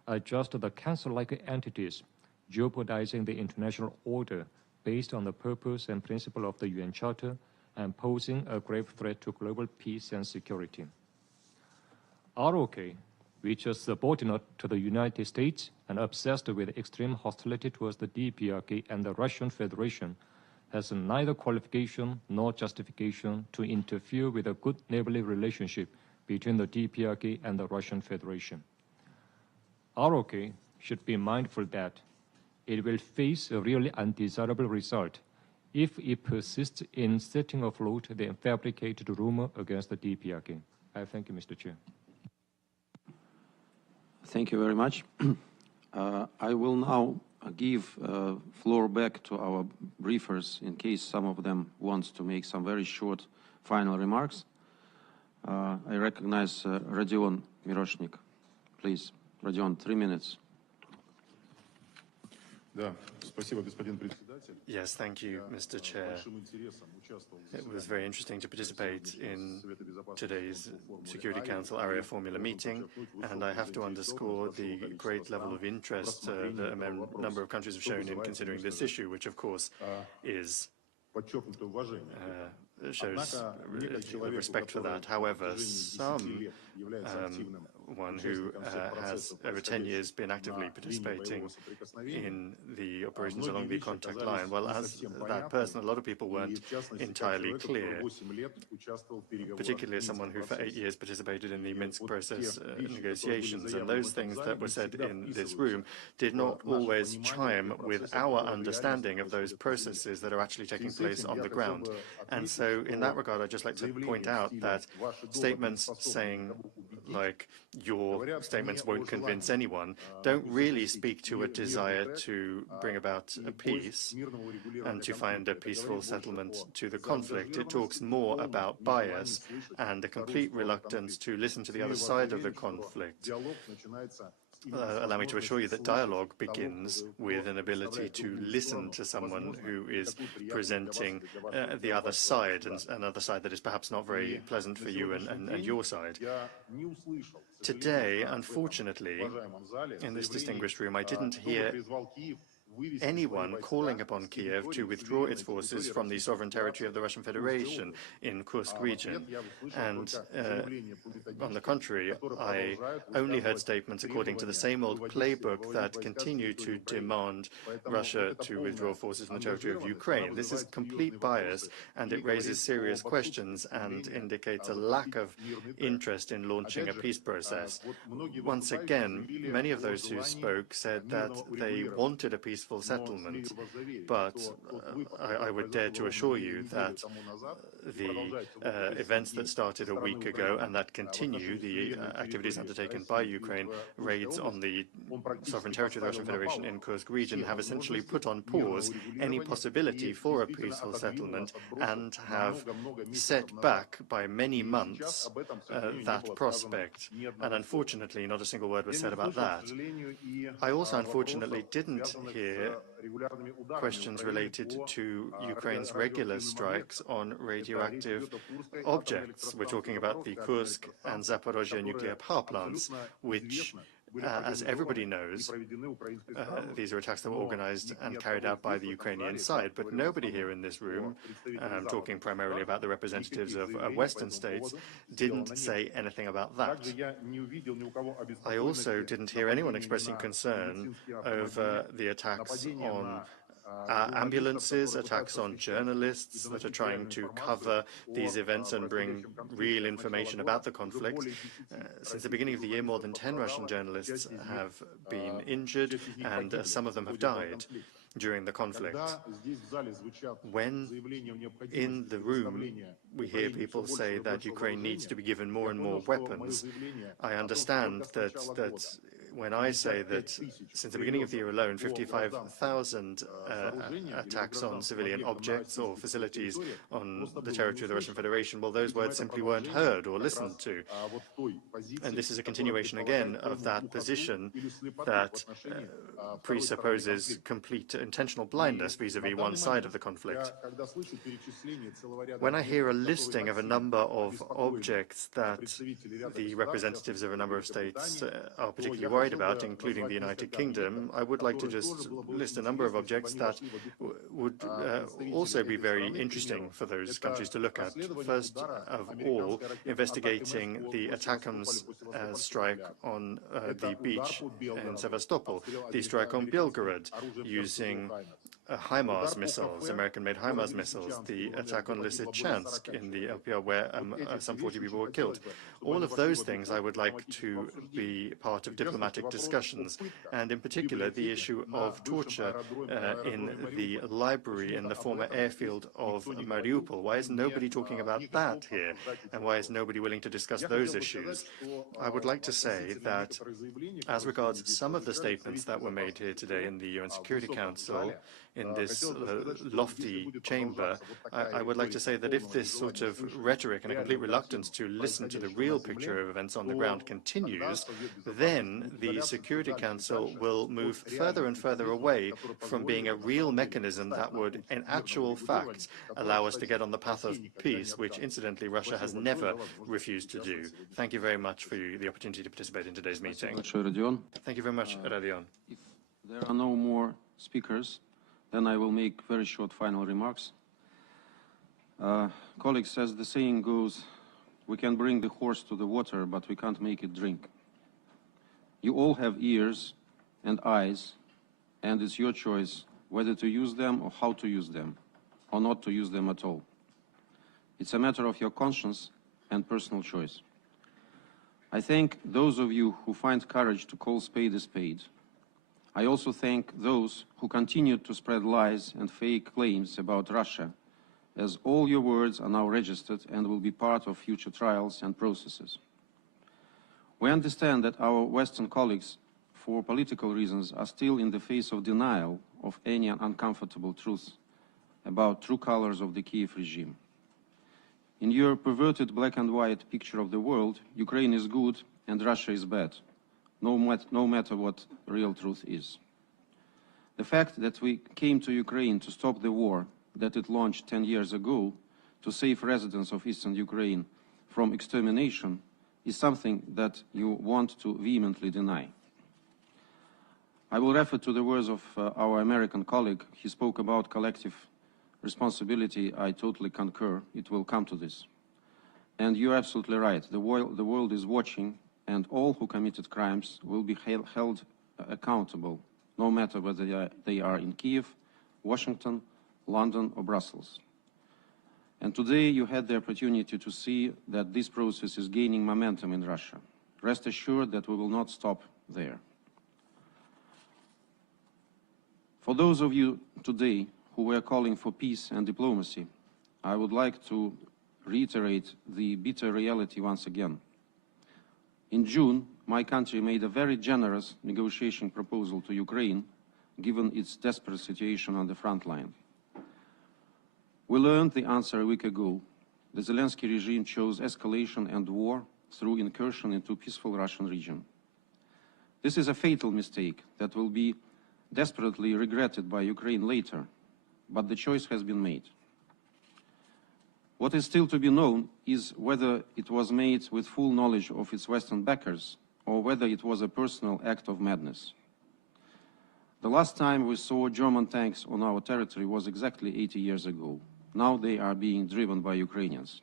are just the cancer-like entities jeopardizing the international order based on the purpose and principle of the UN Charter and posing a grave threat to global peace and security. ROK, which is subordinate to the United States and obsessed with extreme hostility towards the DPRK and the Russian Federation, has neither qualification nor justification to interfere with a good neighborly relationship between the DPRK and the Russian Federation. ROK should be mindful that it will face a really undesirable result if it persists in setting afloat the fabricated rumor against the DPRK. I thank you, Mr. Chair. Thank you very much. I will now give floor back to our briefers in case some of them wants to make some very short final remarks. I recognize Rodion Miroshnik. Please, Rodion, 3 minutes. Yes, thank you, Mr. Chair. It was very interesting to participate in today's Security Council Arria-formula meeting, and I have to underscore the great level of interest that a number of countries have shown in considering this issue, which of course is shows respect for that. However, someone who has over 10 years been actively participating in the operations along the contact line, well, as that person, a lot of people weren't entirely clear, particularly as someone who for 8 years participated in the Minsk process negotiations, and those things that were said in this room did not always chime with our understanding of those processes that are actually taking place on the ground. And so in that regard, I'd just like to point out that statements saying, like, your statements won't convince anyone, don't really speak to a desire to bring about a peace and to find a peaceful settlement to the conflict. It talks more about bias and a complete reluctance to listen to the other side of the conflict. Allow me to assure you that dialogue begins with an ability to listen to someone who is presenting the other side, and another side that is perhaps not very pleasant for you and your side. Today, unfortunately, in this distinguished room, I didn't hear anyone calling upon Kiev to withdraw its forces from the sovereign territory of the Russian Federation in Kursk region. And on the contrary, I only heard statements according to the same old playbook that continue to demand Russia to withdraw forces from the territory of Ukraine. This is complete bias, and it raises serious questions and indicates a lack of interest in launching a peace process. Once again, many of those who spoke said that they wanted a peaceful settlement, but I would dare to assure you that the events that started a week ago and that continue, the activities undertaken by Ukraine, raids on the sovereign territory of the Russian Federation in Kursk region, have essentially put on pause any possibility for a peaceful settlement and have set back by many months that prospect. And unfortunately, not a single word was said about that. I also unfortunately didn't hear questions related to Ukraine's regular strikes on radioactive objects. We're talking about the Kursk and Zaporozhye nuclear power plants, which, as everybody knows, these are attacks that were organized and carried out by the Ukrainian side. But nobody here in this room, I'm talking primarily about the representatives of Western states, didn't say anything about that. I also didn't hear anyone expressing concern over the attacks on ambulances, attacks on journalists that are trying to cover these events and bring real information about the conflict. Since the beginning of the year, more than 10 Russian journalists have been injured, and some of them have died during the conflict. When in the room we hear people say that Ukraine needs to be given more and more weapons, I understand that when I say that since the beginning of the year alone, 55,000 attacks on civilian objects or facilities on the territory of the Russian Federation, well, those words simply weren't heard or listened to. And this is a continuation again of that position that presupposes complete intentional blindness vis-à-vis one side of the conflict. When I hear a listing of a number of objects that the representatives of a number of states are particularly worried about, including the United Kingdom, I would like to just list a number of objects that would also be very interesting for those countries to look at. First of all, investigating the ATACMS strike on the beach in Sevastopol, the strike on Belgorod using HIMARS missiles, American-made HIMARS missiles, the attack on Lysychansk in the LPR where some 40 people were killed. All of those things I would like to be part of diplomatic discussions, and in particular the issue of torture in the library in the former airfield of Mariupol. Why is nobody talking about that here, and why is nobody willing to discuss those issues? I would like to say that as regards some of the statements that were made here today in the UN Security Council, in this lofty chamber, I would like to say that if this sort of rhetoric and a complete reluctance to listen to the real picture of events on the ground continues, then the Security Council will move further and further away from being a real mechanism that would, in actual fact, allow us to get on the path of peace, which, incidentally, Russia has never refused to do. Thank you very much for the opportunity to participate in today's meeting. Thank you very much, Radion. If there are no more speakers, then I will make very short final remarks. Colleagues, as the saying goes, we can bring the horse to the water, but we can't make it drink. You all have ears and eyes, and it's your choice whether to use them or how to use them, or not to use them at all. It's a matter of your conscience and personal choice. I thank those of you who find courage to call spade a spade. I also thank those who continue to spread lies and fake claims about Russia, as all your words are now registered and will be part of future trials and processes. We understand that our Western colleagues, for political reasons, are still in the face of denial of any uncomfortable truths about true colors of the Kiev regime. In your perverted black and white picture of the world, Ukraine is good and Russia is bad, no matter what real truth is. The fact that we came to Ukraine to stop the war that it launched 10 years ago to save residents of eastern Ukraine from extermination is something that you want to vehemently deny. I will refer to the words of our American colleague. He spoke about collective responsibility. I totally concur. It will come to this. And you're absolutely right. The world is watching, and all who committed crimes will be held accountable, no matter whether they are in Kiev, Washington, London or Brussels. And today you had the opportunity to see that this process is gaining momentum in Russia. Rest assured that we will not stop there. For those of you today who were calling for peace and diplomacy, I would like to reiterate the bitter reality once again. In June, my country made a very generous negotiation proposal to Ukraine, given its desperate situation on the front line. We learned the answer a week ago. The Zelensky regime chose escalation and war through incursion into peaceful Russian region. This is a fatal mistake that will be desperately regretted by Ukraine later, but the choice has been made. What is still to be known is whether it was made with full knowledge of its Western backers or whether it was a personal act of madness. The last time we saw German tanks on our territory was exactly 80 years ago. Now they are being driven by Ukrainians.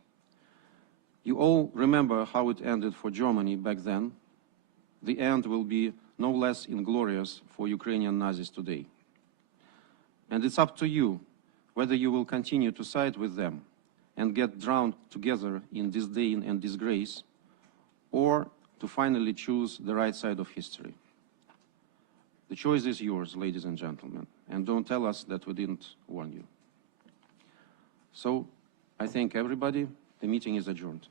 You all remember how it ended for Germany back then. The end will be no less inglorious for Ukrainian Nazis today. And it's up to you whether you will continue to side with them and get drowned together in disdain and disgrace, or to finally choose the right side of history. The choice is yours, ladies and gentlemen, and don't tell us that we didn't warn you. So, I thank everybody. The meeting is adjourned.